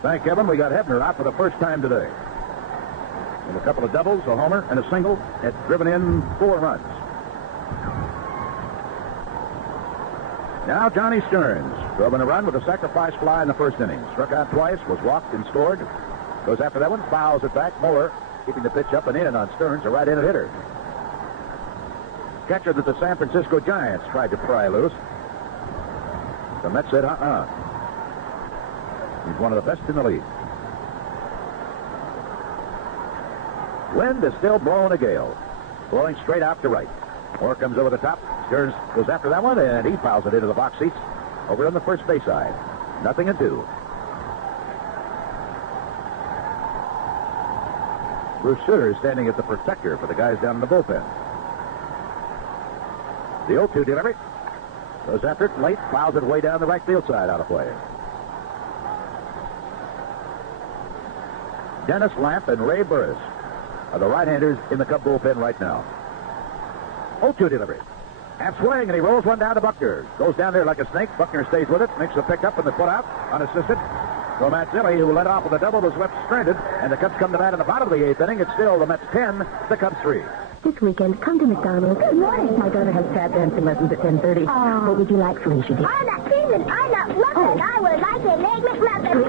Thank heaven we got Hebner out for the first time today. With a couple of doubles, a homer, and a single, it's driven in 4 runs. Now Johnny Stearns, drove in a run with a sacrifice fly in the 1st inning. Struck out twice, was walked and scored. Goes after that one, fouls it back. Moore keeping the pitch up and in on Stearns, a right-handed hitter. Catcher that the San Francisco Giants tried to pry loose. The Mets said, He's one of the best in the league. Wind is still blowing a gale. Blowing straight out to right. Moore comes over the top. Stearns goes after that one, and he fouls it into the box seats over on the first base side. 0-2. Bruce Sutter is standing as the protector for the guys down in the bullpen. The 0-2 delivery. Goes after it late, fouls it way down the right field side out of play. Dennis Lamp and Ray Burris are the right-handers in the Cub bullpen right now. 0-2 delivery. Half swing, and he rolls one down to Buckner. Goes down there like a snake. Buckner stays with it, makes the pickup and the put out, unassisted. So Matsili, who led off with a double, was left stranded, and the Cubs come to bat in the bottom of the 8th inning. It's still the Mets 10, the Cubs 3. This weekend, come to McDonald's. Good morning. My daughter has tap dancing lessons at 10:30. What would you like, Felicia, dear? I'm not teasing. I'm not muffin. I would like an egg McMuffin.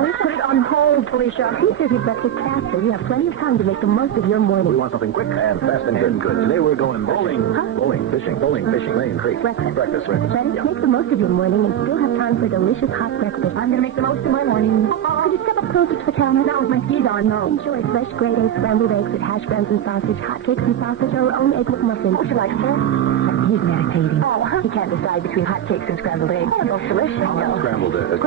Please put it on hold, Felicia. Please serve your breakfast faster. You have plenty of time to make the most of your morning. We want something quick and fast and good. Today we're going bowling. Huh? Bowling, fishing, Lane Creek. Breakfast. Breakfast. Ready to make the most of your morning and still have time for a delicious hot breakfast. I'm going to make the most of my morning. Could you step up closer to the counter? Not with my skis on, no. Enjoy fresh grade A scrambled eggs with hash browns and sausage, hotcakes and sausage, or our own egg McMuffin. What would you like, sir? He's meditating. He can't decide between hotcakes and scrambled eggs. Oh, those delicious. Scrambled eggs.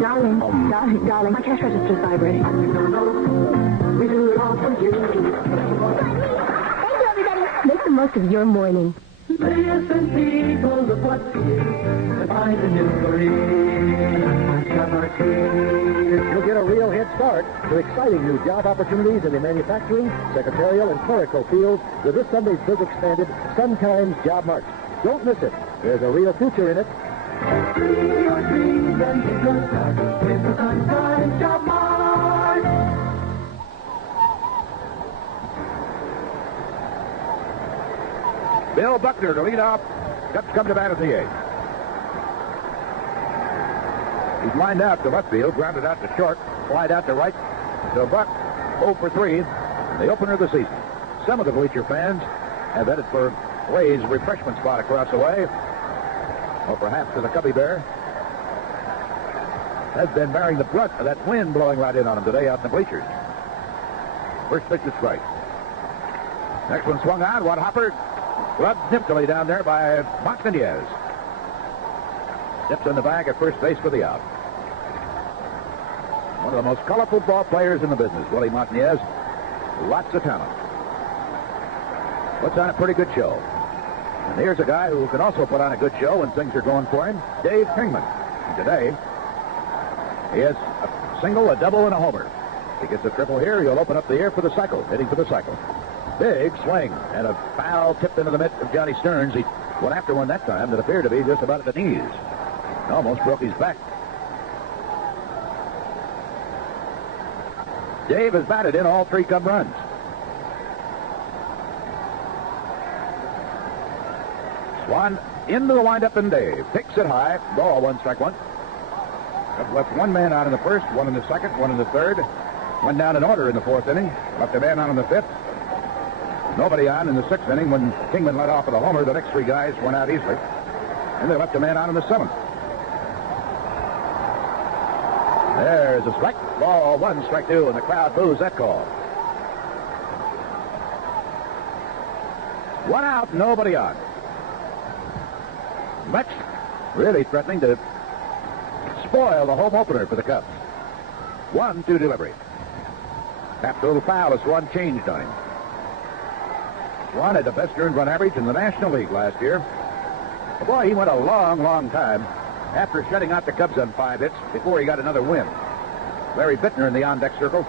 Darling. Darling. My cash register's vibrating. We do it all for you. Thank you, everybody. Make the most of your morning. Listen, people, of what's here to find a new career. You'll get a real head start to exciting new job opportunities in the manufacturing, secretarial, and clerical fields with this Sunday's big expanded Sun Times Job Mart. Don't miss it. There's a real future in it. Free your dreams and get your start with the Sun Times Job Mart. Bill Buckner to lead off. Cubs come to bat at the 8th. He's lined out to left field, grounded out to short, flied out to right. So Buck 0 for 3, the opener of the season. Some of the bleacher fans have headed for Ray's refreshment spot across the way, or perhaps to the Cubby Bear. Has been bearing the brunt of that wind blowing right in on him today out in the bleachers. First pitch is strike. Next one swung on, one hopper. Rubbed nippily down there by Montanez. Steps in the bag at first base for the out. One of the most colorful ball players in the business, Willie Montanez. Lots of talent. puts on a pretty good show. And here's a guy who can also put on a good show when things are going for him, Dave Kingman. And today, he has a single, a double, and a homer. If he gets a triple here, he'll open up the air for the cycle, hitting for the cycle. Big swing, and a foul tipped into the mitt of Johnny Stearns. He went after one that time that appeared to be just about at the knees. Almost broke his back. Dave has batted in all 3 Cub runs. Swan into the windup, and Dave picks it high. Ball 1, strike 1. Cubs left 1 man out in the first, 1 in the second, 1 in the third. Went down in order in the 4th inning. Left a man out in the 5th. Nobody on in the 6th inning when Kingman led off with a homer. The next 3 guys went out easily. And they left a man out in the 7th. There's a strike. Ball 1, strike 2, and the crowd boos that call. 1 out, nobody on. Mets really threatening to spoil the home opener for the Cubs. 1-2 delivery. Tapped a little foul as Swan changed on him. Swan had the best earned run average in the National League last year. But boy, he went a long, long time after shutting out the Cubs on 5 hits before he got another win. Larry Bittner in the on-deck circle.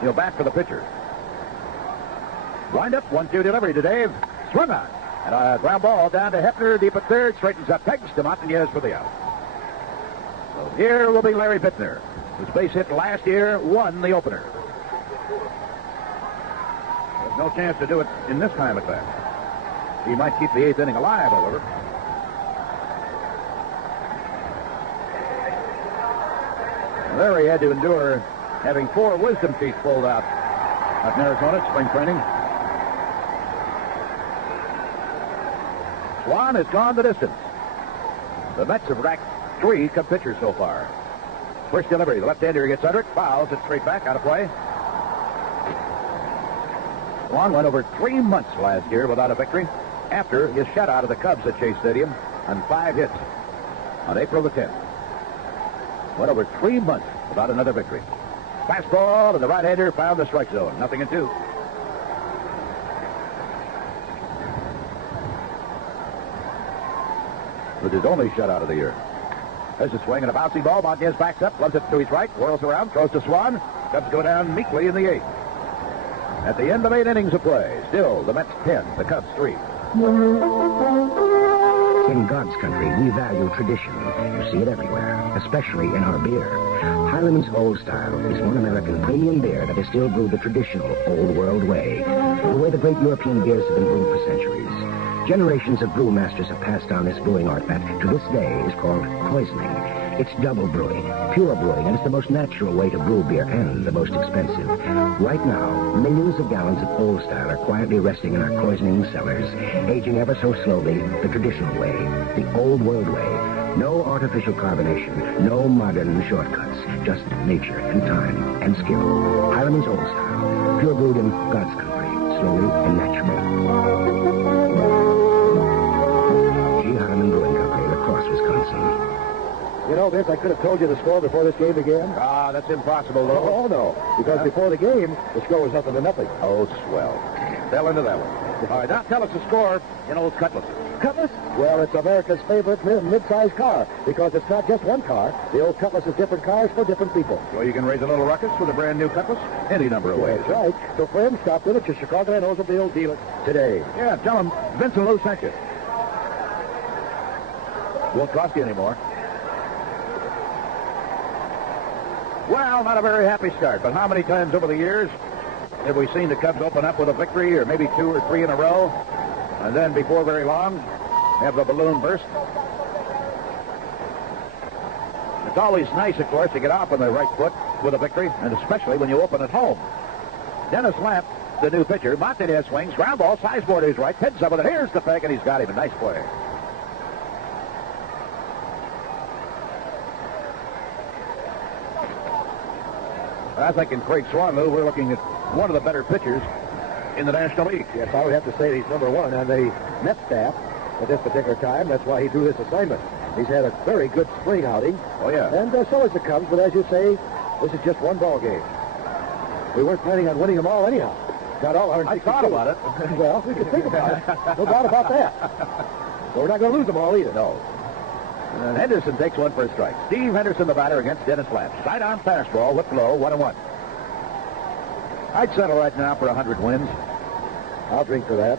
He'll bat for the pitcher. Wind up, 1-2 delivery to Dave. Swung on. And a ground ball down to Hefner, deep at third, straightens up, pegs to Montañez for the out. So here will be Larry Bittner, whose base hit last year won the opener. There's no chance to do it in this time at bat. He might keep the 8th inning alive, however. Larry had to endure having 4 wisdom teeth pulled out in Arizona at spring training. Swan has gone the distance. The Mets have racked 3 Cub pitchers so far. First delivery, the left-hander gets under it, fouls it straight back, out of play. Swan went over 3 months last year without a victory after his shutout of the Cubs at Chase Stadium on 5 hits on April the 10th. Went over 3 months without another victory. Fastball, and the right-hander found the strike zone. 0-2. With his only shutout of the year. There's a swing and a bouncing ball. Montañez backs up, loves it to his right, whirls around, throws to Swan. Cubs go down meekly in the 8th. At the end of 8 innings of play, still the Mets 10, the Cubs 3. In God's country, we value tradition. You see it everywhere, especially in our beer. Highland's Old Style is one American premium beer that is still brewed the traditional Old World way, the way the great European beers have been brewed for centuries. Generations of brewmasters have passed down this brewing art that, to this day, is called poisoning. It's double brewing, pure brewing, and it's the most natural way to brew beer and the most expensive. Right now, millions of gallons of Old Style are quietly resting in our poisoning cellars, aging ever so slowly, the traditional way, the Old World way. No artificial carbonation, no modern shortcuts, just nature and time and skill. Highland's Old Style, pure brewed in God's country, slowly and naturally. Brewing Company, La Crosse, Wisconsin. You know, Vince, I could have told you the score before this game began. Ah, that's impossible, though. Oh, no. Because before the game, the score was 0-0. Oh, swell. Fell into that one. All right, now tell us the score in Old Cutlass. Cutlass? Well, it's America's favorite mid-sized car because it's not just one car. The Old Cutlass is different cars for different people. So you can raise a little ruckus with a brand new Cutlass any number of ways. That's right. So, friends, stop in at your Chicagoland Oldsmobile dealer today. Yeah, tell them Vincent Lou sent you. Won't cost you anymore. Well, not a very happy start, but how many times over the years have we seen the Cubs open up with a victory, or maybe 2 or 3 in a row, and then before very long have the balloon burst? It's always nice, of course, to get off on the right foot with a victory, and especially when you open at home. Dennis Lamp, the new pitcher, Montañez swings, ground ball, Sizemore to his right, pins up with it. Here's the peg, and he's got him. A nice play. I think in Craig Swanloo, we're looking at one of the better pitchers in the National League. Yes, I would have to say he's number 1 on the Mets staff at this particular time. That's why he drew this assignment. He's had a very good spring outing. Oh, yeah. And so is the Cubs, but as you say, this is just one ball game. We weren't planning on winning them all anyhow. Got all 162. I thought about it. Well, we could think about it. No doubt about that. So we're not going to lose them all either. No. And Henderson takes one for a strike. Steve Henderson, the batter, against Dennis Lamps. Sidearm fastball, whipped low, 1-1. I'd settle right now for 100 wins. I'll drink for that.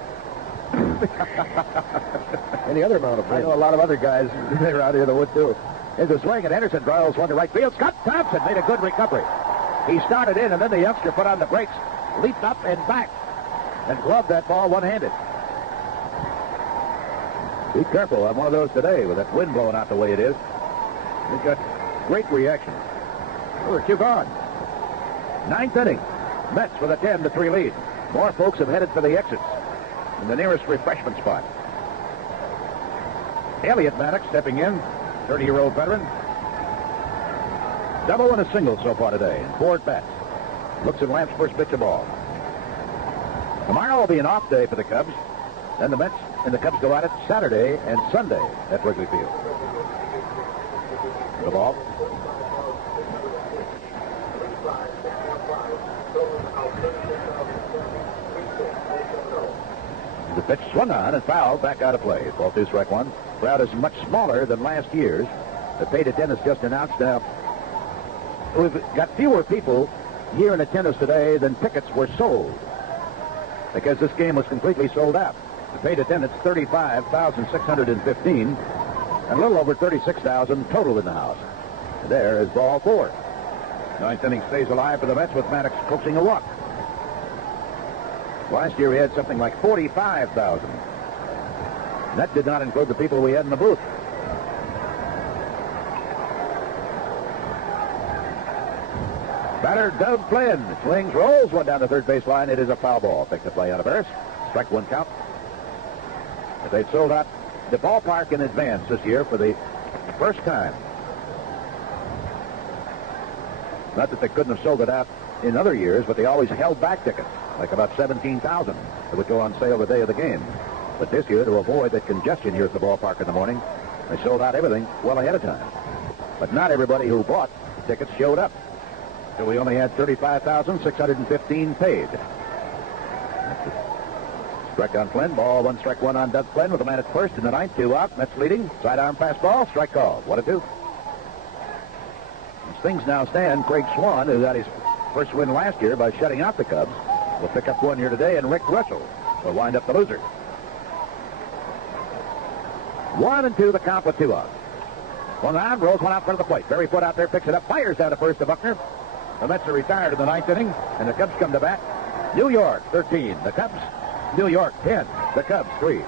Any other amount of I know a lot of other guys around here that would too. Here's a swing, and Henderson drives one to right field. Scott Thompson made a good recovery. He started in, and then the youngster put on the brakes, leaped up and back, and gloved that ball one-handed. Be careful on one of those today with that wind blowing out the way it is. We've got great reaction. We're two gone. Ninth inning. Mets with a 10-3 lead. More folks have headed for the exits in the nearest refreshment spot. Elliott Maddox stepping in, 30-year-old veteran. Double and a single so far today, and 4 at-bats. Looks at Lamps' first pitch of ball. Tomorrow will be an off day for the Cubs. Then the Mets and the Cubs go at it Saturday and Sunday at Wrigley Field. The ball. The pitch swung on and fouled back out of play. Ball 2, strike 1. Crowd is much smaller than last year's. The paid attendance just announced. Now, we've got fewer people here in attendance today than tickets were sold, because this game was completely sold out. The paid attendance, 35,615, and a little over 36,000 total in the house. And there is ball 4. Ninth inning stays alive for the Mets with Maddox coaxing a walk. Last year we had something like 45,000. That did not include the people we had in the booth. Batter Doug Flynn swings, rolls one down the third base line. It is a foul ball. Picked the play out of Harris. Strike 1 count. But they've sold out the ballpark in advance this year for the first time. Not that they couldn't have sold it out in other years, but they always held back tickets, like about 17,000 that would go on sale the day of the game. But this year, to avoid that congestion here at the ballpark in the morning, they sold out everything well ahead of time. But not everybody who bought tickets showed up. So we only had 35,615 paid. Strike on Flynn. Ball 1, strike 1 on Doug Flynn with a man at first in the ninth. 2 out. Mets leading. Sidearm fastball. Strike call. 1-2. As things now stand, Craig Swan, who got his first win last year by shutting out the Cubs, will pick up one here today, and Rick Russell will wind up the loser. 1-2, the count with 2 out. One on, rolls one out front of the plate. Barry Foote out there, picks it up, fires down to first to Buckner. The Mets are retired in the ninth inning, and the Cubs come to bat. New York, 13. The Cubs, New York, 10. The Cubs, 3.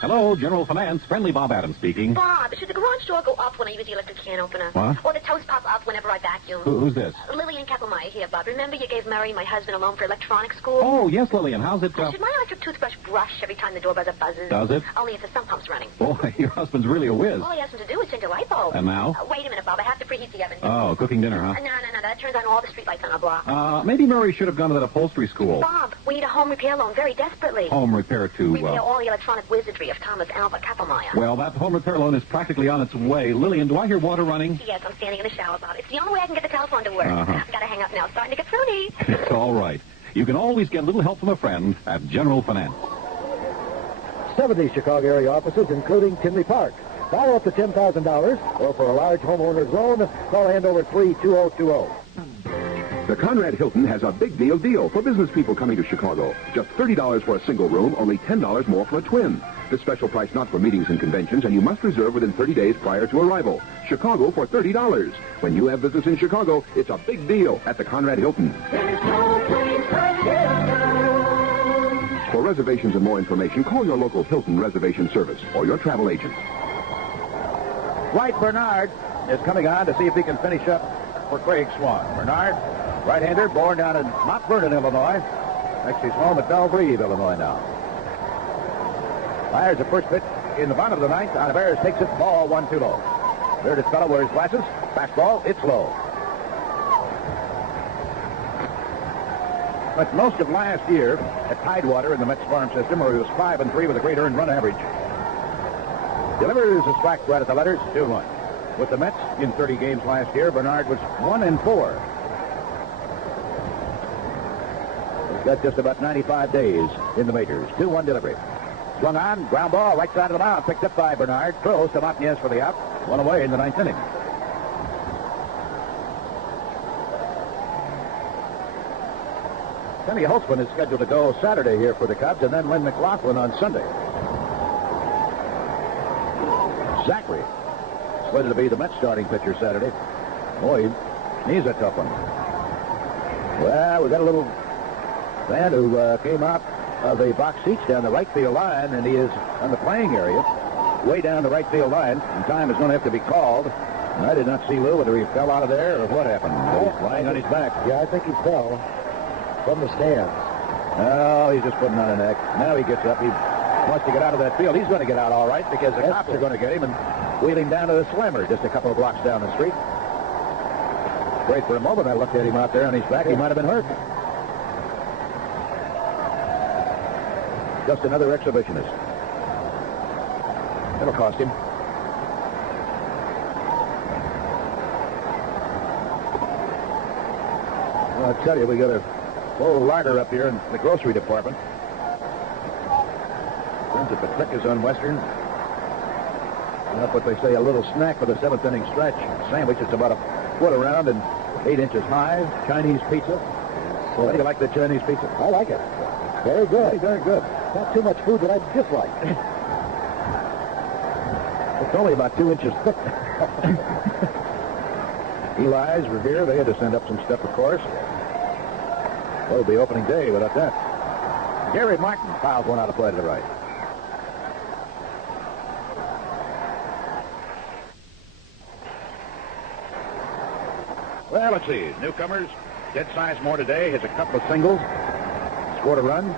Hello, General Finance. Friendly Bob Adams speaking. Bob, should the garage door go up when I use the electric can opener? What? Or the toast pop up whenever I vacuum? Who's this? Lillian Kappelmeyer here, Bob. Remember you gave Mary, my husband, a loan for electronics school? Oh, yes, Lillian. How's it? Should my electric toothbrush brush every time the door buzzer buzzes? Does it? Only if the sump pump's running. Boy, your husband's really a whiz. All he has to do is change a light bulb. And now? Wait a minute, Bob. I have to preheat the oven. Oh, cooking dinner, huh? No. That turns on all the streetlights on our block. Maybe Murray should have gone to that upholstery school. Bob, we need a home repair loan very desperately. Home repair to... Repair all the electronic wizardry of Thomas Alva Kappelmeyer. Well, that home repair loan is practically on its way. Lillian, do I hear water running? Yes, I'm standing in the shower, Bob. It's the only way I can get the telephone to work. Uh-huh. I've got to hang up now. It's starting to get fruity. It's all right. You can always get a little help from a friend at General Finance. 70 Chicago area offices, including Tinley Park. Follow up to $10,000, or for a large homeowner's loan, call Andover 32020. The Conrad Hilton has a big deal for business people coming to Chicago. Just $30 for a single room, only $10 more for a twin. This special price not for meetings and conventions, and you must reserve within 30 days prior to arrival. Chicago for $30. When you have business in Chicago, it's a big deal at the Conrad Hilton. For reservations and more information, call your local Hilton Reservation Service or your travel agent. Dwight Bernard is coming on to see if he can finish up for Craig Swan. Bernard, right-hander, born down in Mount Vernon, Illinois. Actually, he's home at Bellevue, Illinois now. Fires the first pitch in the bottom of the ninth. Olivares takes it, ball 1-2 low. Bearded fellow wears glasses. Fastball, it's low. But most of last year at Tidewater in the Mets farm system, where he was 5-3 with a great earned run average. Delivers a strike right at the letters, 2-1. With the Mets in 30 games last year, Bernard was 1-4. got just about 95 days in the majors. 2-1 delivery. Swung on, ground ball, right side of the mound, picked up by Bernard. Throws to Martinez for the out. One away in the ninth inning. Kenny Holtzman is scheduled to go Saturday here for the Cubs, and then Lynn McLaughlin on Sunday. Zachary slated to be the Mets starting pitcher Saturday. Boy, he's a tough one. Well, we got a little man who came out of the box seats down the right field line, and he is on the playing area, way down the right field line, and time is going to have to be called. And I did not see Lou, whether he fell out of there or what happened. He's lying on his back. Yeah, I think he fell from the stands. Oh, he's just putting on an act. Now he gets up. He wants to get out of that field. He's going to get out all right because the cops are going to get him and wheel him down to the Slammer just a couple of blocks down the street. Wait for a moment. I looked at him out there on his back. He might have been hurt. Just another exhibitionist. It'll cost him. Well, I tell you, we got a full larder up here in the grocery department. Friends at Patricka's on Western. That's what they say, a little snack for the seventh inning stretch. Sandwich, it's about a foot around and 8 inches high. Chinese pizza. So how do you like the Chinese pizza? I like it. Very good. Very good. Not too much food that I dislike. It's only about 2 inches thick. Eli's, Revere, they had to send up some stuff, of course. Well, it'll be opening day without that. Gary Martin fouls one out of play to the right. Well, let's see. Newcomers, Ted Sizemore today has a couple of singles. Scored a run.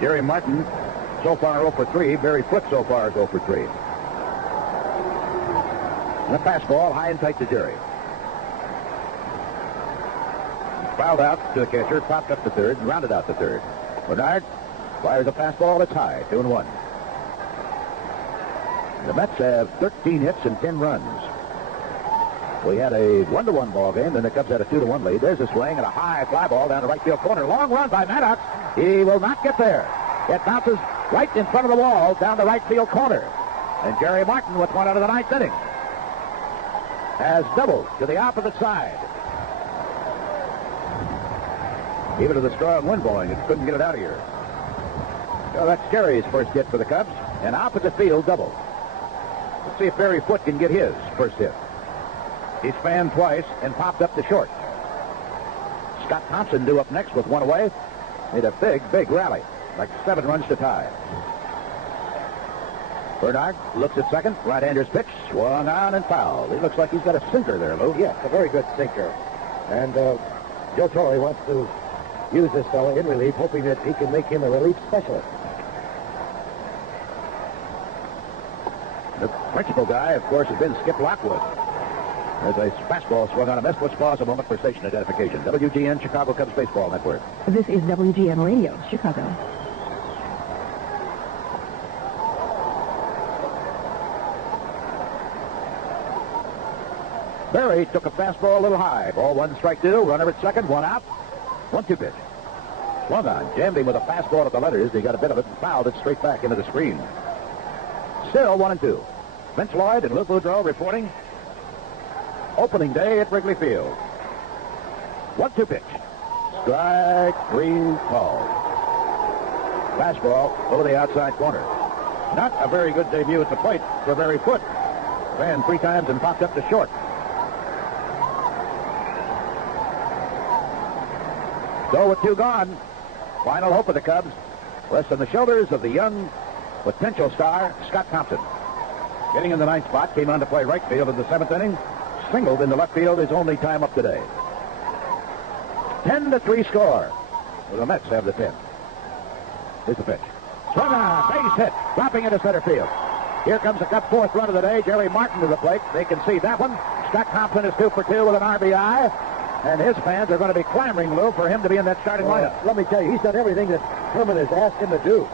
Gary Martin so far 0 for 3. Barry Foote so far is 0 for 3. And a fastball high and tight to Jerry. Fouled out to the catcher, popped up to third, and rounded out to third. Bernard fires a fastball that's high, 2-1. The Mets have 13 hits and 10 runs. We had a 1-1 ball game, then the Cubs had a 2-1 lead. There's a swing and a high fly ball down the right field corner. Long run by Maddox. He will not get there. It bounces right in front of the wall down the right field corner. And Gary Martin, with one out of the ninth inning, has doubled to the opposite side. Even to the strong wind blowing, it couldn't get it out of here. So that's Gary's first hit for the Cubs. An opposite field double. Let's see if Barry Foote can get his first hit. He's fanned twice and popped up to short. Scott Thompson due up next with one away. Made a big rally. Like 7 runs to tie. Bernard looks at second. Right-hander's pitch. Swung on and fouled. He looks like he's got a sinker there, Lou. Yes, a very good sinker. And Joe Torre wants to use this fellow in relief, hoping that he can make him a relief specialist. The principal guy, of course, has been Skip Lockwood. There's a fastball swung on a miss. Let's pause a moment for station identification. WGN, Chicago Cubs Baseball Network. This is WGN Radio, Chicago. Barry took a fastball a little high. Ball 1, strike 2. Runner at second, 1 out. 1-2 pitch. Swung on. Jammed him with a fastball at the letters. He got a bit of it and fouled it straight back into the screen. Still 1-2. Vince Lloyd and Lou Boudreau reporting. Opening day at Wrigley Field. 1-2 pitch. Strike 3 called. Fastball over the outside corner. Not a very good debut at the plate for Barry Foote. Ran 3 times and popped up to short. So with 2 gone, final hope of the Cubs rests on the shoulders of the young potential star, Scott Thompson. Getting in the 9th spot, came on to play right field in the 7th inning. Singled into left field his only time up today. 10-3 score. Well, the Mets have the 10. Here's the pitch. Swung on, base hit, dropping into center field. Here comes the Cubs' 4th run of the day. Jerry Martin to the plate. They can see that one. Scott Thompson is 2 for 2 with an RBI. And his fans are going to be clamoring, Lou, for him to be in that starting lineup. Let me tell you, he's done everything that Herman has asked him to do.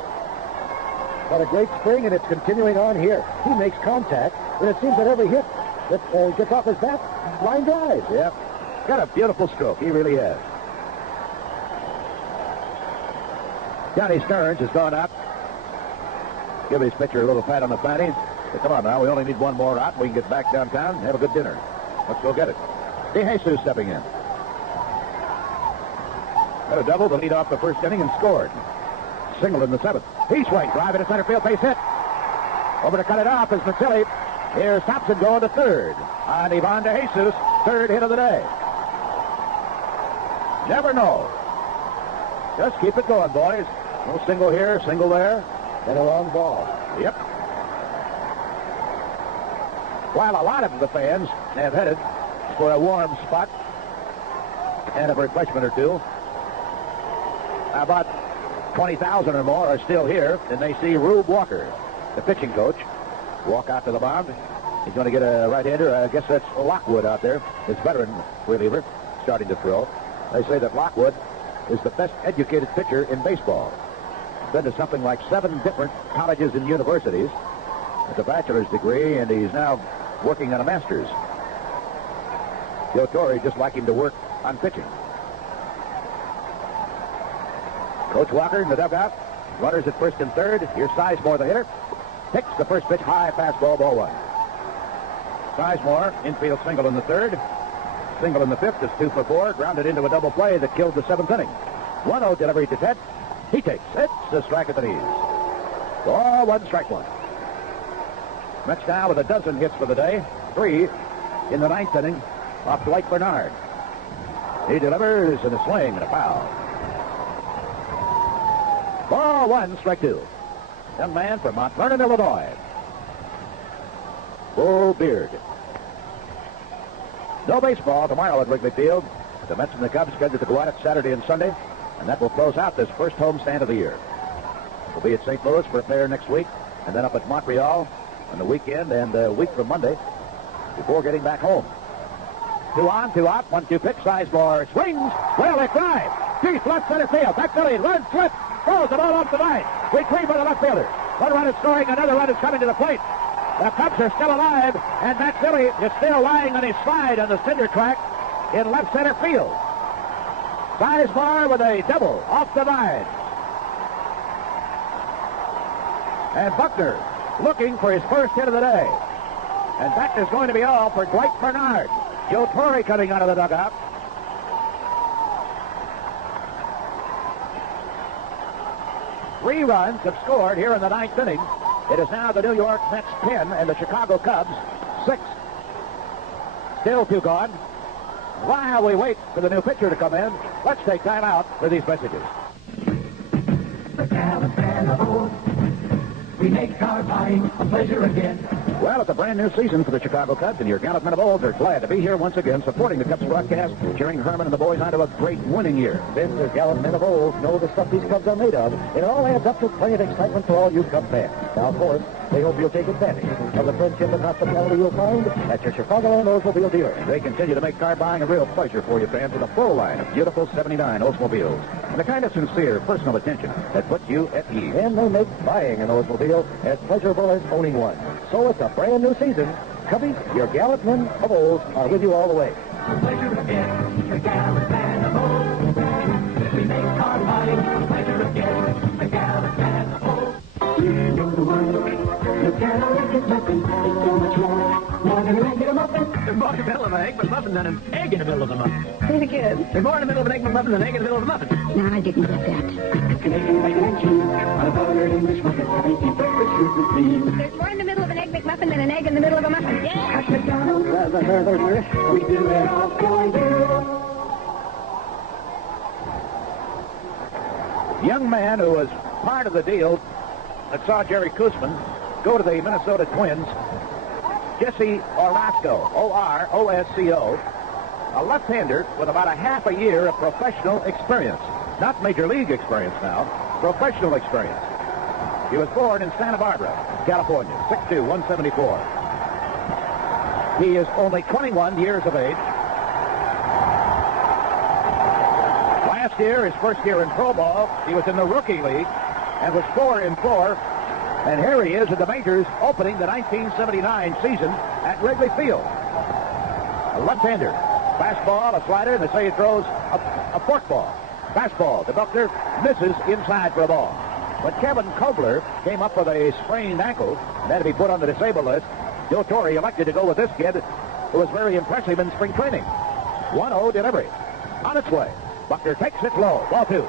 Got a great spring, and it's continuing on here. He makes contact, and it seems that every hit that gets off his bat, line drives. Yep. Got a beautiful stroke. He really has. Johnny Stearns has gone out. Give his pitcher a little pat on the fanny. But come on now, we only need one more out. We can get back downtown and have a good dinner. Let's go get it. DeJesus stepping in. Got a double to lead off the first inning and scored. Single in the seventh. He swings, drive into center field, base hit. Over to cut it off is Matilli. Here's Thompson going to third. On Ivan DeJesus, third hit of the day. Never know. Just keep it going, boys. No single here, single there, and a long ball. Yep. While a lot of the fans have headed for a warm spot and a refreshment or two, about 20,000 or more are still here, and they see Rube Walker, the pitching coach, walk out to the mound. He's going to get a right-hander. I guess that's Lockwood out there, his veteran reliever, starting to throw. They say that Lockwood is the best educated pitcher in baseball. Been to something like 7 different colleges and universities with a bachelor's degree, and he's now working on a master's. Joe Torre just like him to work on pitching. Coach Walker in the dugout. Runners at first and third. Here's Sizemore, the hitter. Picks the first pitch, high fastball, ball one. Sizemore, infield single in the third. Single in the fifth is 2 for 4. Grounded into a double play that killed the 7th inning. 1-0 delivery to Ted. He takes it. It's a strike at the knees. Ball one, strike one. Mets now with a dozen hits for the day. 3 in the 9th inning off Dwight Bernard. He delivers in a swing and a foul. Ball one, strike 2. Young man from Mount Vernon, Illinois. Bull Beard. No baseball tomorrow at Wrigley Field. The Mets and the Cubs scheduled to go at it Saturday and Sunday, and that will close out this first homestand of the year. We'll be at St. Louis for a pair next week, and then up at Montreal on the weekend and a week from Monday before getting back home. 2 on, 2 out, 1-2 pitch. Sizemore swings. Well, they drive. Deep left center field. Back to lead. Run, slip. Throws the ball off the line. Retrieve by the left fielder. One run is scoring. Another run is coming to the plate. The Cubs are still alive, and Matt Philly is still lying on his side on the cinder track in left center field. Sizemore with a double off the line. And Buckner looking for his first hit of the day. And that is going to be all for Dwight Bernard. Joe Torre coming out of the dugout. Three runs have scored here in the 9th inning. It is now the New York Mets 10 and the Chicago Cubs 6. Still 2 gone. While we wait for the new pitcher to come in, let's take time out for these messages. The Gallup and the Bulls, we make car buying a pleasure again. Well, it's a brand new season for the Chicago Cubs, and your Gallup Men of Old are glad to be here once again, supporting the Cubs broadcast, cheering Herman and the boys on to a great winning year. Vince, the Gallup Men of Old know the stuff these Cubs are made of. It all adds up to plenty of excitement for all you Cub fans. Now, of course, they hope you'll take advantage of the friendship and hospitality you'll find at your Chicagoland Oldsmobile dealer. They continue to make car buying a real pleasure for you fans with a full line of beautiful 79 Oldsmobiles and the kind of sincere personal attention that puts you at ease. And they make buying an Oldsmobile as pleasurable as owning one. So it's a brand new season. Cubbies, your Gallup Men of Old are with you all the way. A pleasure again, the Gallup Men of Old. We make car buying a pleasure again, the Gallup Men of Old. You're the one. The Gallup is nothing. It's so much more than an egg in a muffin. There's more in the middle of an egg McMuffin than an egg in the middle of a muffin. Say it again. There's more in the middle of an egg McMuffin than an egg in the middle of a muffin. No, I didn't get that. An egg and cheese on a buttered English muffin. Tasty breakfast fruit with cream. There's more in the middle of an egg McMuffin than an egg in the middle of a muffin. Yeah. At McDonald's, we do it all for you. Young man who was part of the deal that saw Jerry Koosman go to the Minnesota Twins, Jesse Orosco, O-R-O-S-C-O, a left-hander with about a half a year of professional experience. Not major league experience now, professional experience. He was born in Santa Barbara, California, 6'2", 174. He is only 21 years of age. Last year, his first year in pro ball, he was in the rookie league and was 4-4. And here he is at the majors opening the 1979 season at Wrigley Field. A left-hander. Fastball, a slider, and they say he throws a forkball. Fastball to Buckner, misses inside for a ball. But Kevin Kobler came up with a sprained ankle and had to be put on the disabled list. Joe Torre elected to go with this kid, who was very impressive in spring training. 1-0 delivery. On its way. Buckner takes it low. Ball 2.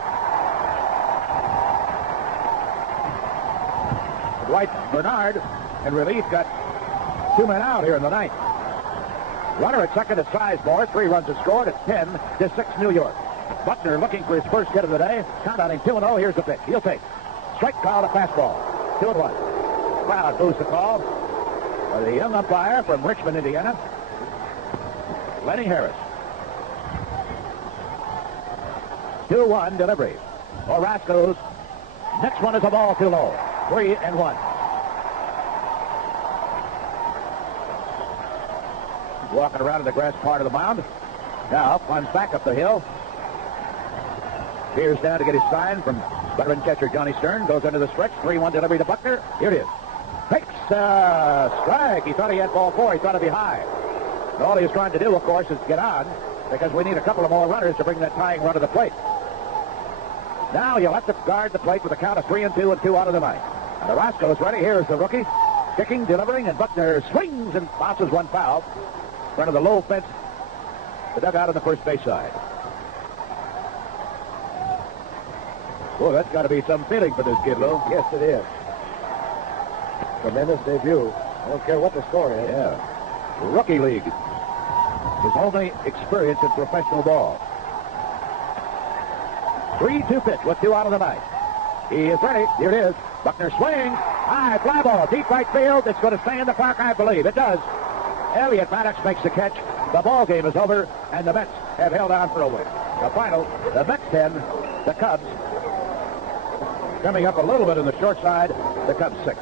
Dwight Bernard in relief got 2 men out here in the ninth. Runner at second is Sizemore. 3 runs are scored. It's 10-6 New York. Buckner looking for his first hit of the day. Count on him 2-0. Here's the pitch. He'll take. Strike call to fastball. 2-1. Crowd boos the call. The young umpire from Richmond, Indiana, Lenny Harris. 2-1 delivery. Orozco's next one is a ball too low. 3-1. Walking around in the grass part of the mound. Now climbs back up the hill. Here's down to get his sign from veteran catcher Johnny Stern. Goes into the stretch. 3-1 delivery to Buckner. Here it is. Takes strike. He thought he had ball 4. He thought it'd be high. And all he was trying to do, of course, is get on, because we need a couple of more runners to bring that tying run to the plate. Now you'll have to guard the plate with a count of 3-2 and 2 out of the ninth. And Orozco is ready. Here's the rookie. Kicking, delivering, and Buckner swings and bounces one foul in front of the low fence, the dugout on the first base side. Well, that's got to be some feeling for this kid, Lou. Yes, it is. Tremendous debut. I don't care what the score is. Yeah. Rookie league. His only experience in professional ball. 3-2 pitch with 2 out of the ninth. He is ready. Here it is. Buckner swings. High fly ball. Deep right field. It's going to stay in the park, I believe. It does. Elliott Maddox makes the catch. The ball game is over, and the Mets have held on for a win. The final, the Mets 10, the Cubs coming up a little bit on the short side, the Cubs 6.